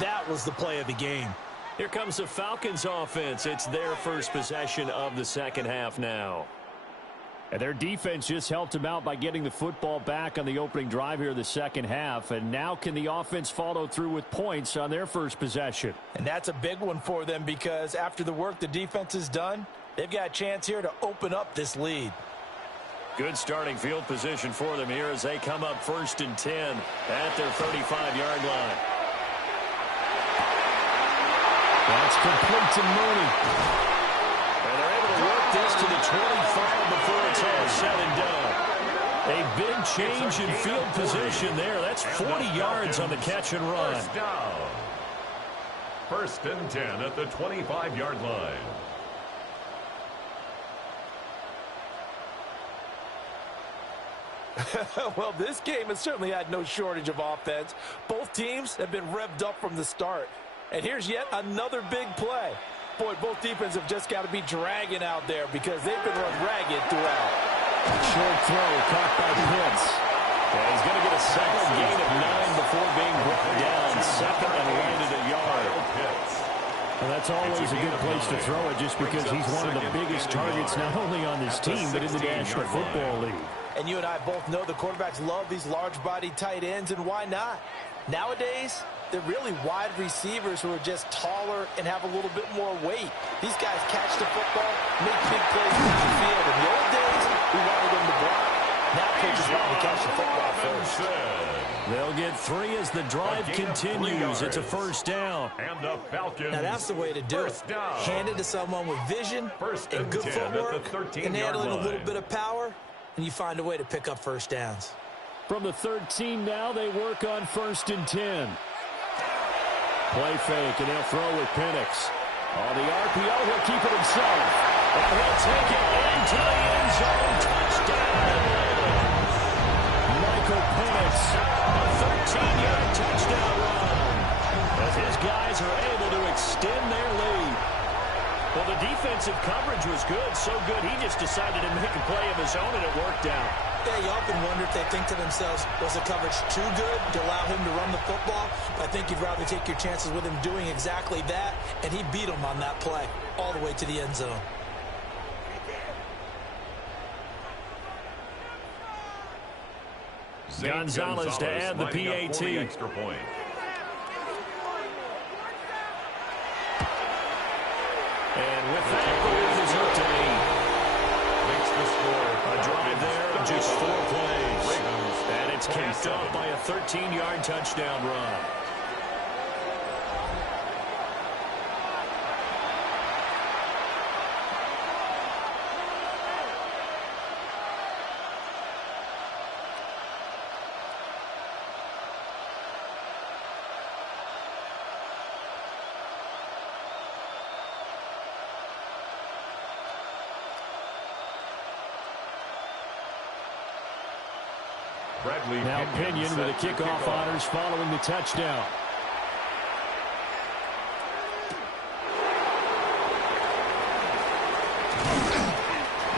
that was the play of the game. Here comes the Falcons offense. It's their first possession of the second half now. And their defense just helped them out by getting the football back on the opening drive here in the second half. And now can the offense follow through with points on their first possession? And that's a big one for them because after the work the defense has done, they've got a chance here to open up this lead. Good starting field position for them here as they come up 1st and 10 at their 35-yard line. That's complete to Mooney. And they're able to work this to the 25 before it's all said and done. A big change in field position there. That's 40 yards on the catch and run. First down. 1st and 10 at the 25-yard line. Well, this game has certainly had no shortage of offense. Both teams have been revved up from the start. And here's yet another big play. Boy, both defenses have just got to be dragging out there because they've been run ragged throughout. Short throw caught by Pitts. Yeah, he's going to get a second gain of 9 before being brought down. 2nd and right at a yard. Well, that's always a good place to throw it just because he's one of the biggest targets not only on this team but in the National Football League. And you and I both know the quarterbacks love these large-bodied tight ends, and why not? Nowadays, they're really wide receivers who are just taller and have a little bit more weight. These guys catch the football, make big plays downfield. In the old days, we wanted them to block. Now coaches want to catch the football first. They'll get 3 as the drive continues. It's a first down. And the Falcons. Now that's the way to do it. Hand it to someone with vision and good footwork and handling a little bit of power, and you find a way to pick up first downs. From the 13 now, they work on 1st and 10. Play fake, and they'll throw with Penix. On the RPO, he'll keep it himself. And he'll take it into the end zone. Touchdown. Michael Penix, a 13-yard touchdown run. As his guys are able to extend their lead. Well, the defensive coverage was good, so good he just decided to make a play of his own, and it worked out. Yeah, you often wonder if they think to themselves, was the coverage too good to allow him to run the football? But I think you'd rather take your chances with him doing exactly that, and he beat him on that play all the way to the end zone. Gonzalez to add the PAT. Extra point. And with that, the lead is up to 8. Makes the score. A drive there of just 4 plays. And it's capped off by a 13-yard touchdown run. Now Pinion with the kickoff honors following the touchdown.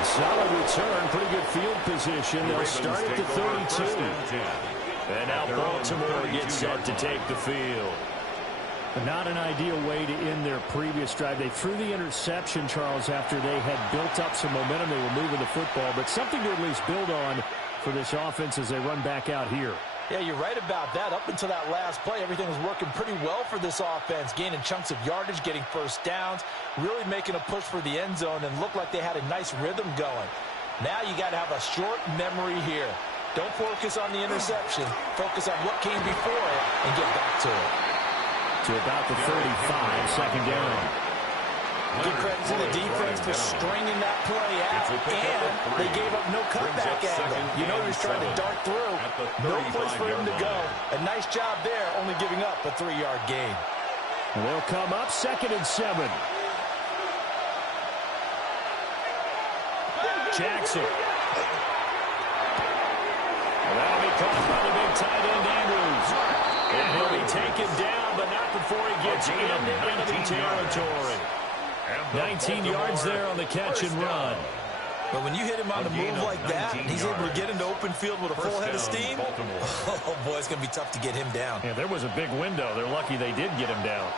Solid return, pretty good field position. They'll start at the 32. And now Baltimore gets set to take the field. Not an ideal way to end their previous drive. They threw the interception, Charles, after they had built up some momentum. They were moving the football, but something to at least build on for this offense as they run back out here. Yeah, you're right about that. Up until that last play, everything was working pretty well for this offense, gaining chunks of yardage, getting first downs, really making a push for the end zone, and looked like they had a nice rhythm going. Now you got to have a short memory here. Don't focus on the interception. Focus on what came before it and get back to it. To about the 35, second down. Give credit to the defense for stringing that play out, and they gave up no cutback angle. You know he was trying to dart through. No place for him to go. A nice job there, only giving up a 3-yard gain. And they'll come up 2nd and 7. Jackson. Well, that'll be caught by the big tight end, Andrews. And he'll be taken down, but not before he gets into enemy territory. 19 yards there on the catch and run. But when you hit him on the move like that, and he's able to get into open field with a full head of steam, oh boy, it's going to be tough to get him down. Yeah, there was a big window. They're lucky they did get him down.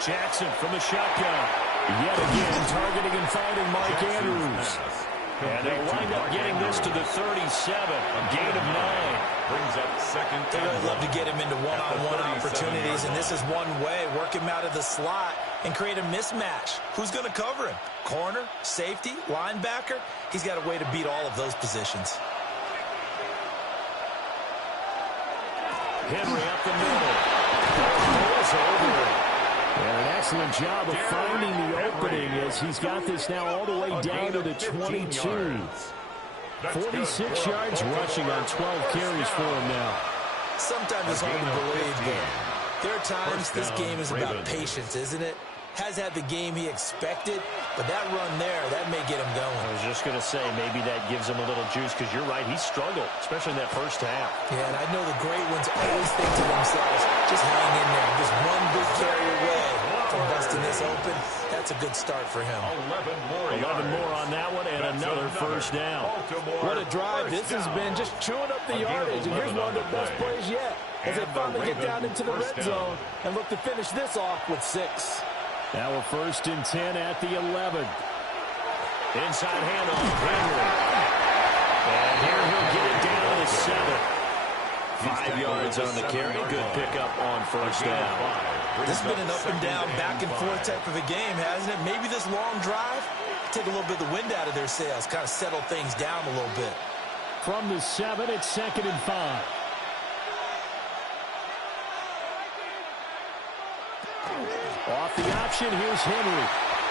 Jackson from the shotgun. Yet again, targeting and finding Mike Andrews. And they'll wind up getting this to the 37, a gain of 9. Brings up second. They really love to get him into one-on-one opportunities, and this is one way. Work him out of the slot and create a mismatch. Who's going to cover him? Corner, safety, linebacker? He's got a way to beat all of those positions. Henry up the middle. Goes over it. And an excellent job of finding the opening as he's got this now all the way down to the 22. 46 yards rushing on 12 carries for him now. Sometimes it's hard to believe, but there are times this game is about patience, isn't it? Has had the game he expected, but that run there, that may get him going. I was just going to say, maybe that gives him a little juice, because you're right, he struggled, especially in that first half. Yeah, and I know the great ones always think to themselves, just hang in there, just one good carry away from busting this open. That's a good start for him. 11 more on that one, and another first down. What a drive this has been, just chewing up the yardage, and here's one of the best plays yet, as they finally get down into the red zone and look to finish this off with 6. Now we're 1st and 10 at the 11. Inside handoff, Henry. And here he'll get it down to 7. 5 yards on the carry. Good pickup on first down. This has been an up and down, back and forth type of a game, hasn't it? Maybe this long drive, take a little bit of the wind out of their sails, kind of settle things down a little bit. From the 7, it's 2nd and 5. Off the option, here's Henry.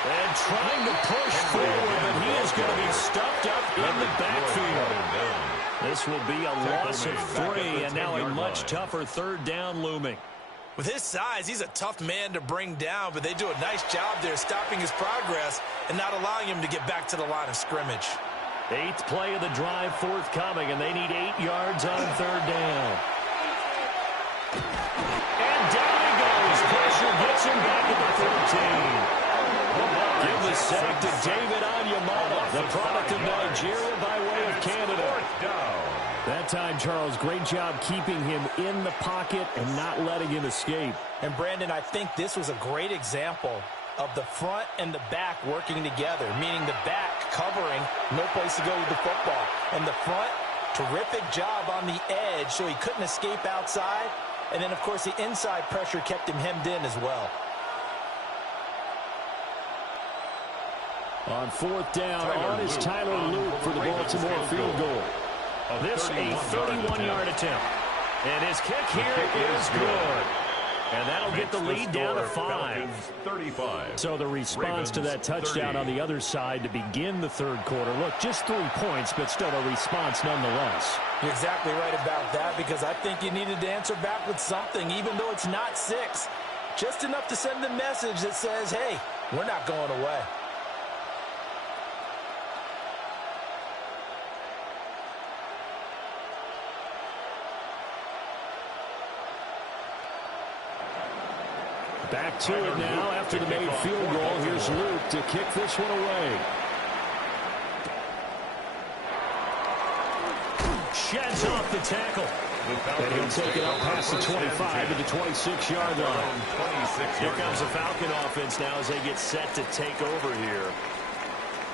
And trying to push forward, but he is going to be stuffed up in the backfield. This will be a loss of 3, and now a much tougher 3rd down looming. With his size, he's a tough man to bring down, but they do a nice job there stopping his progress and not allowing him to get back to the line of scrimmage. 8th play of the drive forthcoming, and they need 8 yards on 3rd down. puts him back at the 14. Give the sack to David Onyemata, the product of Nigeria by way of Canada. That time, Charles, great job keeping him in the pocket and not letting him escape. And, Brandon, I think this was a great example of the front and the back working together, meaning the back covering, no place to go with the football. And the front, terrific job on the edge so he couldn't escape outside. And then, of course, the inside pressure kept him hemmed in as well. On fourth down, on is Tyler Luke for the Baltimore field goal. This a 31-yard attempt. And his kick here is good. And that'll get the lead down to 5. 35. So the response to that touchdown on the other side to begin the third quarter. Look, just 3 points, but still a response nonetheless. You're exactly right about that, because I think you needed to answer back with something, even though it's not 6. Just enough to send the message that says, hey, we're not going away. Back to it now after the made field goal. Here's Luke to kick this one away. Sheds off the tackle. And he'll take it up past the 25 to the 26-yard line. Here comes the Falcon offense now as they get set to take over here.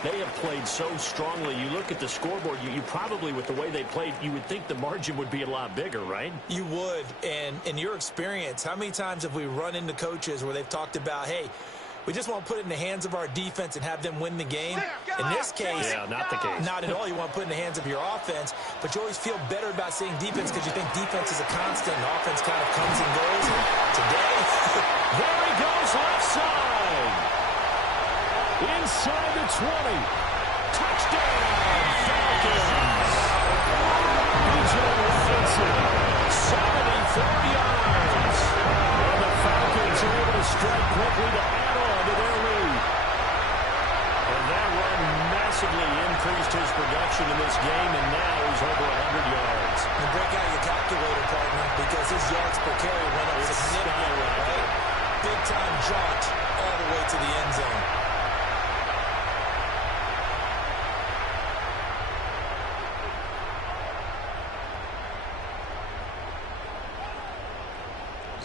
They have played so strongly. You look at the scoreboard, you probably, with the way they played, you would think the margin would be a lot bigger, right? You would. And in your experience, how many times have we run into coaches where they've talked about, hey, we just want to put it in the hands of our defense and have them win the game? In this case, yeah, not the case. Not at all. You want to put it in the hands of your offense, but you always feel better about saying defense because you think defense is a constant and offense kind of comes and goes. Today, there he goes left side. Inside the 20. Touchdown, Falcons. B.J. Robinson, 74 yards. And the Falcons are able to strike quickly to add on to their lead. And that run massively increased his production in this game, and now he's over 100 yards. And break out your calculator, partner, because his yards per carry went up significantly, right? Big-time jaunt all the way to the end zone.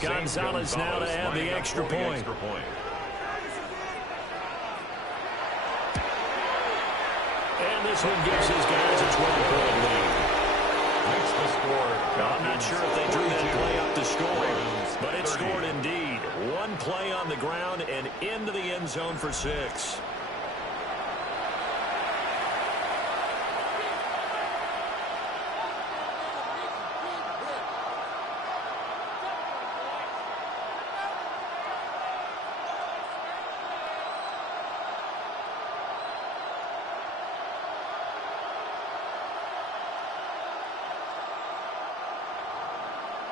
Gonzalez now to add the extra point. And this one gives his guys a 12-point lead. I'm not sure if they drew that play up to score, but it scored indeed. One play on the ground and into the end zone for 6.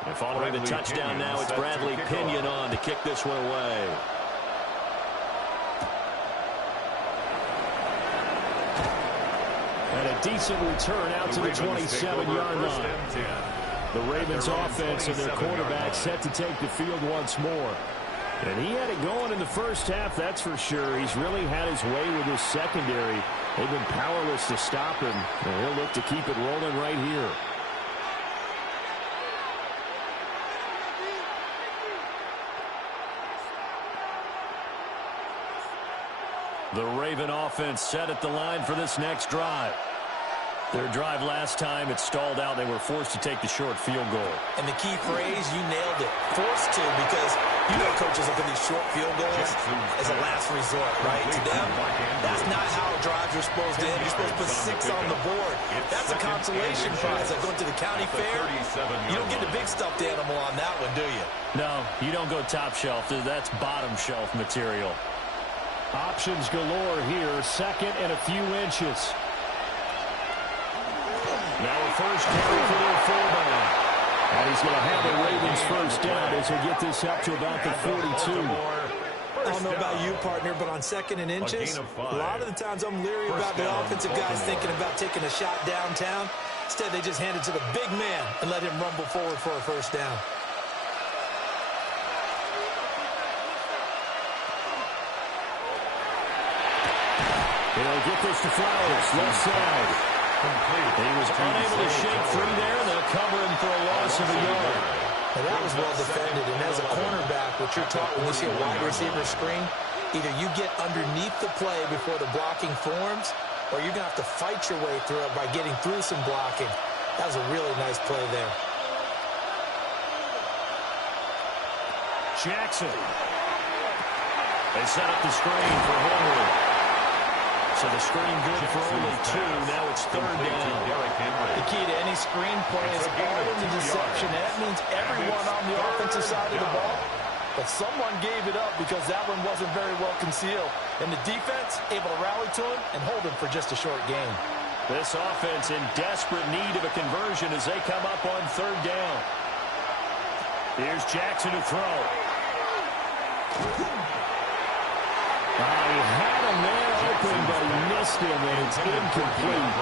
And following the touchdown now, it's Bradley Pinion on to kick this one away. And a decent return out to the 27-yard line. The Ravens offense and their quarterback set to take the field once more. And he had it going in the first half, that's for sure. He's really had his way with his secondary. They've been powerless to stop him. And he'll look to keep it rolling right here. The Raven offense set at the line for this next drive. Their drive last time, it stalled out. They were forced to take the short field goal. And the key phrase, you nailed it. Forced to, because you know coaches look at these short field goals as a last resort, right? To them, that's not how drives are supposed to end. You're supposed to put 6 on the board. That's a consolation prize. Like going to the county fair, you don't get the big stuffed animal on that one, do you? No, you don't go top shelf. That's bottom shelf material. Options galore here. Second and a few inches. Now a first carry for their fullback. And he's going to have the Ravens first down as they get this up to about the 42. I don't know about you, partner, but on second and inches, a lot of the times I'm leery about the offensive guys thinking about taking a shot downtown. Instead, they just hand it to the big man and let him rumble forward for a first down. He'll get this to Flowers, left side. He was unable to shake through there. They'll cover him for a loss of a yard. Now that was well defended, and as a cornerback, what you're taught when you see a wide receiver screen, either you get underneath the play before the blocking forms, or you're going to have to fight your way through it by getting through some blocking. That was a really nice play there. Jackson. They set up the screen for Henry. So the screen good for only 2. Now it's 3rd down. The key to any screen play is all in the deception. And that means everyone on the offensive side of the ball. But someone gave it up because that one wasn't very well concealed. And the defense able to rally to him and hold him for just a short gain. This offense in desperate need of a conversion as they come up on 3rd down. Here's Jackson to throw. He had a man open, but he missed him, and it's incomplete.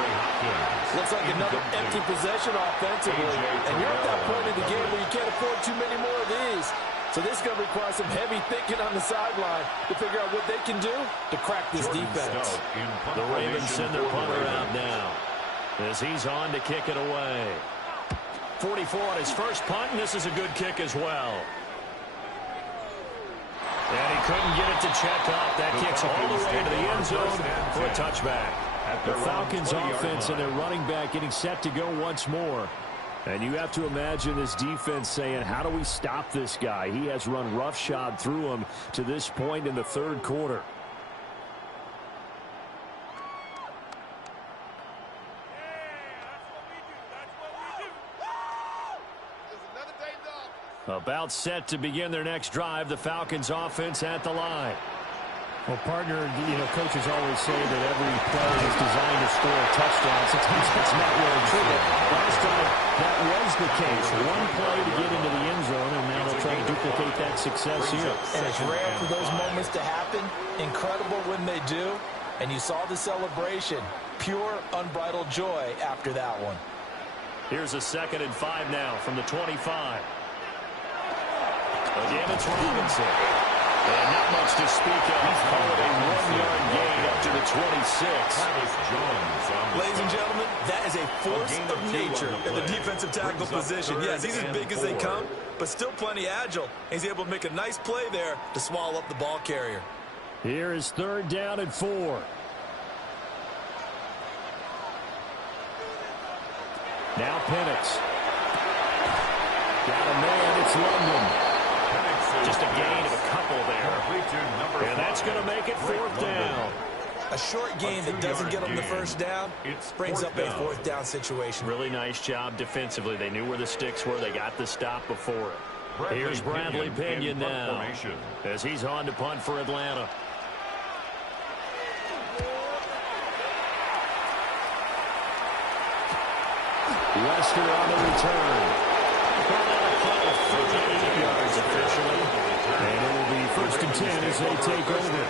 Looks like another empty possession offensively. And you're at that point in the game where you can't afford too many more of these. So this is going to require some heavy thinking on the sideline to figure out what they can do to crack this defense. The Ravens send their punter out now as he's on to kick it away. 44 on his first punt, and this is a good kick as well. And he couldn't get it to check up. That kicks all the way to the end zone for a touchback. The Falcons offense and their running back getting set to go once more. And you have to imagine this defense saying, how do we stop this guy? He has run roughshod through him to this point in the 3rd quarter. About set to begin their next drive, the Falcons offense at the line. Well, partner, coaches always say that every play is designed to score a touchdown. Sometimes that's not really true. Last time, that was the case. One play to get into the end zone, and now they'll try to duplicate that success here. And it's rare for those moments to happen. Incredible when they do. And you saw the celebration. Pure, unbridled joy after that one. Here's a 2nd and 5 now from the 25. Again, it's Robinson. And not much to speak of. Call it a 1-yard gain up to the 26. Ladies and gentlemen, that is a force of nature in the defensive tackle position. Yes, he's as big as they come, but still plenty agile. He's able to make a nice play there to swallow up the ball carrier. Here is 3rd down and 4. Now Penix. Got a man, it's London. Just a gain of a couple there. And that's going to make it 4th down. A short gain that doesn't get them the first down brings up a 4th down situation. Really nice job defensively. They knew where the sticks were. They got the stop before it. Here's Bradley Pinion now as he's on to punt for Atlanta. Lester on the return. 38 yards officially. And it will be 1st and 10 as they take over.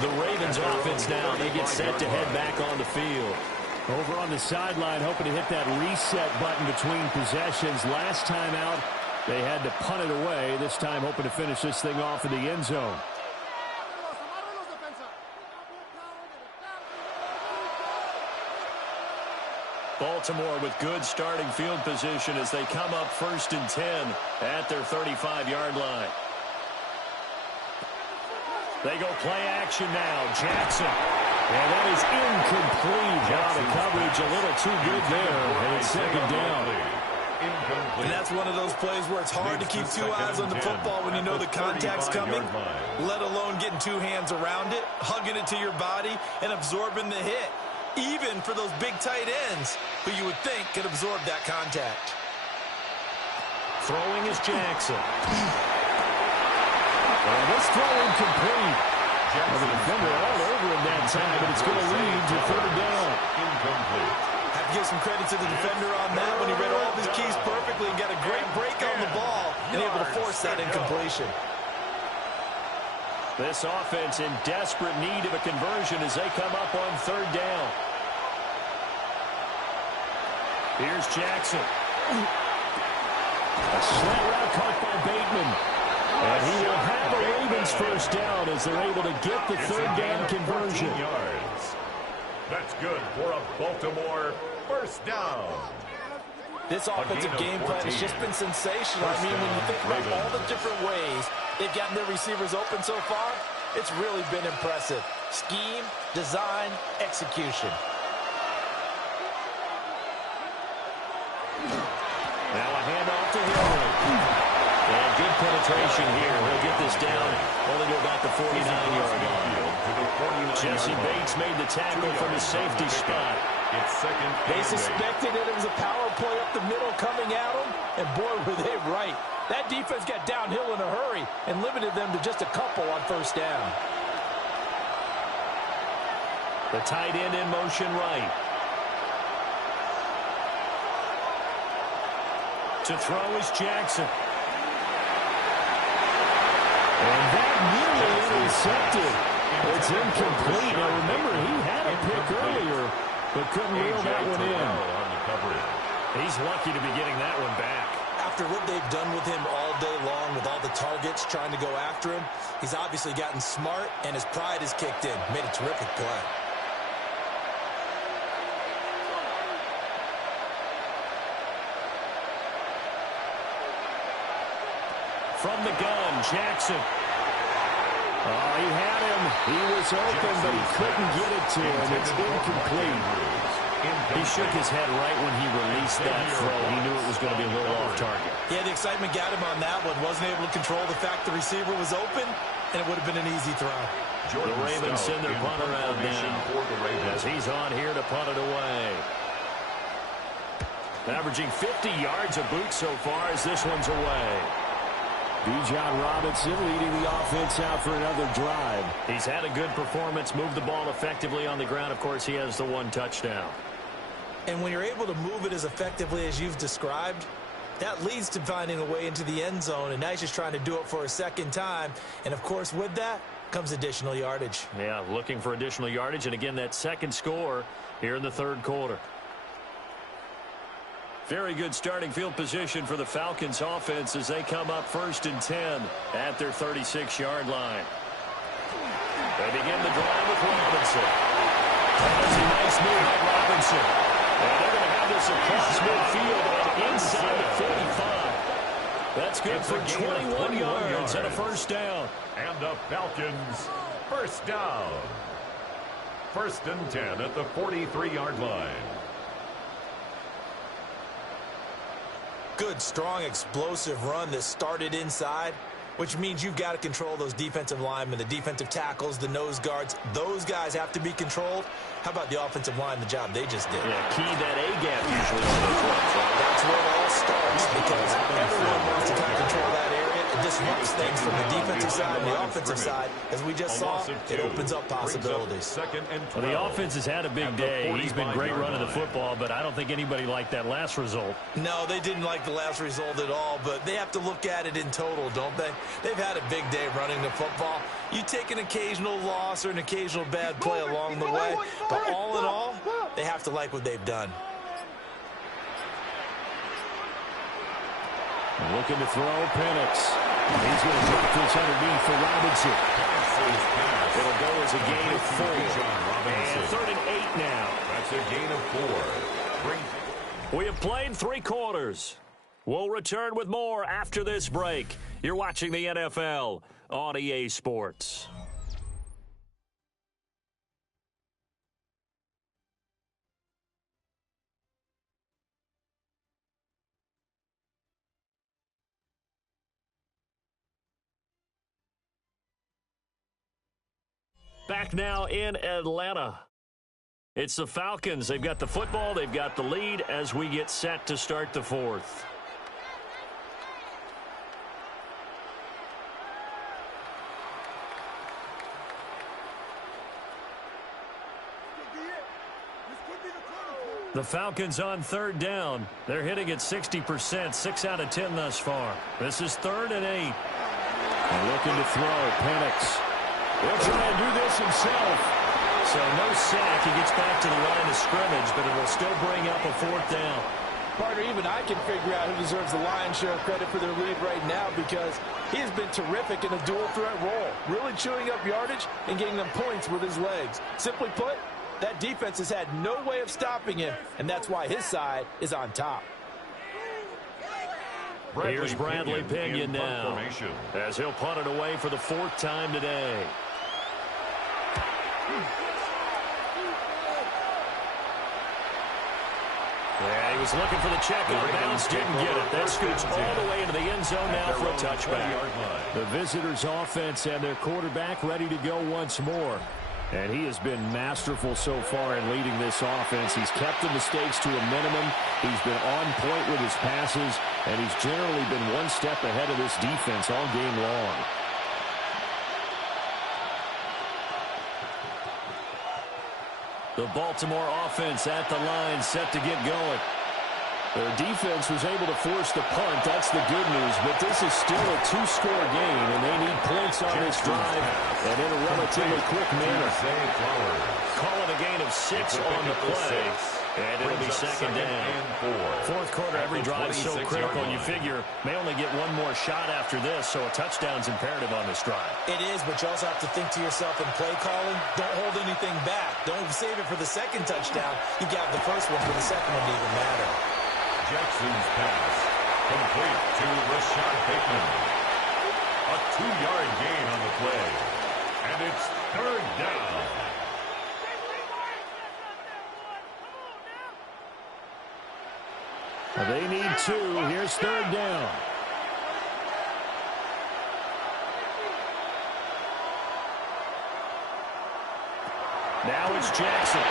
The Ravens offense now, they get set to head back on the field. Over on the sideline, hoping to hit that reset button between possessions. Last time out, they had to punt it away. This time hoping to finish this thing off in the end zone. Baltimore with good starting field position as they come up 1st and 10 at their 35-yard line. They go play action now. Jackson. And that is incomplete. Wow, the coverage a little too good there. And it's 2nd down. And that's one of those plays where it's hard to keep 2 eyes on the football when you know the contact's coming, let alone getting 2 hands around it, hugging it to your body, and absorbing the hit. Even for those big tight ends who you would think could absorb that contact. Throwing is Jackson. And this throw incomplete. Well, the defender all over him that time, but it's going to lead to 3rd down. Incomplete. Have to give some credit to the defender on that when he read all of his keys perfectly and got a great break on the ball and able to force that incompletion. This offense in desperate need of a conversion as they come up on 3rd down. Here's Jackson. A slant route caught by Bateman. And he will have a Ravens 1st down as they're able to get the 3rd down conversion. That's good for a Baltimore first down. This offensive game plan has just been sensational. I mean, when you think about all the different ways they've gotten their receivers open so far, it's really been impressive. Scheme, design, execution. Now a handoff to Henry. And good penetration here. He'll get this down only to about the 49-yard line. Jesse Bates made the tackle from his safety spot. They suspected it was a power play up the middle coming at them, and boy, were they right. That defense got downhill in a hurry and limited them to just a couple on first down. The tight end in motion right. To throw is Jackson. And that nearly intercepted. It's incomplete. Now remember, he had a pick earlier, but couldn't reel that one in. He's lucky to be getting that one back. After what they've done with him all day long with all the targets trying to go after him, he's obviously gotten smart, and his pride has kicked in. Made a terrific play. From the gun, Jackson. Oh, he had him. He was open, but he couldn't get it to him. It's incomplete. He shook his head right when he released that throw. He knew it was going to be a little off target. Yeah, the excitement got him on that one. Wasn't able to control the fact the receiver was open, and it would have been an easy throw. The Ravens send their punter out now as he's on here to punt it away. Averaging 50 yards a boot so far as this one's away. Bijan Robinson leading the offense out for another drive. He's had a good performance, moved the ball effectively on the ground. Of course, he has the one touchdown. And when you're able to move it as effectively as you've described, that leads to finding a way into the end zone, and now he's just trying to do it for a second time. And, of course, with that comes additional yardage. Yeah, looking for additional yardage, and, again, that second score here in the third quarter. Very good starting field position for the Falcons offense as they come up 1st and 10 at their 36-yard line. They begin the drive with Robinson. That was a nice move by Robinson. And they're going to have this across midfield and inside the 45. That's good for 21 yards and a first down. And the Falcons first down. 1st and 10 at the 43-yard line. Good, strong, explosive run that started inside, which means you've got to control those defensive linemen, the defensive tackles, the nose guards. Those guys have to be controlled. How about the offensive line, the job they just did? Yeah, key that A-gap usually on those runs, right? That's where it all starts because everyone wants to kind of control that area. It disrupts things from the defensive side and the offensive side. As we just saw, it opens up possibilities. Well, the offense has had a big day. He's been great running the football, but I don't think anybody liked that last result. No, they didn't like the last result at all, but they have to look at it in total, don't they? They've had a big day running the football. You take an occasional loss or an occasional bad play along the way, but all in all, they have to like what they've done. Looking to throw, Penix. He's going to drop this underneath for Robinson. It'll go as a gain of 4. And 3rd and 8 now. That's a gain of 4. We have played 3 quarters. We'll return with more after this break. You're watching the NFL on EA Sports. Back now in Atlanta. It's the Falcons. They've got the football. They've got the lead as we get set to start the 4th. The Falcons on 3rd down. They're hitting at 60%, 6 out of 10 thus far. This is 3rd and 8. And looking to throw, Penix. He'll try and do this himself. So no sack. He gets back to the line of scrimmage, but it will still bring up a 4th down. Partner, even I can figure out who deserves the lion's share of credit for their lead right now because he has been terrific in a dual threat role, really chewing up yardage and getting them points with his legs. Simply put, That defense has had no way of stopping him, and that's why his side is on top. Here's Bradley Pinion now, as he'll punt it away for the 4th time today. Yeah, he was looking for the check on bounce, didn't get it. That scoots all the way into the end zone now for a touchback. The visitors' offense and their quarterback ready to go once more. And he has been masterful so far in leading this offense. He's kept the mistakes to a minimum. He's been on point with his passes, and he's generally been one step ahead of this defense all game long. The Baltimore offense at the line, set to get going. Their defense was able to force the punt. That's the good news. But this is still a 2-score game, and they need points on this drive and in a relatively quick manner. Call it a gain of 6 on the play, and it'll be second down. 4th quarter, every drive is so critical. You figure may only get one more shot after this, so a touchdown's imperative on this drive. It is, but you also have to think to yourself in play calling, don't hold anything back. Don't save it for the second touchdown. You got the first one for the second one to even matter. Jackson's pass complete to Rashad Bateman. A 2-yard gain on the play. And it's 3rd down. They need 2. Here's 3rd down. Now it's Jackson.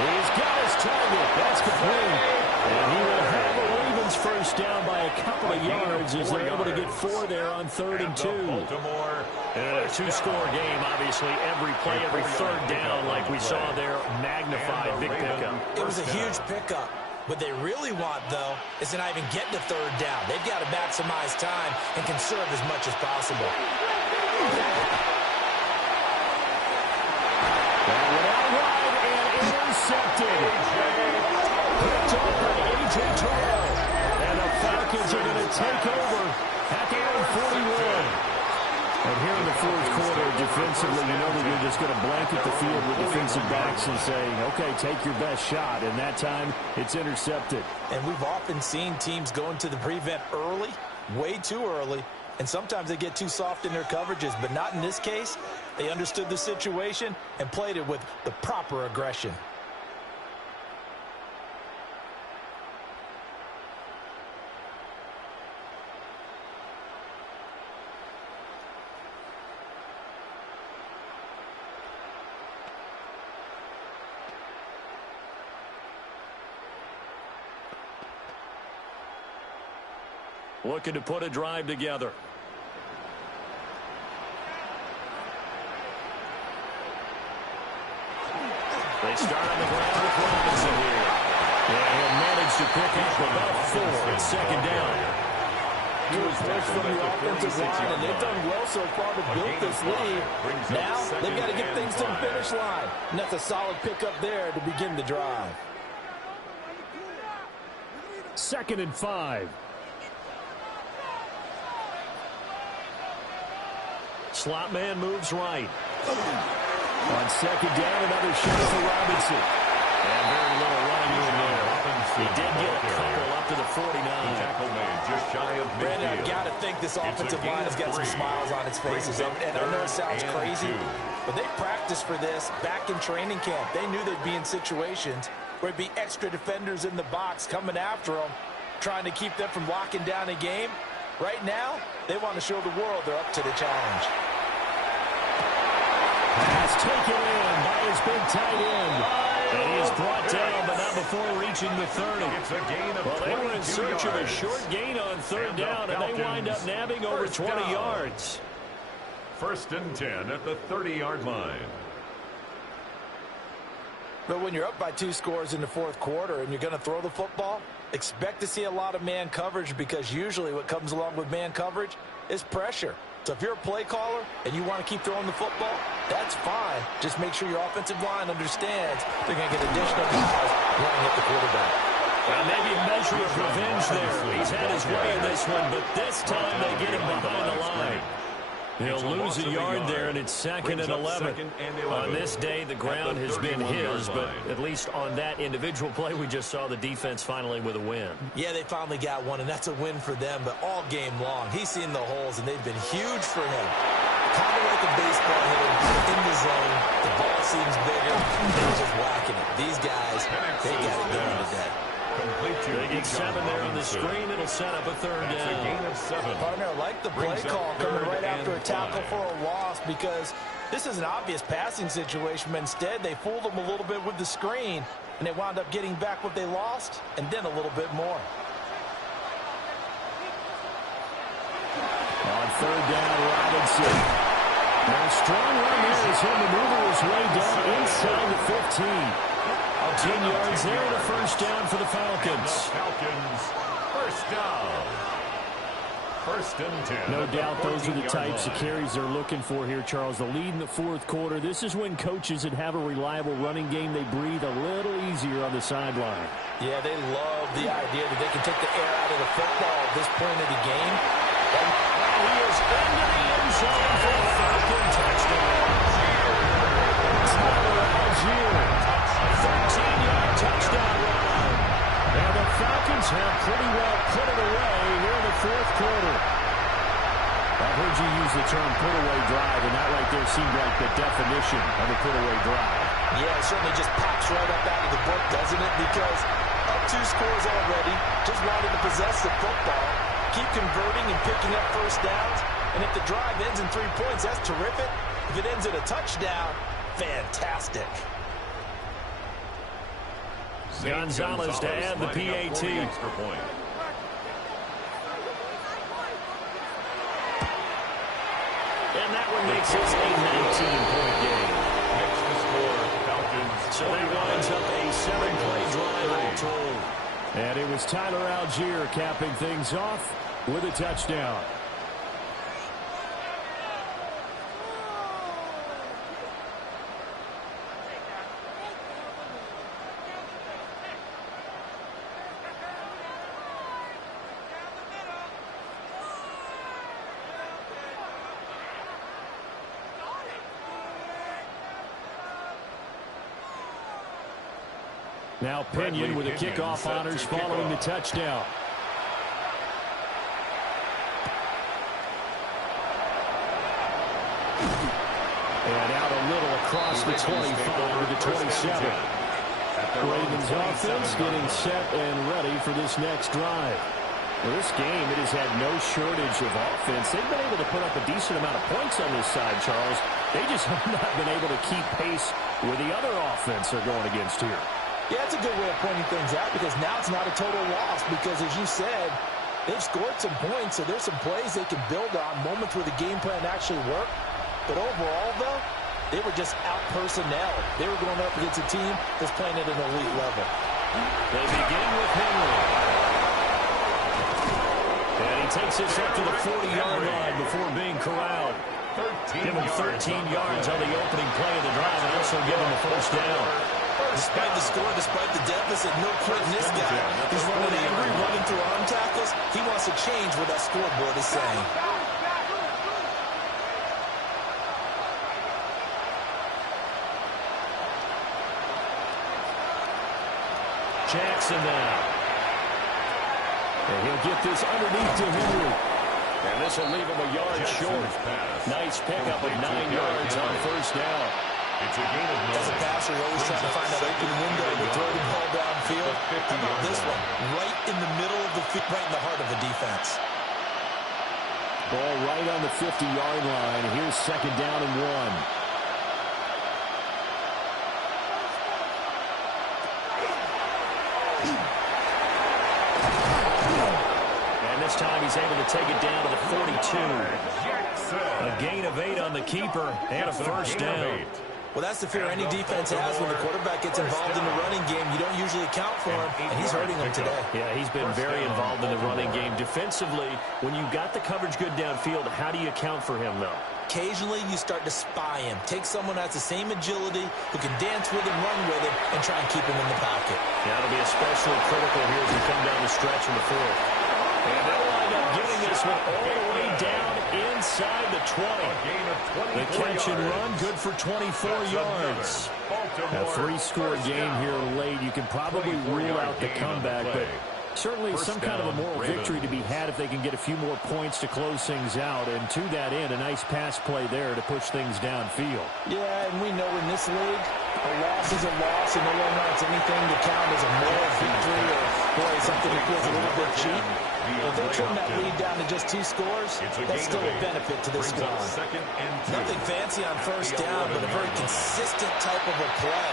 He's got his target. That's complete. And he will have the Ravens first down by a couple of yards as they're able to get 4 there on 3rd and 2. And a 2-score game, obviously. Every play, every 3rd down, like we saw there, magnified. Big pickup. It was a huge pickup. What they really want, though, is to not even get to 3rd down. They've got to maximize time and conserve as much as possible. That went out wide and intercepted. Picked off by A.J. Terrell. And the Falcons are going to take over at the own 41. And here in the 4th quarter, defensively, you know that you're just going to blanket the field with defensive backs and saying, okay, take your best shot. And that time, it's intercepted. And we've often seen teams go into the prevent early, way too early, and sometimes they get too soft in their coverages, but not in this case. They understood the situation and played it with the proper aggression. Looking to put a drive together. They start on the ground with Robinson here. Yeah, he'll manage to pick up about 4. It's 2nd down. Good push from the offensive line, and they've done well so far to build this lead. Now they've got to get things to the finish line, and that's a solid pickup there to begin the drive. 2nd and 5. Slot man moves right. On 2nd down, another shot for Robinson. And very little running room there. He did get a couple up to the 49. Just shy of midfield. Brandon, I've got to think this offensive line has got some smiles on its faces. And I know it sounds crazy, but they practiced for this back in training camp. They knew they'd be in situations where it'd be extra defenders in the box coming after them, trying to keep them from locking down a game. Right now, they want to show the world they're up to the challenge. Pass taken in by his big tight end. And he is brought down, but not before reaching the 30. It's a gain of well, they were in 22 search of a yards. short gain on 3rd down, and they wind up nabbing over 20 yards. 1st and 10 at the 30-yard line. But when you're up by 2 scores in the 4th quarter and you're going to throw the football, expect to see a lot of man coverage, because usually what comes along with man coverage is pressure. So if you're a play caller and you want to keep throwing the football, that's fine. Just make sure your offensive line understands they're going to get additional guys running at the quarterback. Well, maybe a measure of revenge there. He's had his way in this one, but this time they get him behind the line. He'll lose a yard there, and it's second and 11. On this day, the ground has been his, but at least on that individual play, we just saw the defense finally with a win. Yeah, they finally got one, and that's a win for them, but all game long, he's seen the holes, and they've been huge for him. Kind of like a baseball hitter in the zone. The ball seems bigger, and he's just whacking it. These guys, they got it going today. They get 7 there on the screen. It'll set up a third down. Partner, I like the play call coming right after a tackle for a loss because this is an obvious passing situation, but instead they fooled them a little bit with the screen, and they wound up getting back what they lost and then a little bit more. On third down, Robinson. Now, strong run there as he'll maneuver his way down inside the 15. 10 yards there and a first down for the Falcons. First down. First and 10. No doubt those are the types of carries they're looking for here, Charles. The lead in the fourth quarter. This is when coaches that have a reliable running game, they breathe a little easier on the sideline. Yeah, they love the idea that they can take the air out of the football at this point of the game. And he is into the end zone for a Falcon touchdown. Tyler Algier. 13-yard touchdown run. And the Falcons have pretty well put it away here in the fourth quarter. I heard you use the term put-away drive, and that right there seemed like the definition of a put-away drive. Yeah, it certainly just pops right up out of the book, doesn't it? Because up 2 scores already, just wanted to possess the football, keep converting and picking up first downs, and if the drive ends in 3 points, that's terrific. If it ends in a touchdown, fantastic. Gonzalez to add the PAT. And that one makes it a 19-point game. Next to score, Falcons. So that winds up a 7-play drive all told. And it was Tyler Algier capping things off with a touchdown. Now Pinion with the kickoff honors following the touchdown. And out a little across the 25 to the 27. Ravens offense getting set and ready for this next drive. Well, this game, it has had no shortage of offense. They've been able to put up a decent amount of points on this side, Charles. They just have not been able to keep pace with the other offense they're going against here. Yeah, it's a good way of pointing things out because now it's not a total loss because, as you said, they've scored some points, so there's some plays they can build on, moments where the game plan actually worked. But overall, though, they were just out-personnel. They were going up against a team that's playing at an elite level. They begin with Henry. And he takes this up to the 40-yard line before being corralled. Give him 13 yards on the opening play of the drive and also give him a first down. Despite the score, despite the deficit, no quitting this guy. He's running angry, running through arm tackles. He wants to change what that scoreboard is saying. Jackson now. And he'll get this underneath to Henry. And this will leave him a yard short. Nice pickup of 9 yards on first down. It's a gain of 9. As a passer, you're always trying to find that open window to throw the ball downfield. How about this one? Right in the middle of the field, right in the heart of the defense. Ball right on the 50-yard line. Here's second down and 1. This time he's able to take it down to the 42. A gain of 8 on the keeper and a first down. Well, that's the fear any defense has when the quarterback gets involved in the running game. You don't usually account for him, and he's hurting them today. Yeah, he's been very involved in the running game. Defensively, when you've got the coverage good downfield, how do you account for him, though? Occasionally, you start to spy him. Take someone that's the same agility, who can dance with him, run with him, and try and keep him in the pocket. Yeah, it'll be especially critical here as we come down the stretch in the fourth. And they'll wind up getting this one all the way down inside the 20. The catch and run, good for 24 yards. A 3-score game here late. You can probably rule out the comeback, but certainly some kind of a moral victory to be had if they can get a few more points to close things out. And to that end, a nice pass play there to push things downfield. Yeah, and we know in this league, a loss is a loss, and no one wants anything to count as a moral victory or, boy, something that feels a little bit cheap. If they trim that lead down to just 2 scores, that's still a benefit to this squad. Nothing fancy on first down, but a very consistent type of a play.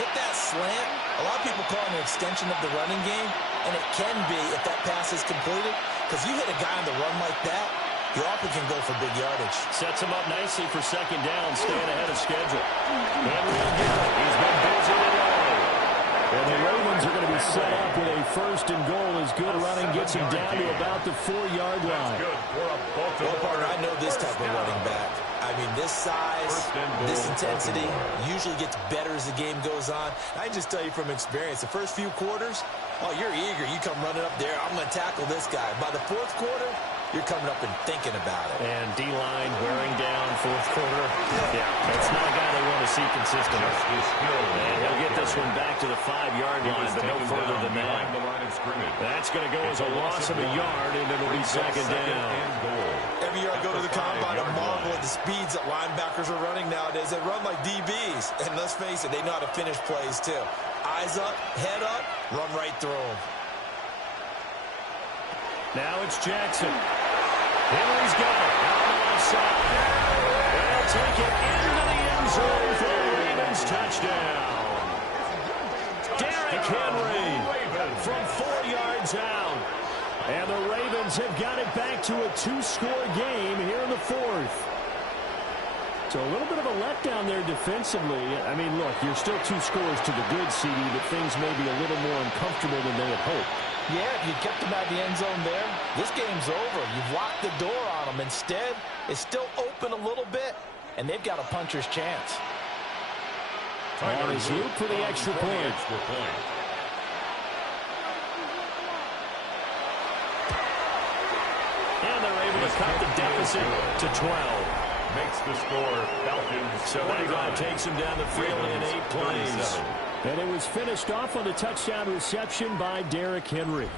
Hit that slant. A lot of people call it an extension of the running game, and it can be if that pass is completed, because you hit a guy on the run like that, you often can go for big yardage. Sets him up nicely for second down, staying ahead of schedule. Henry again. He's been busy today. And the Ravens are going to be set up with a first and goal as good running gets him down to about the 4-yard line. Well, partner, I know this type of running back. I mean, this size, this intensity usually gets better as the game goes on. I can just tell you from experience, the first few quarters, oh, you're eager. You come running up there, I'm going to tackle this guy. By the 4th quarter, you're coming up and thinking about it. And D-line wearing down 4th quarter. Yeah, that's not a guy they want to see consistently. And he'll get this one back to the 5-yard line, but no further than that. That's going to go as a loss of a yard, and it'll be second down. Every year I go to the combine, I marvel at the speeds that linebackers are running nowadays. They run like DBs. And let's face it, they know how to finish plays too. Eyes up, head up, run right through them. Now it's Jackson. Henry's got it. Out on the left side. They'll take it into the end zone for the Ravens touchdown. Derrick Henry from 4 yards out. And the Ravens have got it back to a 2-score game here in the 4th. So a little bit of a letdown there defensively. I mean, look, you're still 2 scores to the good, CD, but things may be a little more uncomfortable than they had hoped. Yeah, if you kept them out of the end zone there, this game's over. You've locked the door on them. Instead, it's still open a little bit, and they've got a puncher's chance. On his loop for the extra point. And they're able to cut the deficit to 12. Makes the score Falcons. So that drive takes him down the field in 8 plays. And it was finished off on a touchdown reception by Derrick Henry.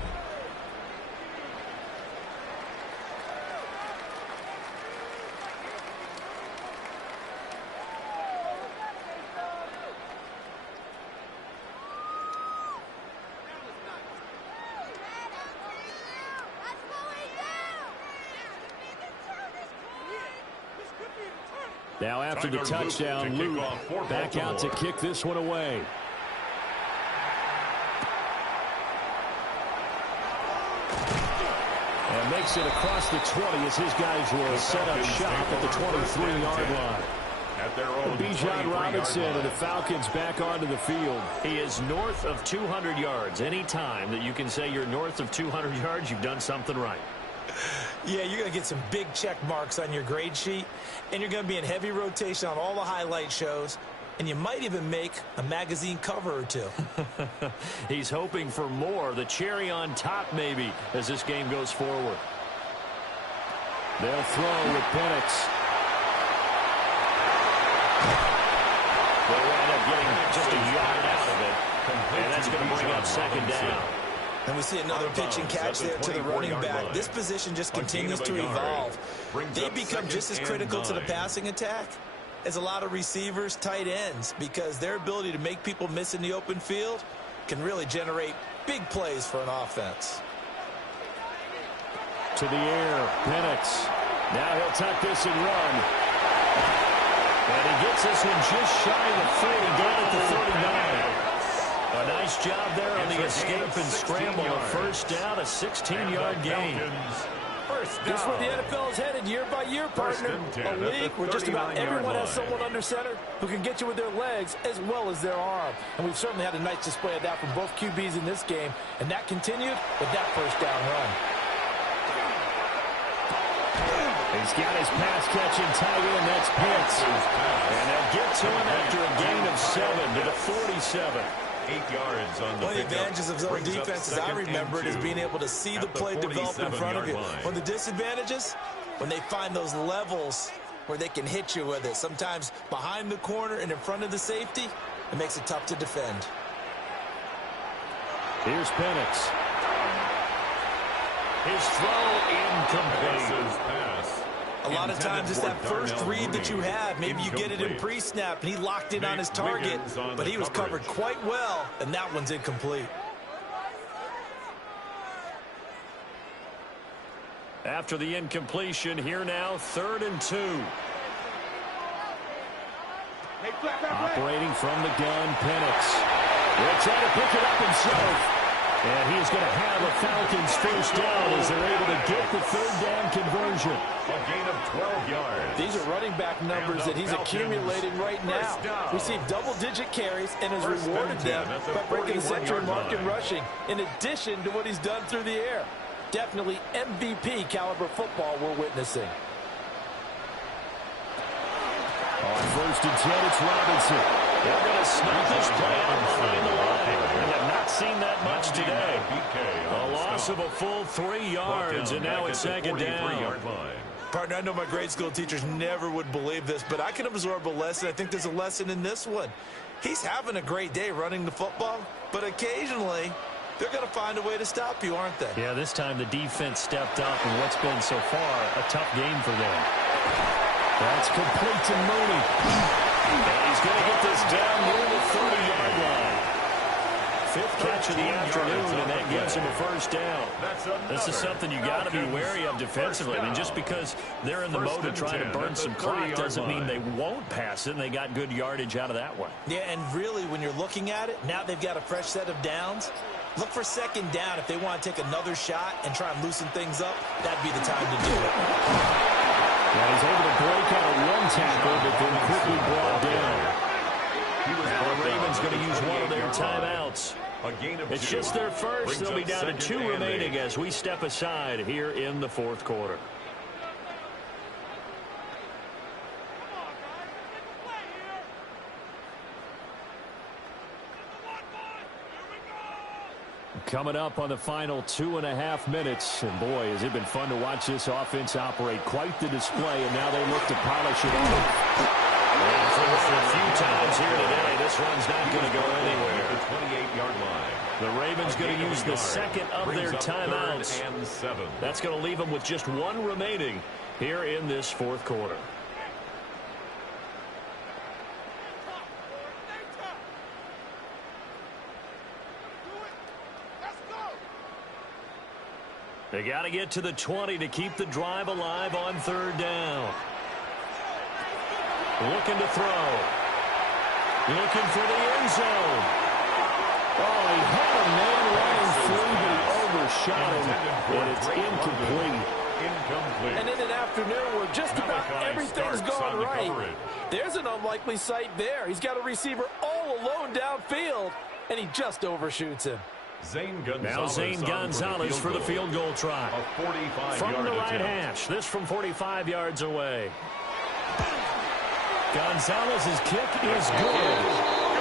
Now after the touchdown, Luke back out to kick this one away. And makes it across the 20 as his guys will set up shop at the 23-yard line. Bijan Robinson and the Falcons back onto the field. He is north of 200 yards. Any time that you can say you're north of 200 yards, you've done something right. Yeah, you're going to get some big check marks on your grade sheet, and you're going to be in heavy rotation on all the highlight shows, and you might even make a magazine cover or 2. He's hoping for more, the cherry on top maybe, as this game goes forward. They'll throw with Penix. They'll wind up getting just a yard out of it, and that's going to bring up second down. And we see another pitch and catch there to the running back. This position just continues to evolve. They become just as critical to the passing attack as a lot of receivers, tight ends, because their ability to make people miss in the open field can really generate big plays for an offense. To the air, Penix. Now he'll tuck this and run. And he gets this one just shy of the 40, down at the 39. A nice job there on the escape and scramble. A first down, a 16-yard gain. This is where the NFL is headed year by year, partner. A league where just about everyone has someone under center who can get you with their legs as well as their arm. And we've certainly had a nice display of that from both QBs in this game. And that continued with that first down run. He's got his pass-catching tight end. That's Pitts. And they'll get to him after a gain of 7 to the 47. 8 yards on the One of the pickup. advantages of zone defense, as I remember it, is being able to see the play develop in front of you. One of the disadvantages, when they find those levels where they can hit you with it, sometimes behind the corner and in front of the safety, it makes it tough to defend. Here's Penix. His throw incomplete. A lot of times it's that first read that you have. Maybe you get it in pre-snap, and he locked in on his target, but he was covered quite well, and that one's incomplete. After the incompletion, here now, 3rd and 2. Operating from the gun, Penix. They'll try to pick it up himself. And he's going to have a Falcons first down as they're able to get the 3rd down conversion. A gain of 12 yards. These are running back numbers that he's accumulating right now. Received double-digit carries and has rewarded them by breaking the century mark in rushing, in addition to what he's done through the air. Definitely MVP caliber football we're witnessing. On 1st and 10, it's Robinson. They're going to sneak this play out behind the line. And have not seen that much today. A loss of a full 3 yards, and now it's 2nd down. Partner, I know my grade school teachers never would believe this, but I can absorb a lesson. I think there's a lesson in this one. He's having a great day running the football, but occasionally they're going to find a way to stop you, aren't they? Yeah, this time the defense stepped up in what's been so far a tough game for them. That's complete to Mooney. And he's going to get this down near the 30-yard line. 5th catch of the afternoon, and that gives him a first down. This is something you got to be wary of defensively. I mean, just because they're in the mode of trying to burn some clock doesn't mean they won't pass it, and they got good yardage out of that one. Yeah, and really, when you're looking at it, now they've got a fresh set of downs. Look for 2nd down. If they want to take another shot and try and loosen things up, that'd be the time to do it. Well, he's able to break out of one tackle, but then quickly brought down. Now the Ravens going to use one of their timeouts. It's just their first. They'll be down to 2 remaining as we step aside here in the 4th quarter. Coming up on the final 2.5 minutes. And boy, has it been fun to watch this offense operate. Quite the display, and now they look to polish it off. And for a few times here today, this run's not going to go anywhere. The 28-yard line. The Ravens going to use the 2nd of their timeouts. That's going to leave them with just 1 remaining here in this 4th quarter. They got to get to the 20 to keep the drive alive on 3rd down. Looking to throw. Looking for the end zone. Oh, he had a man running through, but he overshot him, and it's incomplete. And in an afternoon where just about everything's gone right, there's an unlikely sight there. He's got a receiver all alone downfield, and he just overshoots him. Now Zane Gonzalez for the field goal try. From the right hash. This from 45 yards away. Gonzalez's kick is good.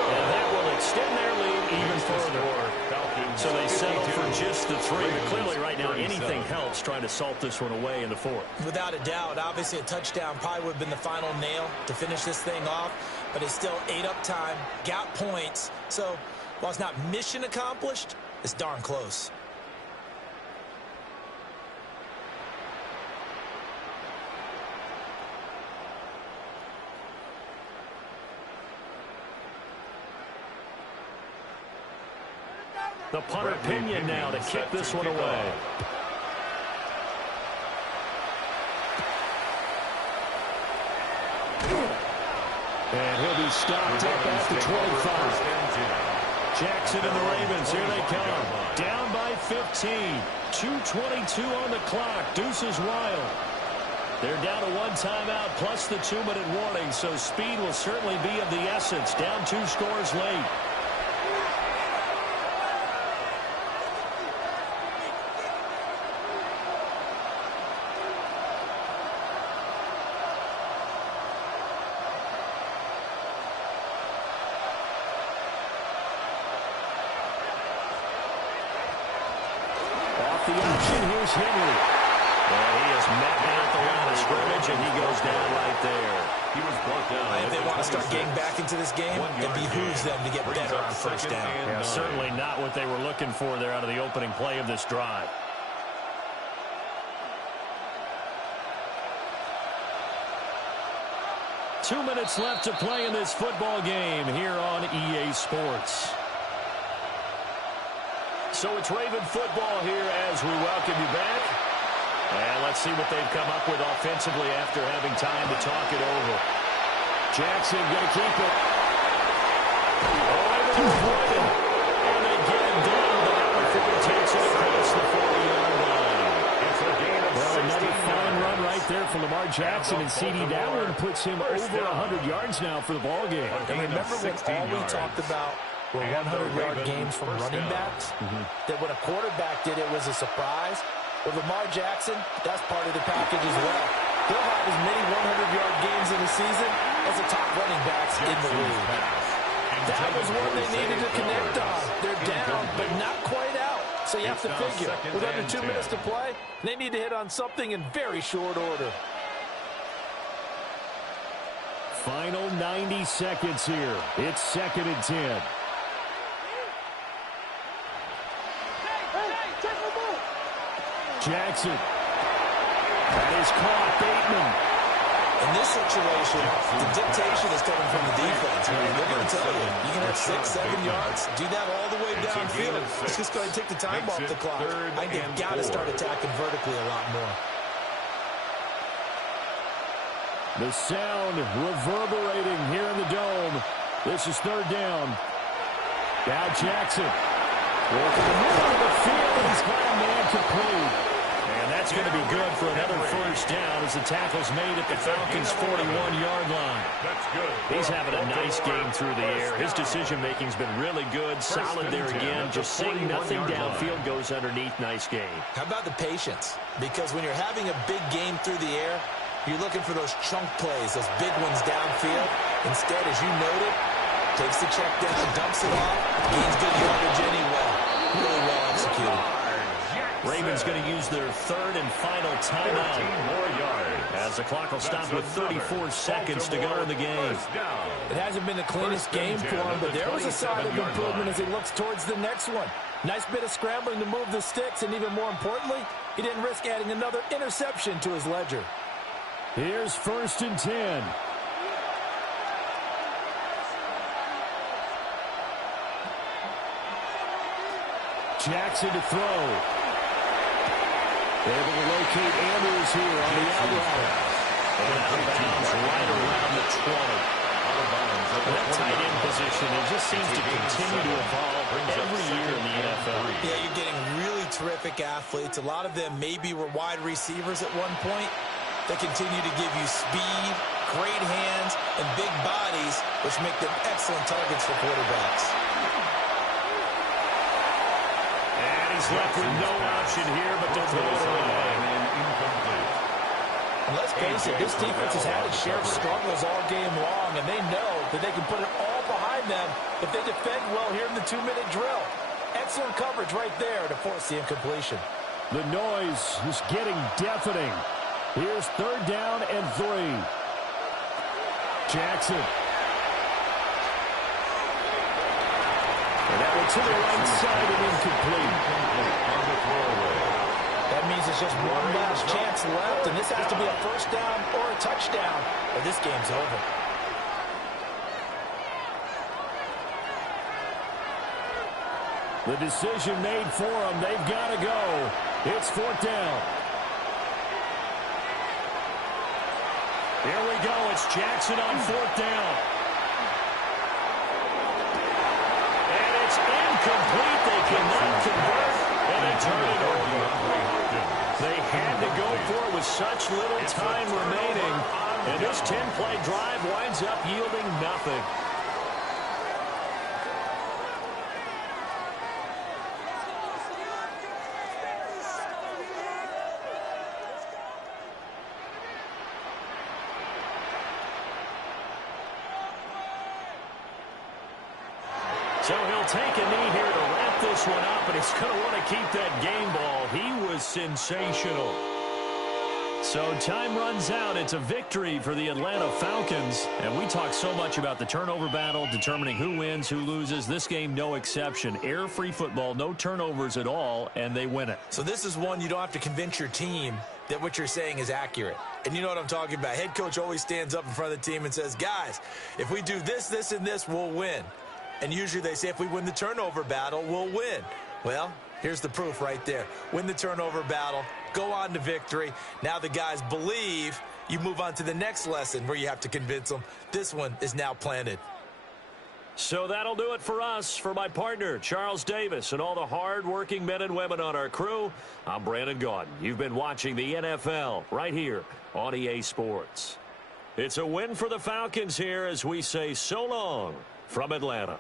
And that will extend their lead even further. So they settle for just the 3. But clearly right now anything helps trying to salt this one away in the 4th. Without a doubt, obviously a touchdown probably would have been the final nail to finish this thing off. But it's still ate up time, got points. So while it's not mission accomplished, it's darn close. The punter Pinion now to kick this one away. And he'll be stopped up at the 25. Jackson and the Ravens, here they come. Down by 15. 2:22 on the clock. Deuces wild. They're down to 1 timeout plus the 2-minute warning, so speed will certainly be of the essence. Down 2 scores late. the option. Here's Henry. And he is met at the line of scrimmage, and he goes down right there. He was brought down. If they want to start getting back into this game, it behooves them to get better on first down. Yeah, certainly not what they were looking for there out of the opening play of this drive. Two minutes left to play in this football game here on EA Sports. So it's Raven football here as we welcome you back. And let's see what they've come up with offensively after having time to talk it over. Jackson going to keep it. Oh, and they get it down, but now the 4 takes it across the 40-yard line. It's a gain of Well, another 16 fine yards. run right there for Lamar Jackson and CD. That one puts him over 100 yards now for the ball game. And remember when all we talked about were 100-yard games from running backs? That when a quarterback did it was a surprise. With Lamar Jackson, that's part of the package as well. He'll have as many 100-yard games in the season as the top running backs in the league. That was one they needed to connect on. They're down, but not quite out. So you have to figure, with under 2 minutes to play, they need to hit on something in very short order. Final 90 seconds here. It's 2nd and 10. Jackson. That is caught. Bateman. In this situation, the dictation is coming from the defense. They're going to tell you, you can have 6, 7 yards, do that all the way downfield. Let's just go ahead and take the time off the clock. I think they've got to start attacking vertically a lot more. The sound reverberating here in the dome. This is 3rd down. Now Jackson. Working the middle of the field. He's got a man complete. And that's going to be good for another 1st down as the tackle's made at the Falcons' 41-yard line. That's good. He's having a nice game through the air. His decision-making's been really good. Solid there again. Just seeing nothing downfield goes underneath. Nice game. How about the patience? Because when you're having a big game through the air, you're looking for those chunk plays, those big ones downfield. Instead, as you noted, takes the check down, dumps it off, gains good yardage anyway. Really well executed. Ravens going to use their 3rd and final timeout. 14 more yards. As the clock will stop with 34 seconds to go in the game. It hasn't been the cleanest game for him, but there was a sign of improvement as he looks towards the next one. Nice bit of scrambling to move the sticks, and even more importantly, he didn't risk adding another interception to his ledger. Here's 1st and 10. Jackson to throw. Able to locate Andrews here on the out route. And out of bounds right around the 20. That tight end position, it just seems to continue to evolve every year in the NFL. Yeah, you're getting really terrific athletes. A lot of them maybe were wide receivers at one point. They continue to give you speed, great hands, and big bodies, which make them excellent targets for quarterbacks. And he's left with no option here but to throw it away. And let's face it, this defense has had its share of struggles all game long, and they know that they can put it all behind them if they defend well here in the 2-minute drill. Excellent coverage right there to force the incompletion. The noise is getting deafening. Here's 3rd down and 3. Jackson. And that one to the right side and incomplete. That means it's just one last chance left, and this has to be a 1st down or a touchdown, or this game's over. The decision made for them. They've got to go. It's 4th down. Here we go. It's Jackson on 4th down. And it's incomplete. They cannot convert, and they turn it over. They had to go for it with such little time remaining, and this 10-play drive winds up yielding nothing. So he'll take a knee here to wrap this one up, and he's going to want to keep that game ball. He was sensational. So time runs out. It's a victory for the Atlanta Falcons. And we talk so much about the turnover battle, determining who wins, who loses. This game, no exception. Error-free football, no turnovers at all, and they win it. So this is one you don't have to convince your team that what you're saying is accurate. And you know what I'm talking about. Head coach always stands up in front of the team and says, guys, if we do this, this, and this, we'll win. And usually they say if we win the turnover battle, we'll win. Well, here's the proof right there. Win the turnover battle, go on to victory. Now the guys believe. You move on to the next lesson where you have to convince them. This one is now planted. So that'll do it for us. For my partner, Charles Davis, and all the hard-working men and women on our crew, I'm Brandon Gaudin. You've been watching the NFL right here on EA Sports. It's a win for the Falcons here as we say so long from Atlanta.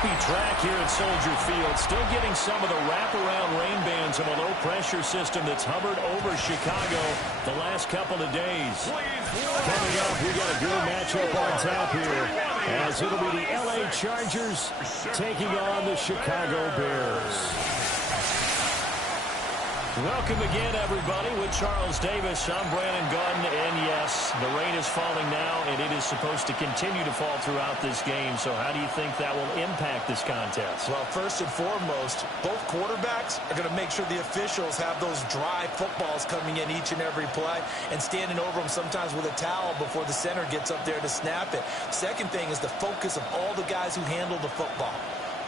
bumpy track here at Soldier Field. Still getting some of the wraparound rain bands of a low-pressure system that's hovered over Chicago the last couple of days. Coming up, we got a good matchup on tap here, as it'll be the L.A. Chargers taking on the Chicago Bears. Welcome again, everybody, with Charles Davis. I'm Brandon Gunn, and yes, the rain is falling now, and it is supposed to continue to fall throughout this game. So how do you think that will impact this contest? Well, first and foremost, both quarterbacks are going to make sure the officials have those dry footballs coming in each and every play and standing over them sometimes with a towel before the center gets up there to snap it. Second thing is the focus of all the guys who handle the football.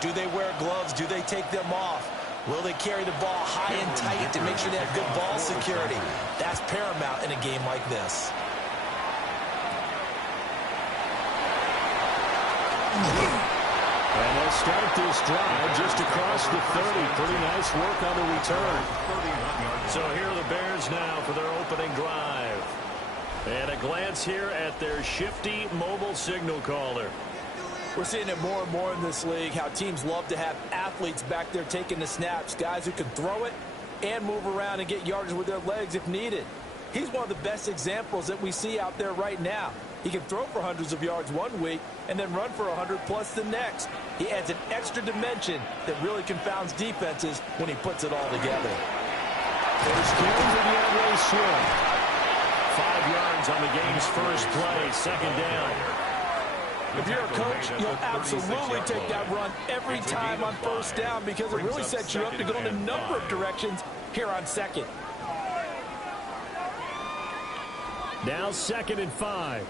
Do they wear gloves? Do they take them off? Will they carry the ball high and tight to make sure they have good ball security? That's paramount in a game like this. And they'll start this drive just across the 30. Pretty nice work on the return. So here are the Bears now for their opening drive. And a glance here at their shifty mobile signal caller. We're seeing it more and more in this league, how teams love to have athletes back there taking the snaps, guys who can throw it and move around and get yardage with their legs if needed. He's one of the best examples that we see out there right now. He can throw for hundreds of yards one week and then run for 100+ the next. He adds an extra dimension that really confounds defenses when he puts it all together. First down to DeAndre Swift. 5 yards on the game's first play, second down. If you're a coach, you'll absolutely take that run every time on first down because it really sets you up to go in a number of directions here on second. Now 2nd and 5.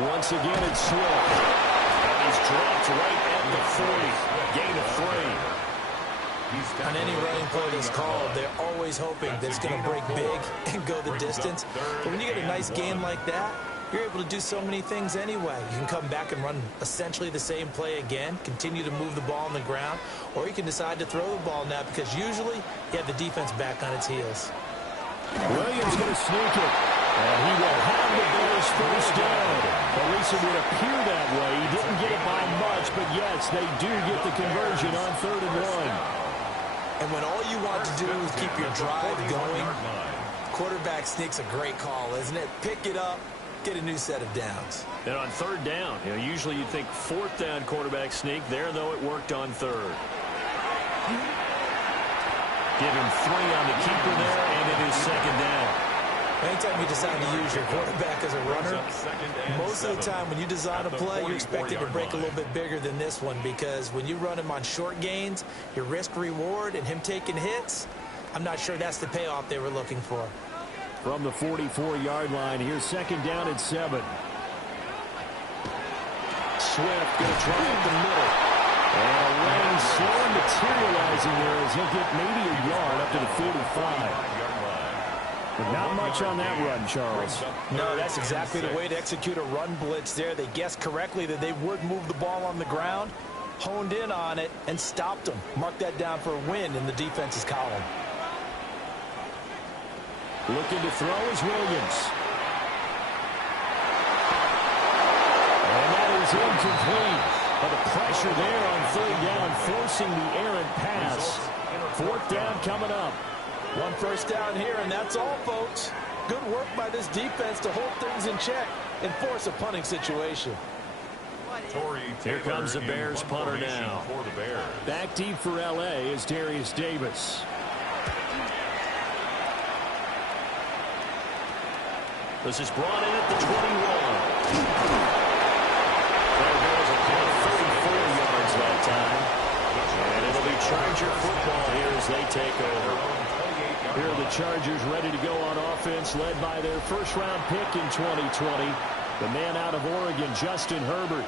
Once again, it's Swift. And he's dropped right at the 40. Gain of 3. On any running play that's called, they're always hoping that it's going to break big and go the distance. But when you get a nice game like that, you're able to do so many things anyway. You can come back and run essentially the same play again, continue to move the ball on the ground, or you can decide to throw the ball now because usually you have the defense back on its heels. Williams going to sneak it. And he will have the Bears first down. At least it would appear that way. He didn't get it by much, but yes, they do get the conversion on 3rd and 1. And when all you want to do is keep your drive going, quarterback sneak's a great call, isn't it? Pick it up, get a new set of downs. And on 3rd down, usually you'd think 4th down quarterback sneak. There, though, it worked on 3rd. Give him 3 on the keeper there, and it is 2nd down. Anytime you decide to use your quarterback as a runner, most of the time when you design a play, you're expected to break a little bit bigger than this one because when you run him on short gains, your risk-reward and him taking hits, I'm not sure that's the payoff they were looking for. From the 44-yard line, here's 2nd down and 7. Swift going to try up the middle. And a lane slow materializing there as he'll get maybe a yard up to the 45. But not much on that run, Charles. No, that's exactly the way to execute a run blitz there. They guessed correctly that they would move the ball on the ground, honed in on it, and stopped them. Mark that down for a win in the defense's column. Looking to throw is Williams. And that is incomplete. But the pressure there on 3rd down, forcing the errant pass. 4th down coming up. 1 first down here, and that's all, folks. Good work by this defense to hold things in check and force a punting situation. Here comes the Bears punter now. Back deep for L.A. is Darius Davis. This is brought in at the 21. There goes a count of 34 yards that time. And it'll be Charger football here as they take over. Here are the Chargers ready to go on offense, led by their first-round pick in 2020, the man out of Oregon, Justin Herbert.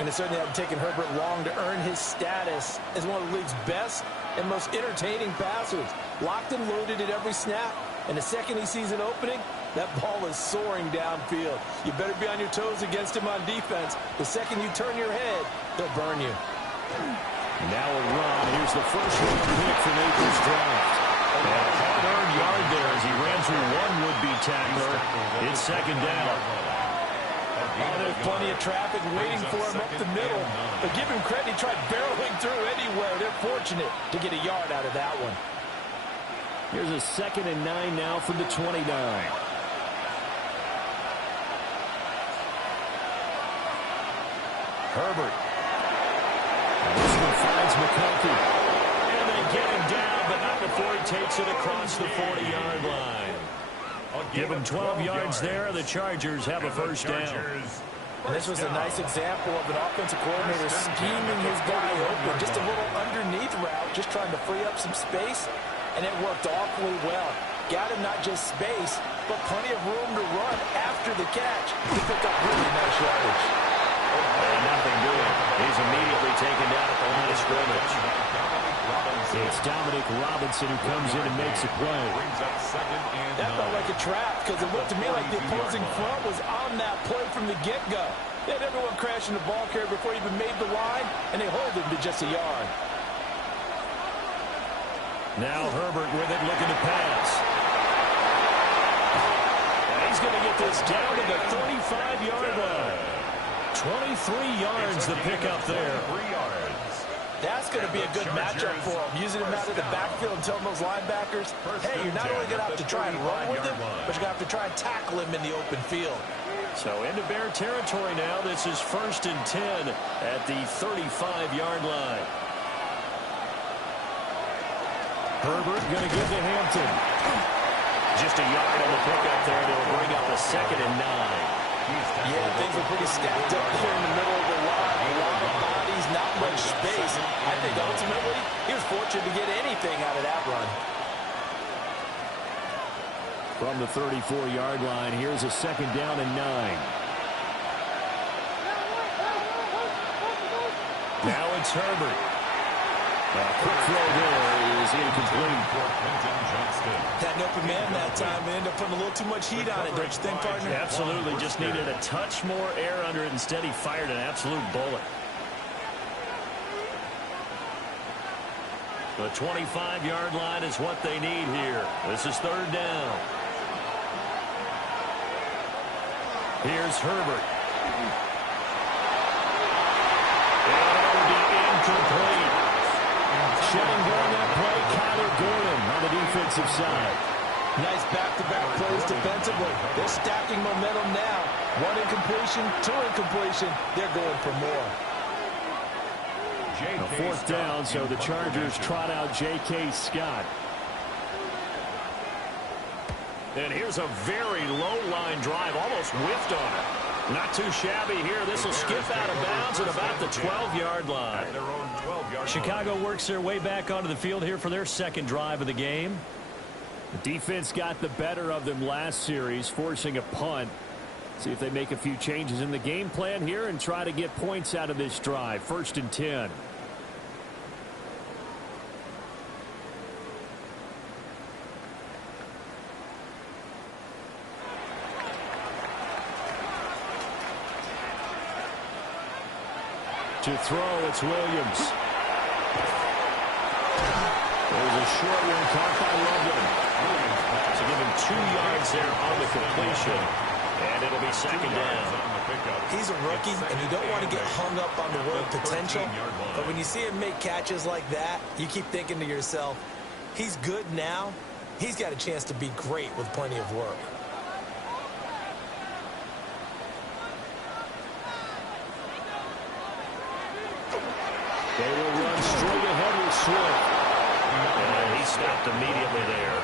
And it certainly hadn't taken Herbert long to earn his status as one of the league's best and most entertaining passers. Locked and loaded at every snap, and the second he sees an opening, that ball is soaring downfield. You better be on your toes against him on defense. The second you turn your head, they'll burn you. Now a run. Here's the first-round pick from April's draft. A And a hard-earned yard there as he ran through one would-be tackler. It's second down. Oh, there's plenty of traffic waiting for him up the middle. But give him credit, he tried barreling through anyway. They're fortunate to get a yard out of that one. Here's a 2nd and 9 now from the 29. Herbert. This one finds McConkey. And they get him down, but not before he takes it across the 40-yard line. Give him 12 yards there. The Chargers have a first down. And this was a nice example of an offensive coordinator scheming his guy open. Just a little underneath route, just trying to free up some space, and it worked awfully well. Got him not just space, but plenty of room to run after the catch to pick up really nice yardage. And nothing doing. He's immediately taken down at the line of scrimmage. It's Dominic Robinson who comes in and makes a play. That felt like a trap because it looked to me like the opposing front was on that play from the get-go. They had everyone crashing the ball carrier before he even made the line, and they hold him to just a yard. Now Herbert with it, looking to pass. And he's going to get this down to the 35-yard line. 23 yards the pickup there. That's going to be a good matchup for him. Using him out of the backfield and telling those linebackers, hey, you're not only going to have to try and run with him, but you're going to have to try and tackle him in the open field. So into Bear territory now. This is 1st and 10 at the 35-yard line. Herbert going to give to Hampton. Just a yard on the pickup there. They'll bring up a 2nd and 9. Yeah, things were pretty stacked up here in the middle of the line. A lot of bodies, not much space. I think ultimately he was fortunate to get anything out of that run. From the 34-yard line, here's a 2nd down and 9. Now it's Herbert. A quick throw there is incomplete. That open man that time ended up putting a little too much heat on it, don't you think, partner? Absolutely. Just needed a touch more air under it. Instead, he fired an absolute bullet. The 25-yard line is what they need here. This is 3rd down. Here's Herbert. And it'll be incomplete. Shedding during that play, Kyler Gordon on the defensive side. Nice back-to-back plays defensively. They're stacking momentum now. 1 incompletion, 2 incompletion. They're going for more. A 4th down, so the Chargers trot out J.K. Scott. And here's a very low-line drive, almost whiffed on it. Not too shabby here. This will skip out of bounds at about the 12-yard line. Chicago works their way back onto the field here for their 2nd drive of the game. The defense got the better of them last series, forcing a punt. See if they make a few changes in the game plan here and try to get points out of this drive. 1st and 10. To throw, it's Williams. There's a short one caught by Loveland. So give him 2 yards there on the completion. And it'll be 2nd down. He's a rookie, and you don't want to get hung up on the word potential. But when you see him make catches like that, you keep thinking to yourself, he's good now. He's got a chance to be great with plenty of work. They will run straight ahead with Swift. And he stopped immediately there.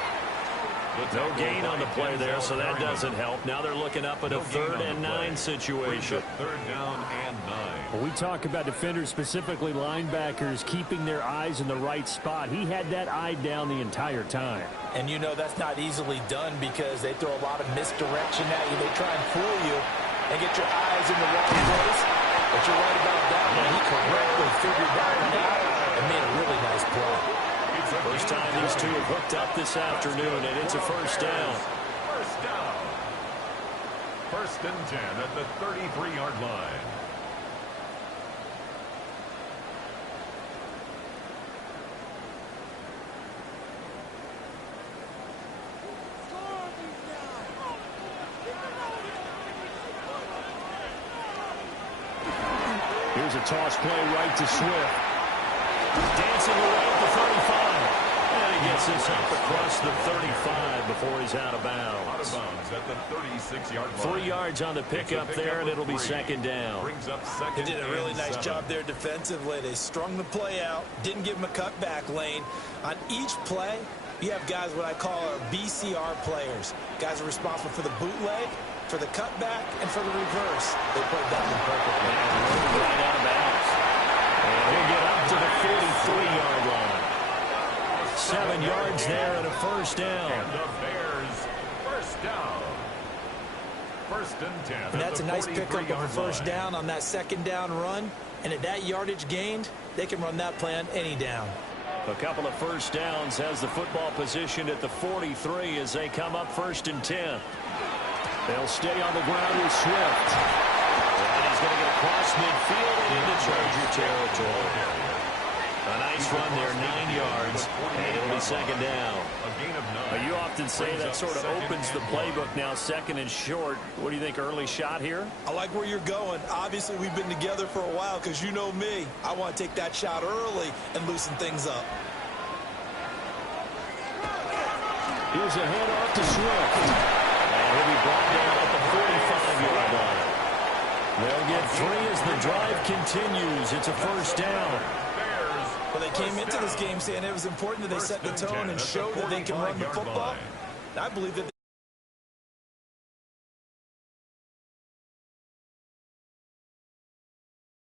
No gain on the play there, so that doesn't help. Now they're looking up at a 3rd and 9 situation. 3rd down and 9. Well, we talk about defenders, specifically linebackers, keeping their eyes in the right spot. He had that eye down the entire time. And you know that's not easily done because they throw a lot of misdirection at you. They try and fool you and get your eyes in the wrong place. But you're right about that one. He correctly figured that one out and made a really nice play. First time these two have hooked up this afternoon, and it's a 1st down. 1st and 10 at the 33-yard line. Here's a toss play right to Swift. Dancing away at the 35. And he gets this up across the 35 before he's out of bounds. Out of bounds at the 36-yard line. 3 yards on the pickup there, and it'll be second down. Brings up second. They did a really and nice 7. job there defensively. They strung the play out, didn't give him a cutback lane. On each play, you have guys what I call our BCR players. Guys are responsible for the bootleg, for the cutback, and for the reverse. They played that one perfectly. Right out of bounds. And he'll get up to the 43-yard line. 7 yards there and a first down. And the Bears first down. First and 10. And that's a nice pickup of a first down on that second down run. And at that yardage gained, they can run that play on any down. A couple of first downs has the football positioned at the 43 as they come up first and 10. They'll stay on the ground with Swift. And he's going to get across midfield and into Charger territory. A nice run there, 9 yards, and it'll be second down. A gain of 9. You often say that sort of opens the playbook now, second and short. What do you think, early shot here? I like where you're going. Obviously, we've been together for a while because you know me. I want to take that shot early and loosen things up. Here's a handoff to Swift. And he'll be brought down at the 45-yard line. They'll get 3 as the drive continues. It's a first down. Well, they came into this game saying it was important that they set the tone and show that they can run the football. I believe that